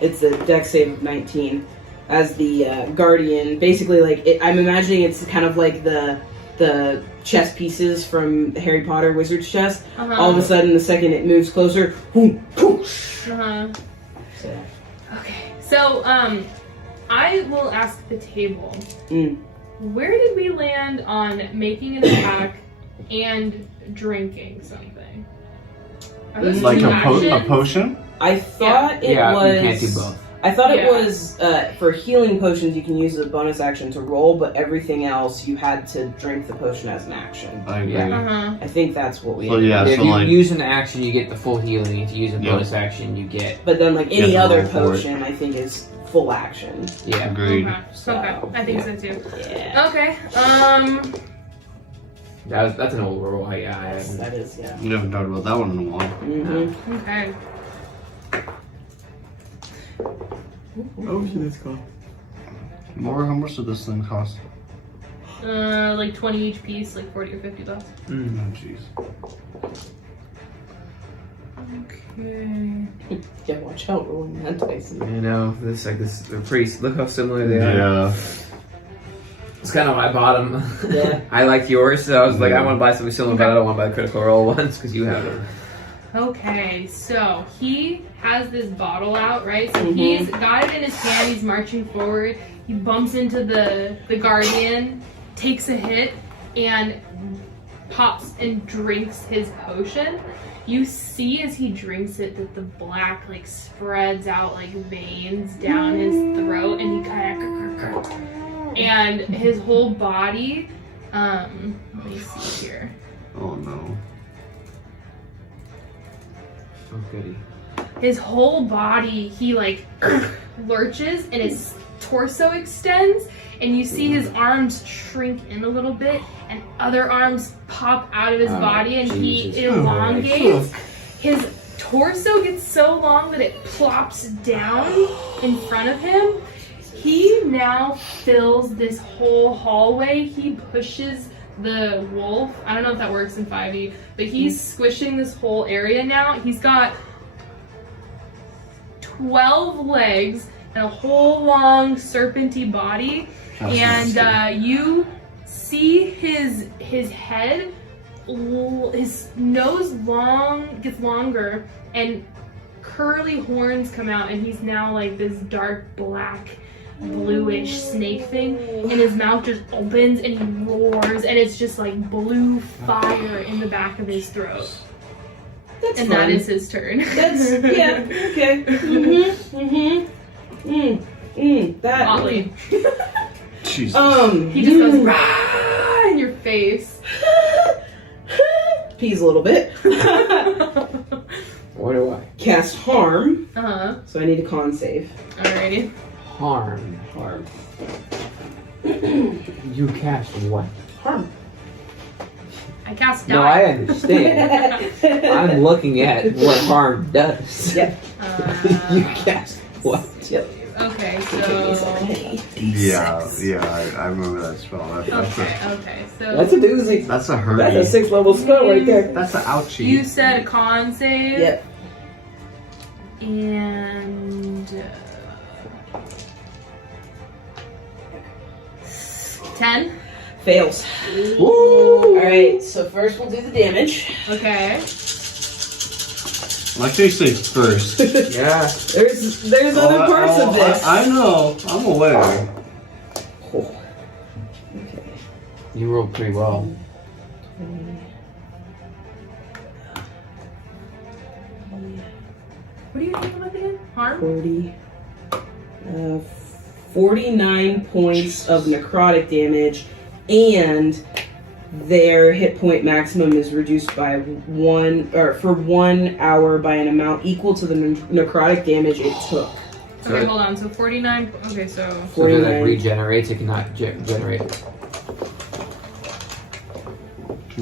it's a dex save of 19. As the guardian, basically, like I'm imagining it's kind of like the chess pieces from Harry Potter Wizard's chest. All of a sudden, the second it moves closer, boom, poosh. Uh-huh. So, Okay. So, I will ask the table. Mm. Where did we land on making an attack and drinking something? Are those Like two a actions? potion? I thought it Yeah, was. you can't do both. I thought it Yeah. was for healing potions. You can use as a bonus action to roll, but everything else you had to drink the potion as an action. I agree. Yeah. Uh-huh. I think that's what we. So yeah, If so you like use an action, you get the full healing. If you use a Yeah. bonus action, you get But then, like You any have to other roll for it. potion, I think is full action. yeah. agreed. Okay. Okay. I think so too. Yeah. Okay. That's an old roll. I That is, yeah. You haven't talked about that one in a while. Mm-hmm. Okay. Oh shit, that's cool. Laura, how much did this thing cost? Like 20 each piece, like 40 or 50 bucks. Oh jeez. Okay. Yeah, watch out rolling that dice. You know, they're pretty. Look how similar they are. Yeah. It's kind of my bottom. Yeah. I liked yours, so I was like, Yeah. I want to buy something similar, but I don't want to buy the Critical Role ones because you have them. Okay, so he has this bottle out, right? So Mhm. he's got it in his hand, he's marching forward, he bumps into the guardian, takes a hit, and pops and drinks his potion, you see as he drinks it that the black like spreads out like veins down his throat, and he kind of and his whole body. Let me see here. Oh no. Oh goody. His whole body, he like lurches and his torso extends, and you see his arms shrink in a little bit, and other arms pop out of his body, and Jesus he elongates. His torso gets so long that it plops down in front of him. He now fills this whole hallway. He pushes the wolf. I don't know if that works in 5e, but he's squishing this whole area now. He's got 12 legs and a whole long serpenty body. And you see his head, his nose gets longer, and curly horns come out, and he's now like this dark black bluish snake thing, and his mouth just opens and he roars, and it's just like blue fire in the back of his throat. That's And fun. that is his turn. That's yeah. Okay. That. Oddly. Jesus. He just goes rah in your face. Pees a little bit. What do I? Cast harm. Uh-huh. So I need a con save. Alrighty. Harm. Harm. You cast what? Harm. I cast die. No, I understand. I'm looking at what harm does. Yep. You cast what? Yep. Okay, so Yeah, I remember that spell. okay, so That's a doozy. That's a hurry. That's a 6th level spell right there. That's an ouchie. you said a con save. Yep. And 10. Fails. Woo! Alright, so first we'll do the damage. Okay. Like they say first. Yeah. There's other parts of this. I know. I'm aware. Oh. Okay. You rolled pretty well. What are you thinking about again? Harm? 40. 49 points of necrotic damage, and their hit point maximum is reduced by for 1 hour by an amount equal to the necrotic damage it took. Okay, hold on. So 49. Okay, so. So if it like 49. regenerates, it cannot generate it.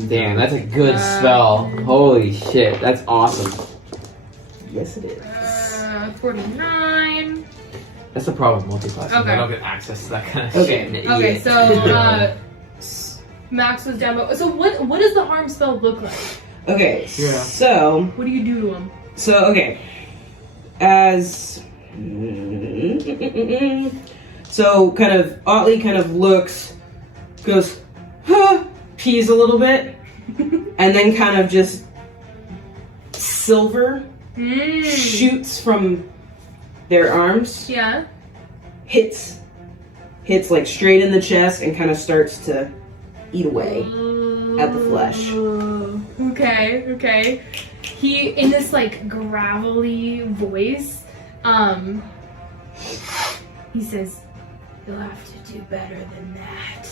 Damn, that's a good spell. Holy shit, that's awesome. Yes, it is. 49. That's the problem with multi-class. Okay. I don't get access to that kind of Okay. shit. Okay, so Max was down. So what does the harm spell look like? Okay, Yeah. so What do you do to him? okay, as so kind of Otley kind of looks, goes, huh, pees a little bit, and then kind of just silver shoots from their arms, Yeah. hits like straight in the chest, and kind of starts to eat away at the flesh. Okay. He, in this like gravelly voice, he says, "You'll have to do better than that."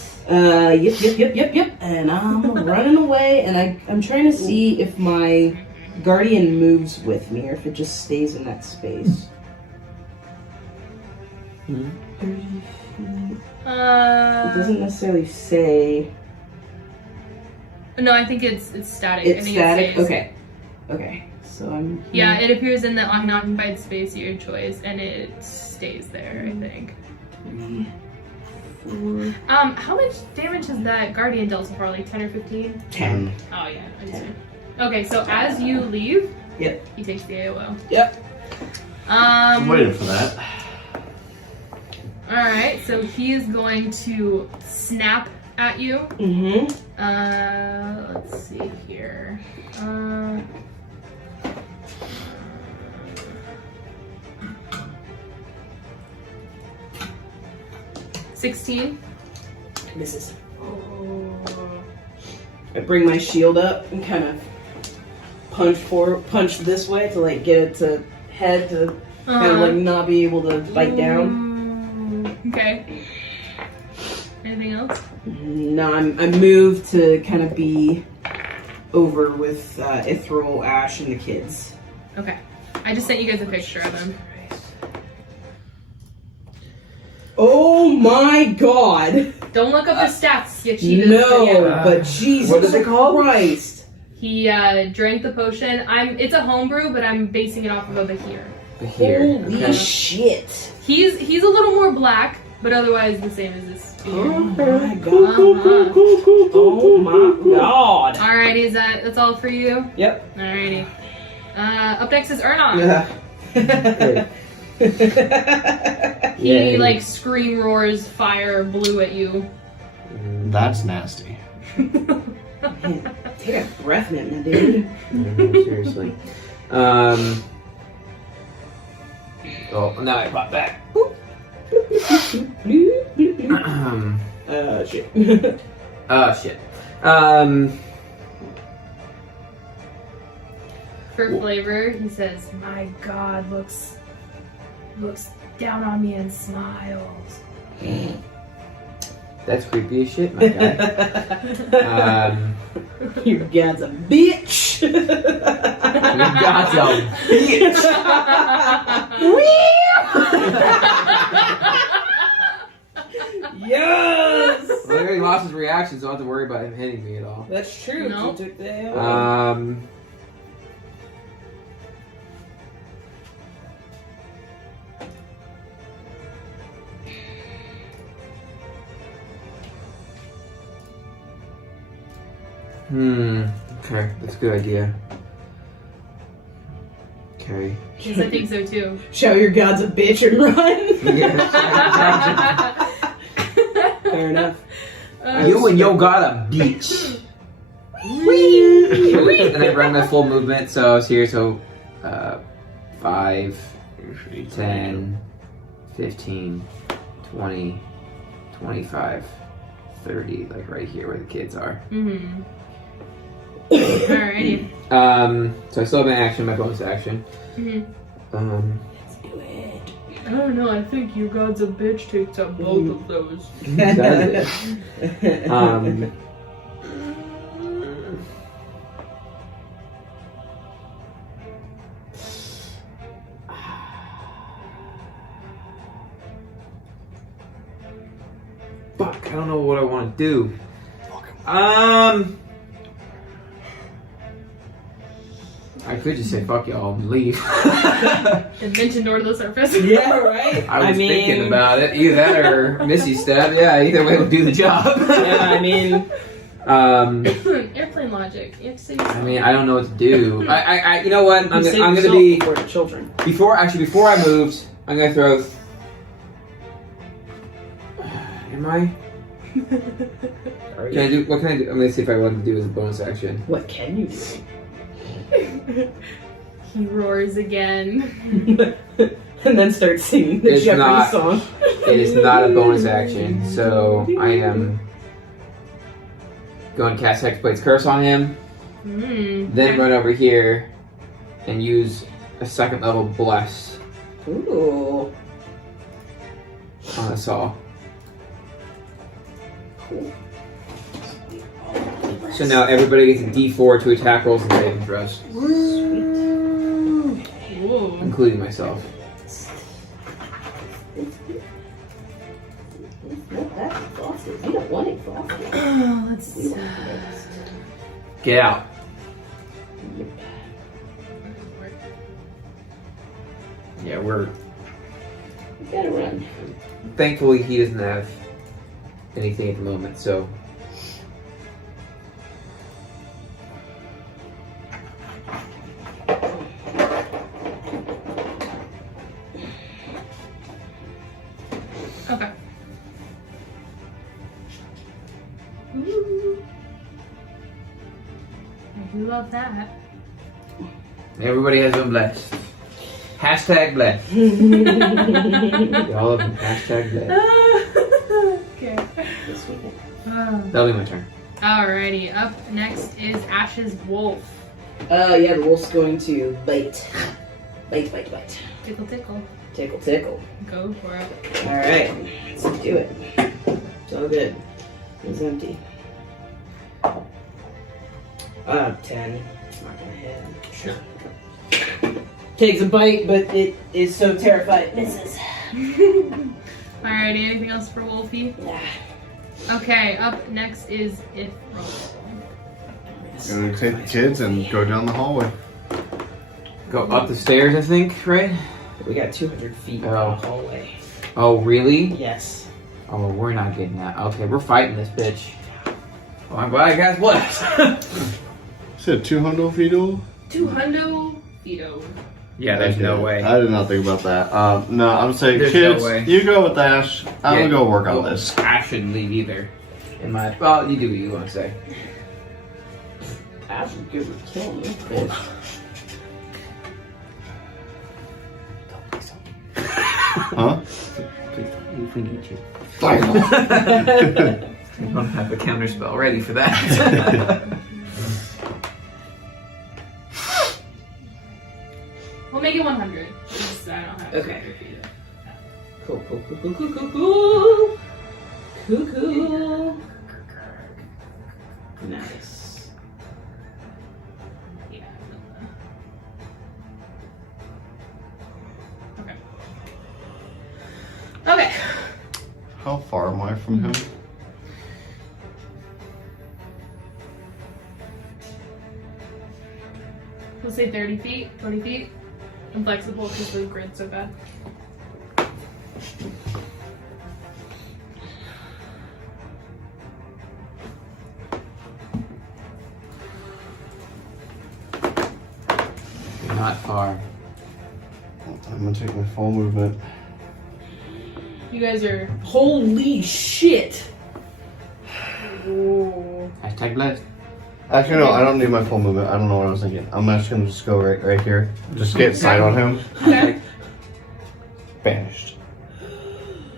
Yep. And I'm running away, and I'm trying to see if my guardian moves with me or if it just stays in that space. It doesn't necessarily say. No, I think it's static. I It's think static. It stays. Okay. So I'm. Yeah, it appears in the unoccupied space of your choice, and it stays there. I think. 3, 4, How much damage has that guardian dealt so far? Like 10 or 15? 10. Oh yeah, I just. Okay, so as you leave, Yep. he takes the AOL. Yep. I'm waiting for that. All right, so he is going to snap at you. Mm-hmm. Let's see here. 16. Misses. I bring my shield up and kind of punch this way to like get it to head to kind of like not be able to bite down. Okay. Anything else? No, I'm moved to kind of be over with Ithril, Ash, and the kids. Okay. I just sent you guys a picture of him. Oh my god! Don't look up his stats, you cheaters. No, Yeah. but Jesus What is it called? Christ! He drank the potion. It's a homebrew, but I'm basing it off of over here. Here. Holy Okay. shit! He's a little more black, but otherwise the same as this. Oh my Uh-huh. god! Oh my god! Alrighty, that's all for you? Yep. Alrighty. Up next is Ernon. He like scream roars fire blue at you. That's nasty. Man, take a breath mint, dude. Seriously. Oh, now I brought back. Shit. Shit. For flavor, he says, "My God looks down on me and smiles." That's creepy as shit, my guy. Your dad's a bitch. You got some bitch. Yes. Well, I already lost his reaction, so I don't have to worry about him hitting me at all. That's true. No. You took the hell. Okay, that's a good idea. Okay. Yes, I think so too. Shout your god's a bitch and run. Yeah. Fair enough. You and yo got a beach. And I run my full movement, so I was here, so 5, 10, 15, 20, 25, 30, like right here where the kids are. Mm-hmm. Alrighty. So I still have my action, my bonus action. Mm-hmm. Let's do it. I don't know. I think you God's a bitch takes up both of those. Does it? Fuck, I don't know what I want to do. I could just say fuck y'all and leave. Invention door to the surface. Yeah, right. I was thinking about it. Either that or Missy step. Yeah, either way will do the job. Yeah, I mean, Airplane logic. You have to say I mean, I don't know what to do. I you know what? I'm save gonna yourself be for the children. before I moved. I'm gonna throw. Am I? Can I do? What can I do? I'm gonna see if I want to do as a bonus action. What can you do? He roars again. And then start singing the It's Jeopardy not. song. It is not a bonus action, so I am going to cast Hexblade's Curse on him. Then run over here and use a second level Bless Ooh. on a saw. Cool. So now everybody gets a D4 to attack rolls and saving throws, Ooh. including myself. That's exhausted. You don't want exhausted. Let's. Get out. Yeah, we're. You gotta run. Thankfully, he doesn't have anything at the moment, so. Okay. Ooh. I do love that. Everybody has been blessed. Hashtag blessed. Y'all have been hashtag blessed. Okay. This weekend. That'll be my turn. Alrighty, up next is Ash's wolf. Yeah, the wolf's going to bite. Bite. Tickle, tickle. Tickle. Go for it. Alright, let's do it. It's all good. It's empty. 10. It's not gonna hit. Sure. Takes a bite, but it is so terrified it misses. Alrighty, anything else for Wolfie? Nah. Okay, up next is If Gonna take the kids and go down the hallway. Go up the stairs, I think, right? We got 200 feet Oh. down the hallway. Oh, really? Yes. Oh, we're not getting that. Okay, we're fighting this bitch. Oh, I'm glad I guys left. Said 200 feet old? 200 Vito. Yeah, there's no Okay. way. I did not think about that. No, I'm saying, There's kids, no way. you go with Ash. I'm Yeah, gonna go work on well, this. Ash shouldn't leave either. In my, well, you do what you want to say. Ash is good with killing this bitch. Huh? Please don't if we need you. I don't have a counter spell ready for that. We'll make it 100. Because I don't have Okay. 200 feet. Cool. Nice. Yeah. Okay. Okay. How far am I from him? We'll say 30 feet, 20 feet. I'm flexible because the grid's so bad. You're not far. I'm gonna take my full movement. You guys are. Holy shit! Ooh. Hashtag blessed. Actually, no, I don't need my full movement. I don't know what I was thinking. I'm just gonna go right here. Just get sight on him. Okay. Banished.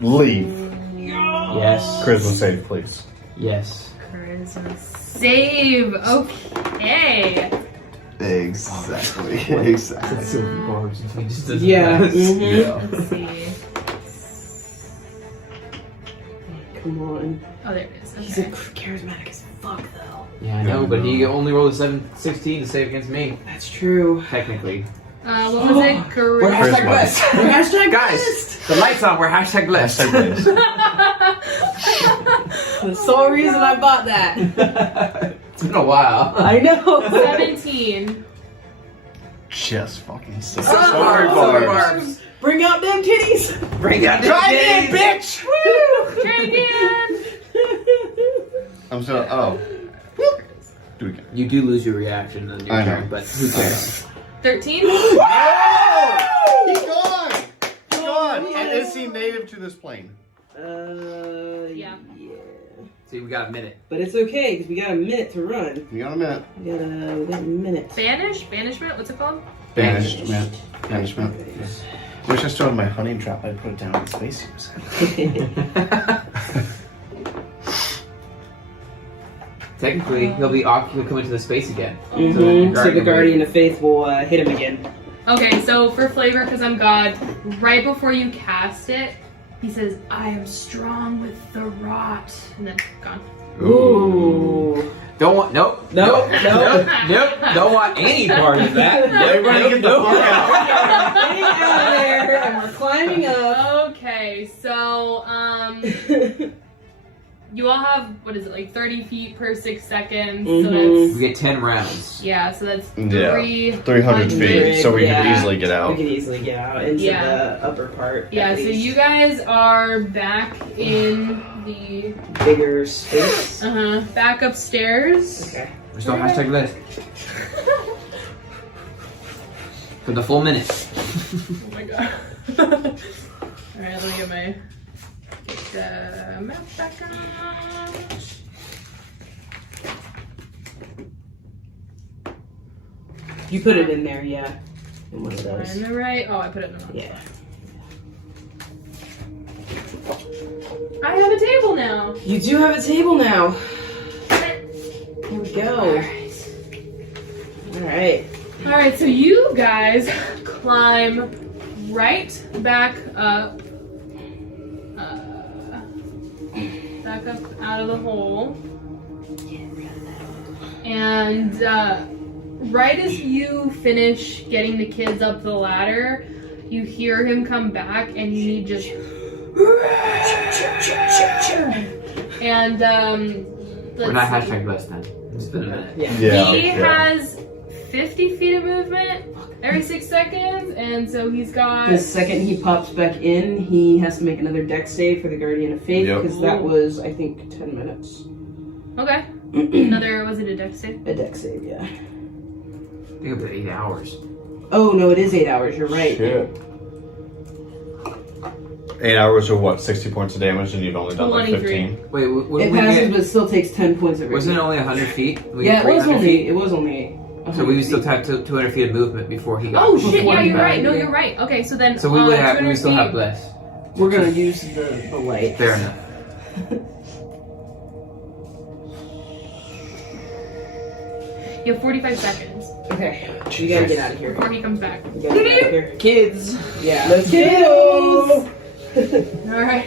Leave. Yes. Charisma save, please. Yes. Charisma save. Okay. Exactly. It's Exactly. Sylvie Barbs and he just doesn't Yeah. pass. Mhm. Let's see. Come on. Oh, there it is. He's Okay. charismatic as fuck, though. Yeah, I know, but he only rolled a 16 to save against me. That's true. Technically. What was it? We're Charisma. hashtag Charisma. blessed. We're hashtag Guys, blessed. the lights on. We're hashtag blessed. Hashtag blessed. The sole reason I bought that. It's been a while. I know. 17. Just fucking sick. Sorry, Sorry, Barbs. Barbs. Bring out them titties. Bring out the Try titties. again, bitch! Woo! Try again. I'm so. Oh. Do it again. You do lose your reaction on your I know. turn, but who cares? 13. Oh! He's gone! He's gone! And is he native to this plane? Yeah. See, we got a minute. But it's okay because we got a minute to run. You got a minute. We got a minute. Banishment? What's it called? Banishment. Banishment. Wish I still had my honey trap. I'd put it down in space. Technically, he'll come into the space again. Mm-hmm. So the Guardian of Faith will hit him again. Okay, so for flavor, because I'm God, right before you cast it, he says, I am strong with the rot. And then gone. Ooh. Don't want nope. Nope, nope. Nope. Don't want any part of that. Everybody get the fuck out. Getting out of there, and we're climbing up. Okay, so, you all have, what is it, like 30 feet per 6 seconds. So Mhm. We that's, get 10 rounds. yeah, so that's Yeah. 300 300 feet, so we could Yeah. easily get We out. can easily get out into Yeah. the upper part. Yeah, at so least. you guys are back in the, Bigger space. back upstairs. Okay. We're still hashtag list. For the full minute. Oh my god. Alright, let me get my map back on. You put it in there, yeah. In one of On those. the right. Oh, I put it in the wrong. Yeah. I have a table now. You do have a table now. go. Alright. Alright, so you guys climb right back up. Back up out of the hole. And right as you finish getting the kids up the ladder, you hear him come back and he just and We're not hashtag less then. It's been a minute. Yeah. he has 50 feet of movement every 6 seconds, and so he's got The second he pops back in, he has to make another dex save for the Guardian of Faith, Yep. because that was, I think, 10 minutes. okay. Another was it a dex save? A dex save, yeah. I think about 8 hours. Oh, no, it is 8 hours, you're right. Shit. 8 hours or what? 60 points of damage, and you've only done like 23. 15. Wait, what It did we passes, get? but it still takes 10 points of Wasn't it only 100 feet? We Yeah, get it was 300 only, feet? it was only. So we would still have 200 feet of movement before he got. Oh shit! Before Yeah, he you're got right. No, here. you're right. Okay, so then So we would have. We 200 would still have feet. bless. We're gonna use the light. Fair enough. You have 45 seconds Okay, you gotta get out of here. before he comes back. You gotta get out of here. Kids. Yeah. Let's go! All right,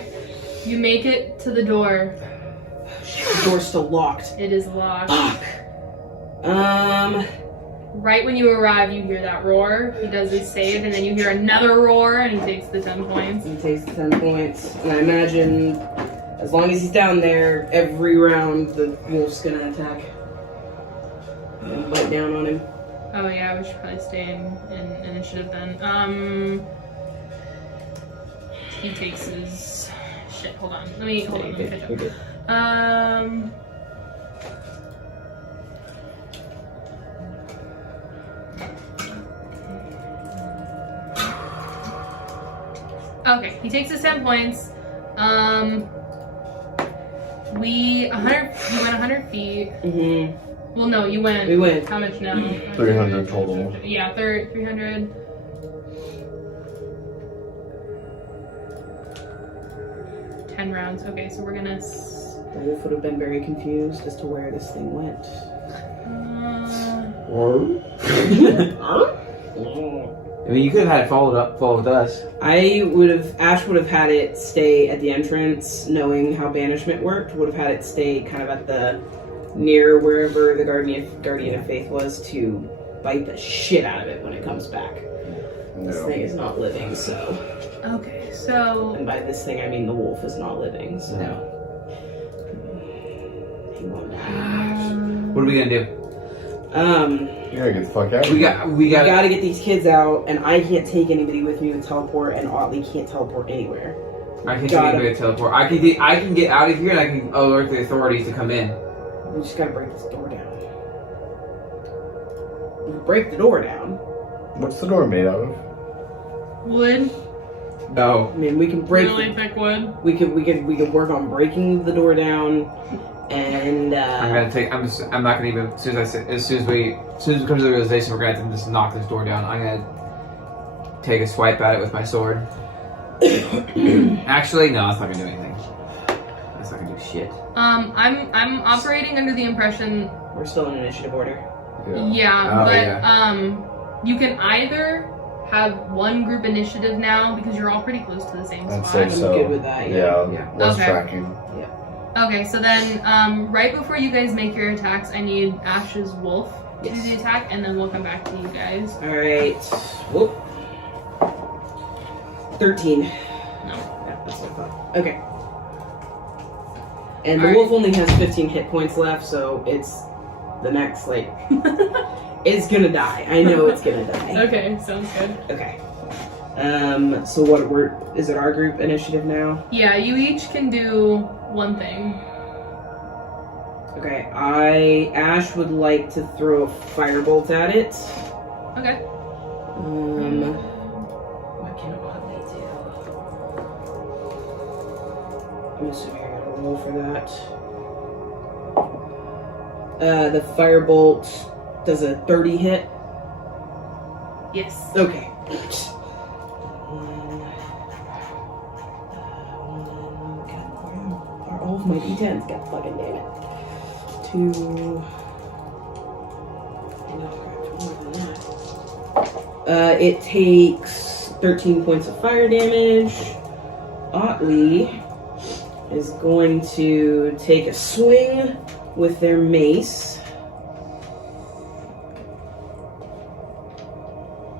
you make it to the door. The door's still locked. It is locked. Right when you arrive, you hear that roar. He does his save, and then you hear another roar, and he takes the 10 points. He takes the 10 points, and I imagine as long as he's down there, every round the wolf's gonna attack and bite down on him. Oh yeah, we should probably stay in initiative then. He takes his shit. Hold on. Let me catch up. Okay, he takes his 10 points. You went 100 feet. Mm-hmm. Well, no, you went. We went. How much now? 300 total. Yeah, 300. Ten rounds. Okay, so we're gonna. The wolf would have been very confused as to where this thing went. I mean, you could have had it follow with us. Ash would have had it stay at the entrance, knowing how banishment worked, would have had it stay kind of at the, near wherever the Guardian of Faith was to bite the shit out of it when it comes back. This thing is not living, so. Okay, so. And by this thing, I mean the wolf is not living, so. He won't die. What are we gonna do? You gotta get the fuck out. We got. Gotta get these kids out, and I can't take anybody with me with teleport, and Otley can't teleport anywhere. I can take anybody to teleport. I can get out of here and I can alert the authorities to come in. We just gotta break this door down. We can break the door down. What's the door made out of? Wood. No. I mean, we can break. Really thick wood. We could work on breaking the door down, and I'm not gonna even. As soon as we come to the realization we're gonna have to just knock this door down, I'm gonna take a swipe at it with my sword. Actually, no, it's not gonna do anything. It's not gonna do shit. I'm operating under the impression. we're still in initiative order. Yeah, Oh, but yeah. you can either have one group initiative now because you're all pretty close to the same I'd spot. say I'm so. good with that. Yeah, less Okay. tracking. Okay, so then right before you guys make your attacks, I need Ash's wolf to do the attack, and then we'll come back to you guys. All right. Whoop. 13. No. Yeah, that's what I thought. Okay. And the All right. wolf only has 15 hit points left, so it's the next, it's gonna die. I know it's gonna die. Okay, sounds good. Okay. So is it our group initiative now? Yeah, you each can do one thing. Okay, Ash would like to throw a firebolt at it. Okay. What can Otley do? I'm assuming I gotta roll for that. The firebolt does a 30 hit. Yes. Okay. All of my d10s, god fucking damn it. 2, It takes 13 points of fire damage. Otley is going to take a swing with their mace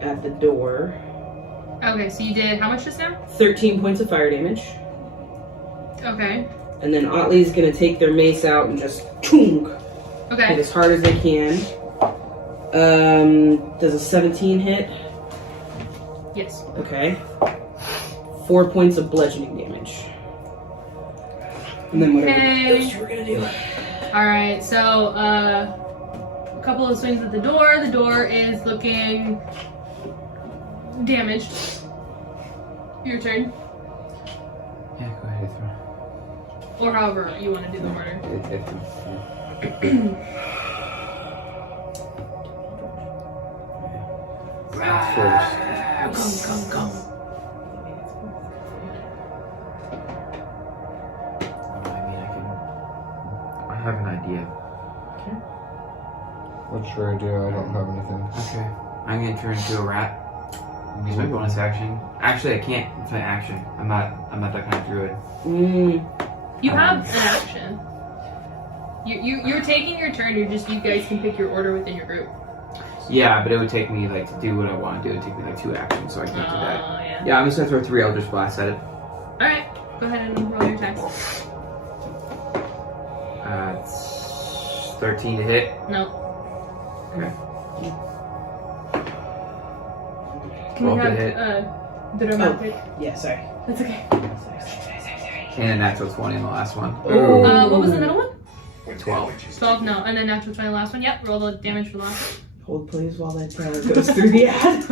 at the door. Okay, so you did how much just now? 13 points of fire damage. Okay. And then Otley's gonna take their mace out and just chunk hit Okay. as hard as they can. Does a 17 hit? Yes. Okay. 4 points of bludgeoning damage. And then whatever Okay. else you were gonna do. Alright, so a couple of swings at the door. The door is looking damaged. Your turn. Yeah, go ahead. Or however you want to do the order. Come. I have an idea. What's your idea? I don't have anything. Okay. I'm gonna turn into a rat. Use my bonus action. Actually, I can't. It's my action. I'm not that kind of druid. You have an action. You're taking your turn. You guys can pick your order within your group. Yeah, but it would take me like to do what I want to do. It would take me like 2 actions, so I can't do that. Yeah. Yeah, I'm just gonna throw 3 Eldritch Blasts at it. All right. Go ahead and roll your attacks. It's 13 to hit. No. Okay. Can we 12 to have hit. dramatic? Yeah, sorry. That's okay. And natural 20 in the last one. What was the middle one? 12. 12, no. And then natural 20 the last one. Yep. Roll the damage for the last one. Hold please while that goes through the ad.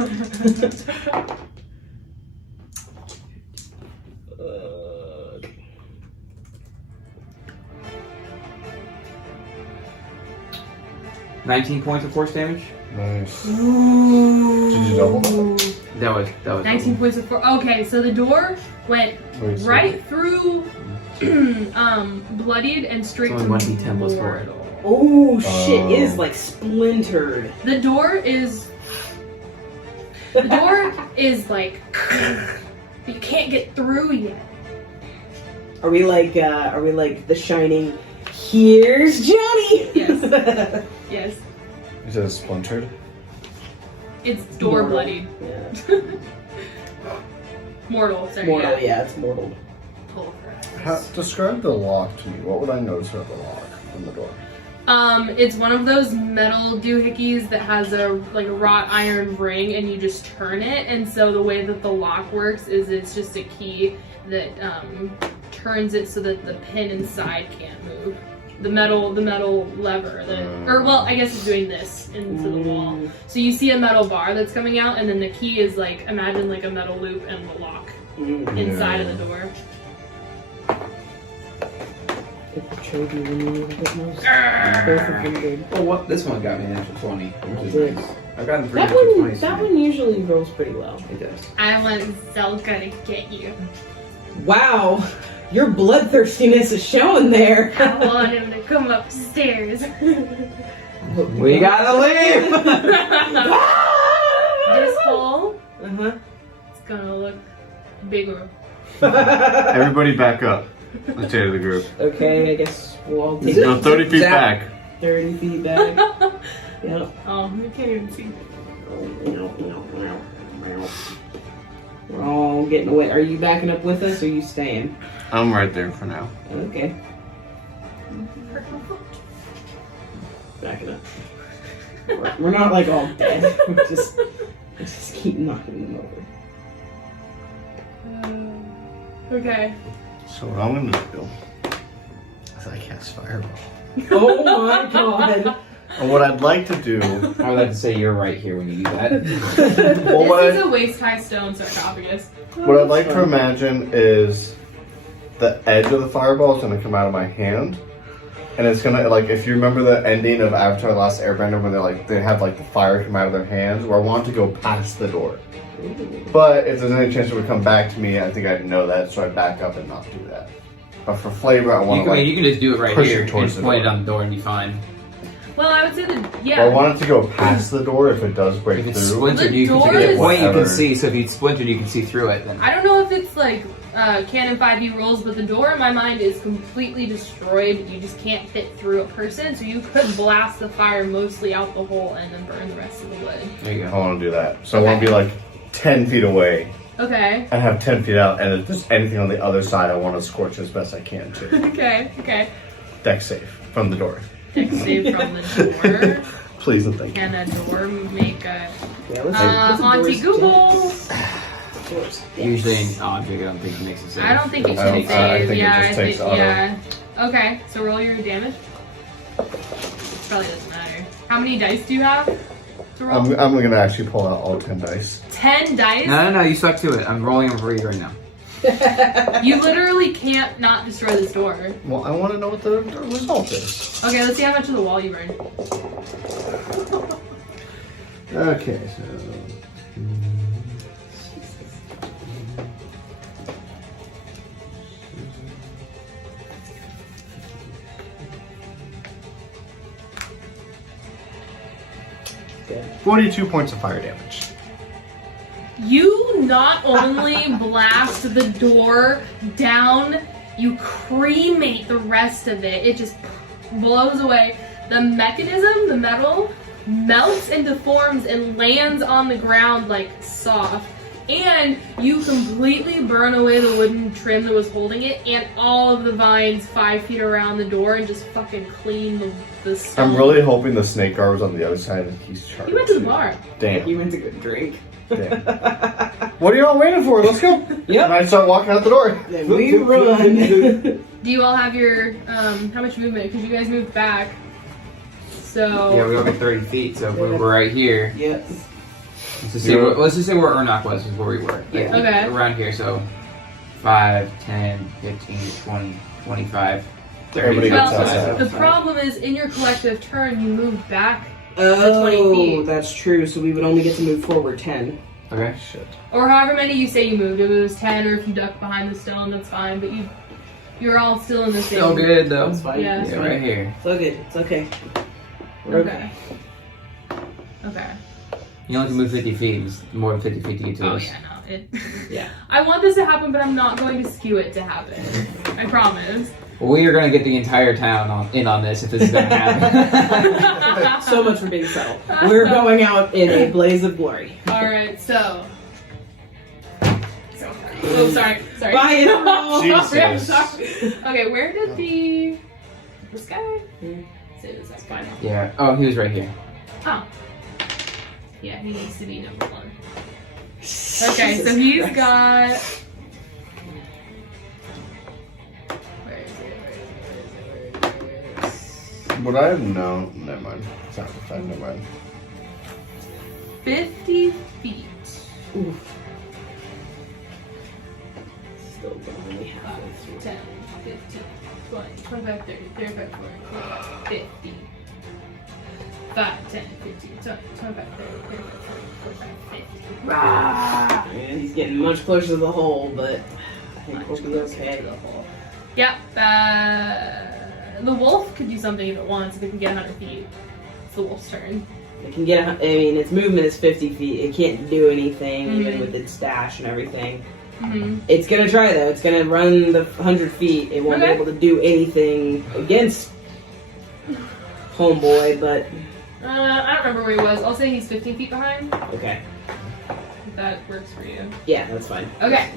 19 points of force damage. Nice. Did you double that? That was 19 points of force. Okay, so the door went Wait, so- right through, bloodied and straight It's to only 1d10 plus 4. mortal. Oh shit, it is like splintered. The door is like, but you can't get through yet. Are we like The Shining? Here's Johnny. Yes. Yes, Is it splintered? it's door Mortal. bloodied. Yeah. Mortal. Sorry. Mortal, Yeah. it's mortal. Describe the lock to me. What would I notice about the lock on the door? It's one of those metal doohickeys that has a wrought iron ring, and you just turn it. And so the way that the lock works is it's just a key that turns it so that the pin inside can't move. The metal lever I guess it's doing this into the wall. So you see a metal bar that's coming out, and then the key is like, imagine like a metal loop and the lock inside of the door. If the children when you need a bit more. Both of them did. Oh, what? This one got me an natural 20, which is Did. nice. I've gotten 3 That natural one, 20s. that one usually rolls pretty well. It does. I want Zelka to get you. Wow, your bloodthirstiness is showing there. I want him to come upstairs. We gotta leave! This hole Uh-huh. is gonna look bigger. Everybody back up. Let's say to the group. Okay, I guess we'll all take Go 30 feet Zap. back. 30 feet back. Yep. Oh, you can't even see. We're all getting away. Are you backing up with us or are you staying? I'm right there for now. Okay. Backing up. We're not like all dead. We're just keep knocking them over. Okay. So what I'm gonna do is I cast Fireball. Oh my god. And what I'd like to do, I would like to say you're right here when you do that. well, what, This is I, a waist-high stone sarcophagus. what I'd like to imagine is the edge of the fireball is gonna come out of my hand, and it's gonna like if you remember the ending of Avatar: The Last Airbender when they have like the fire come out of their hands, where I want to go past the door. But if there's any chance it would come back to me, I think I'd know that, so I'd back up and not do that. But for flavor, I want to You can just do it right push here. it towards Just the point it door. on the door and be fine. Well, I would say that, I yeah. want it to go past the door if it does break If it's through. splintered, The you can door see is- the point you can Whatever. see. So if it's splintered, you can see through it. Then I don't know if it's like canon 5e rules, but the door in my mind is completely destroyed. You just can't fit through a person, so you could blast the fire mostly out the hole and then burn the rest of the wood. there you I go. want to do that. So I want to be like 10 feet away Okay. and have 10 feet out, and if there's anything on the other side, I want to scorch as best I can too. Okay. Deck safe from the door. Deck save from the door. Please and thank you. Can a door make a Yeah, let's Auntie Google? Usually in object, I don't think it makes a sense. I don't think it I should don't- save. I think it yeah, just takes auto. yeah. Okay, so roll your damage. Probably doesn't matter. How many dice do you have to roll? I'm going to actually pull out all 10 dice. 10 dice? No, you stuck to it. I'm rolling them for you right now. You literally can't not destroy this door. Well, I want to know what the result is. Okay, let's see how much of the wall you burned. Okay, so. Good. 42 points of fire damage. You not only blast the door down, you cremate the rest of it. It just blows away. The mechanism, the metal, melts and deforms and lands on the ground like soft. And you completely burn away the wooden trim that was holding it and all of the vines 5 feet around the door and just fucking clean the stone. I'm really hoping the snake guard was on the other side and he's charged. You went to the too. bar. Damn. You went to go drink. Damn. What are y'all waiting for? Let's go. Yep. And I start walking out the door. Then we run. Do you all have your, how much movement? Because you guys moved back. So. Yeah, we over 30 feet, so we're right here. Yep. Let's just say where Ernok was where we were. Like, Yeah. Okay. Around here, so 5, 10, 15, 20, 25, 30. Everybody gets Well, outside. the problem is in your collective turn, you moved back, Oh, 20 feet. that's true. So we would only get to move forward 10. Okay. Shit. or however many you say you moved. If it was 10, or if you ducked behind the stone, that's fine. But you're all still in the same. Still good though. That's fine. Yeah. It's Yeah, fine. right here. It's all good. It's okay. We're Okay. Okay. You only can move 50 feet. It's more than 50 feet to get to Oh us. yeah, no. It. Yeah. I want this to happen, but I'm not going to skew it to happen. I promise. Well, we are going to get the entire town in on this if this is going to happen. So much for being subtle. We're going out in a blaze of glory. All right, so. Oh, sorry. Bye, Annabelle. Jesus. Okay, where did this guy? Say this. That's fine. Yeah. Oh, he was right here. Oh. Yeah, he needs to be number 1. Okay, so he's got. Where is it? Would I have known? Never mind. It's not the time, never mind. 50 feet. Oof. Still only halfway through. 10, 15, 20, 25, 30, 35, 40, 45, 50. 5, 10, 15, 20, 25, 30, 35, 40, 45, 50. Rah! And he's getting much closer to the hole, but I think we'll be okay. Yep. The wolf could do something if it wants, if it can get 100 feet. It's the wolf's turn. It can get, I mean, its movement is 50 feet. It can't do anything, even Mhm. with its dash and everything. Mm-hmm. It's gonna try, though. It's gonna run the 100 feet. It won't Okay. be able to do anything against Homeboy, but I don't remember where he was. I'll say he's 15 feet behind. okay. If that works for you. Yeah, that's fine. Okay.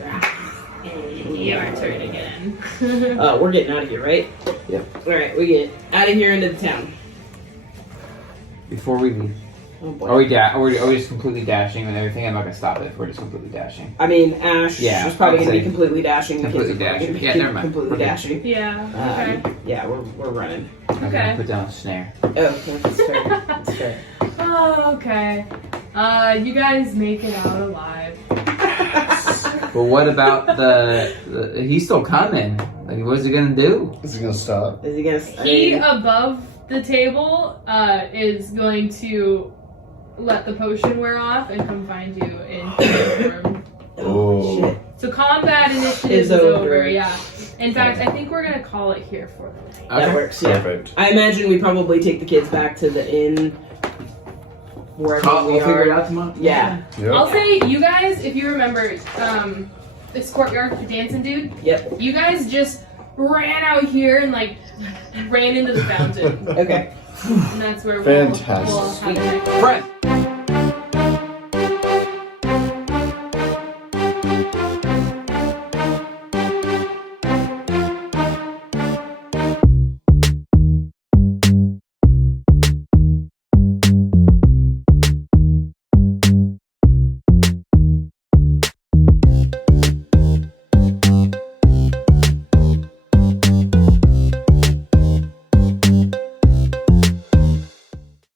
Your turn again. We're getting out of here, right? Yep. Alright, we get out of here into the town. Before we leave. Oh boy. Are we just completely dashing and everything? I'm not going to stop it if we're just completely dashing. I mean, Ash Yeah, is probably I'd going to be say completely dashing. completely Kids are probably dashing. gonna be Yeah, never mind. Completely Okay. dashing. Yeah. Okay. Yeah, we're running. I'm going Okay. to put down a snare. Oh, that's fair. That's fair. Oh, okay. You guys make it out alive. But what about the he's still coming. Like, what's he going to do? Is he gonna stop? Is he gonna? He above the table is going to let the potion wear off and come find you in the room. Oh. Shit. So combat initiative Is is over. over. Yeah. In fact, I think we're gonna call it here for the night. That works. Yeah. Perfect. I imagine we probably take the kids back to the inn. Wherever we We'll figure it are. out tomorrow. Yeah. I'll say, you guys, if you remember, this courtyard with the dancing dude. Yep. You guys just ran out here and like ran into the fountain, Okay. and that's where Fantastic. we'll have the next. Brent,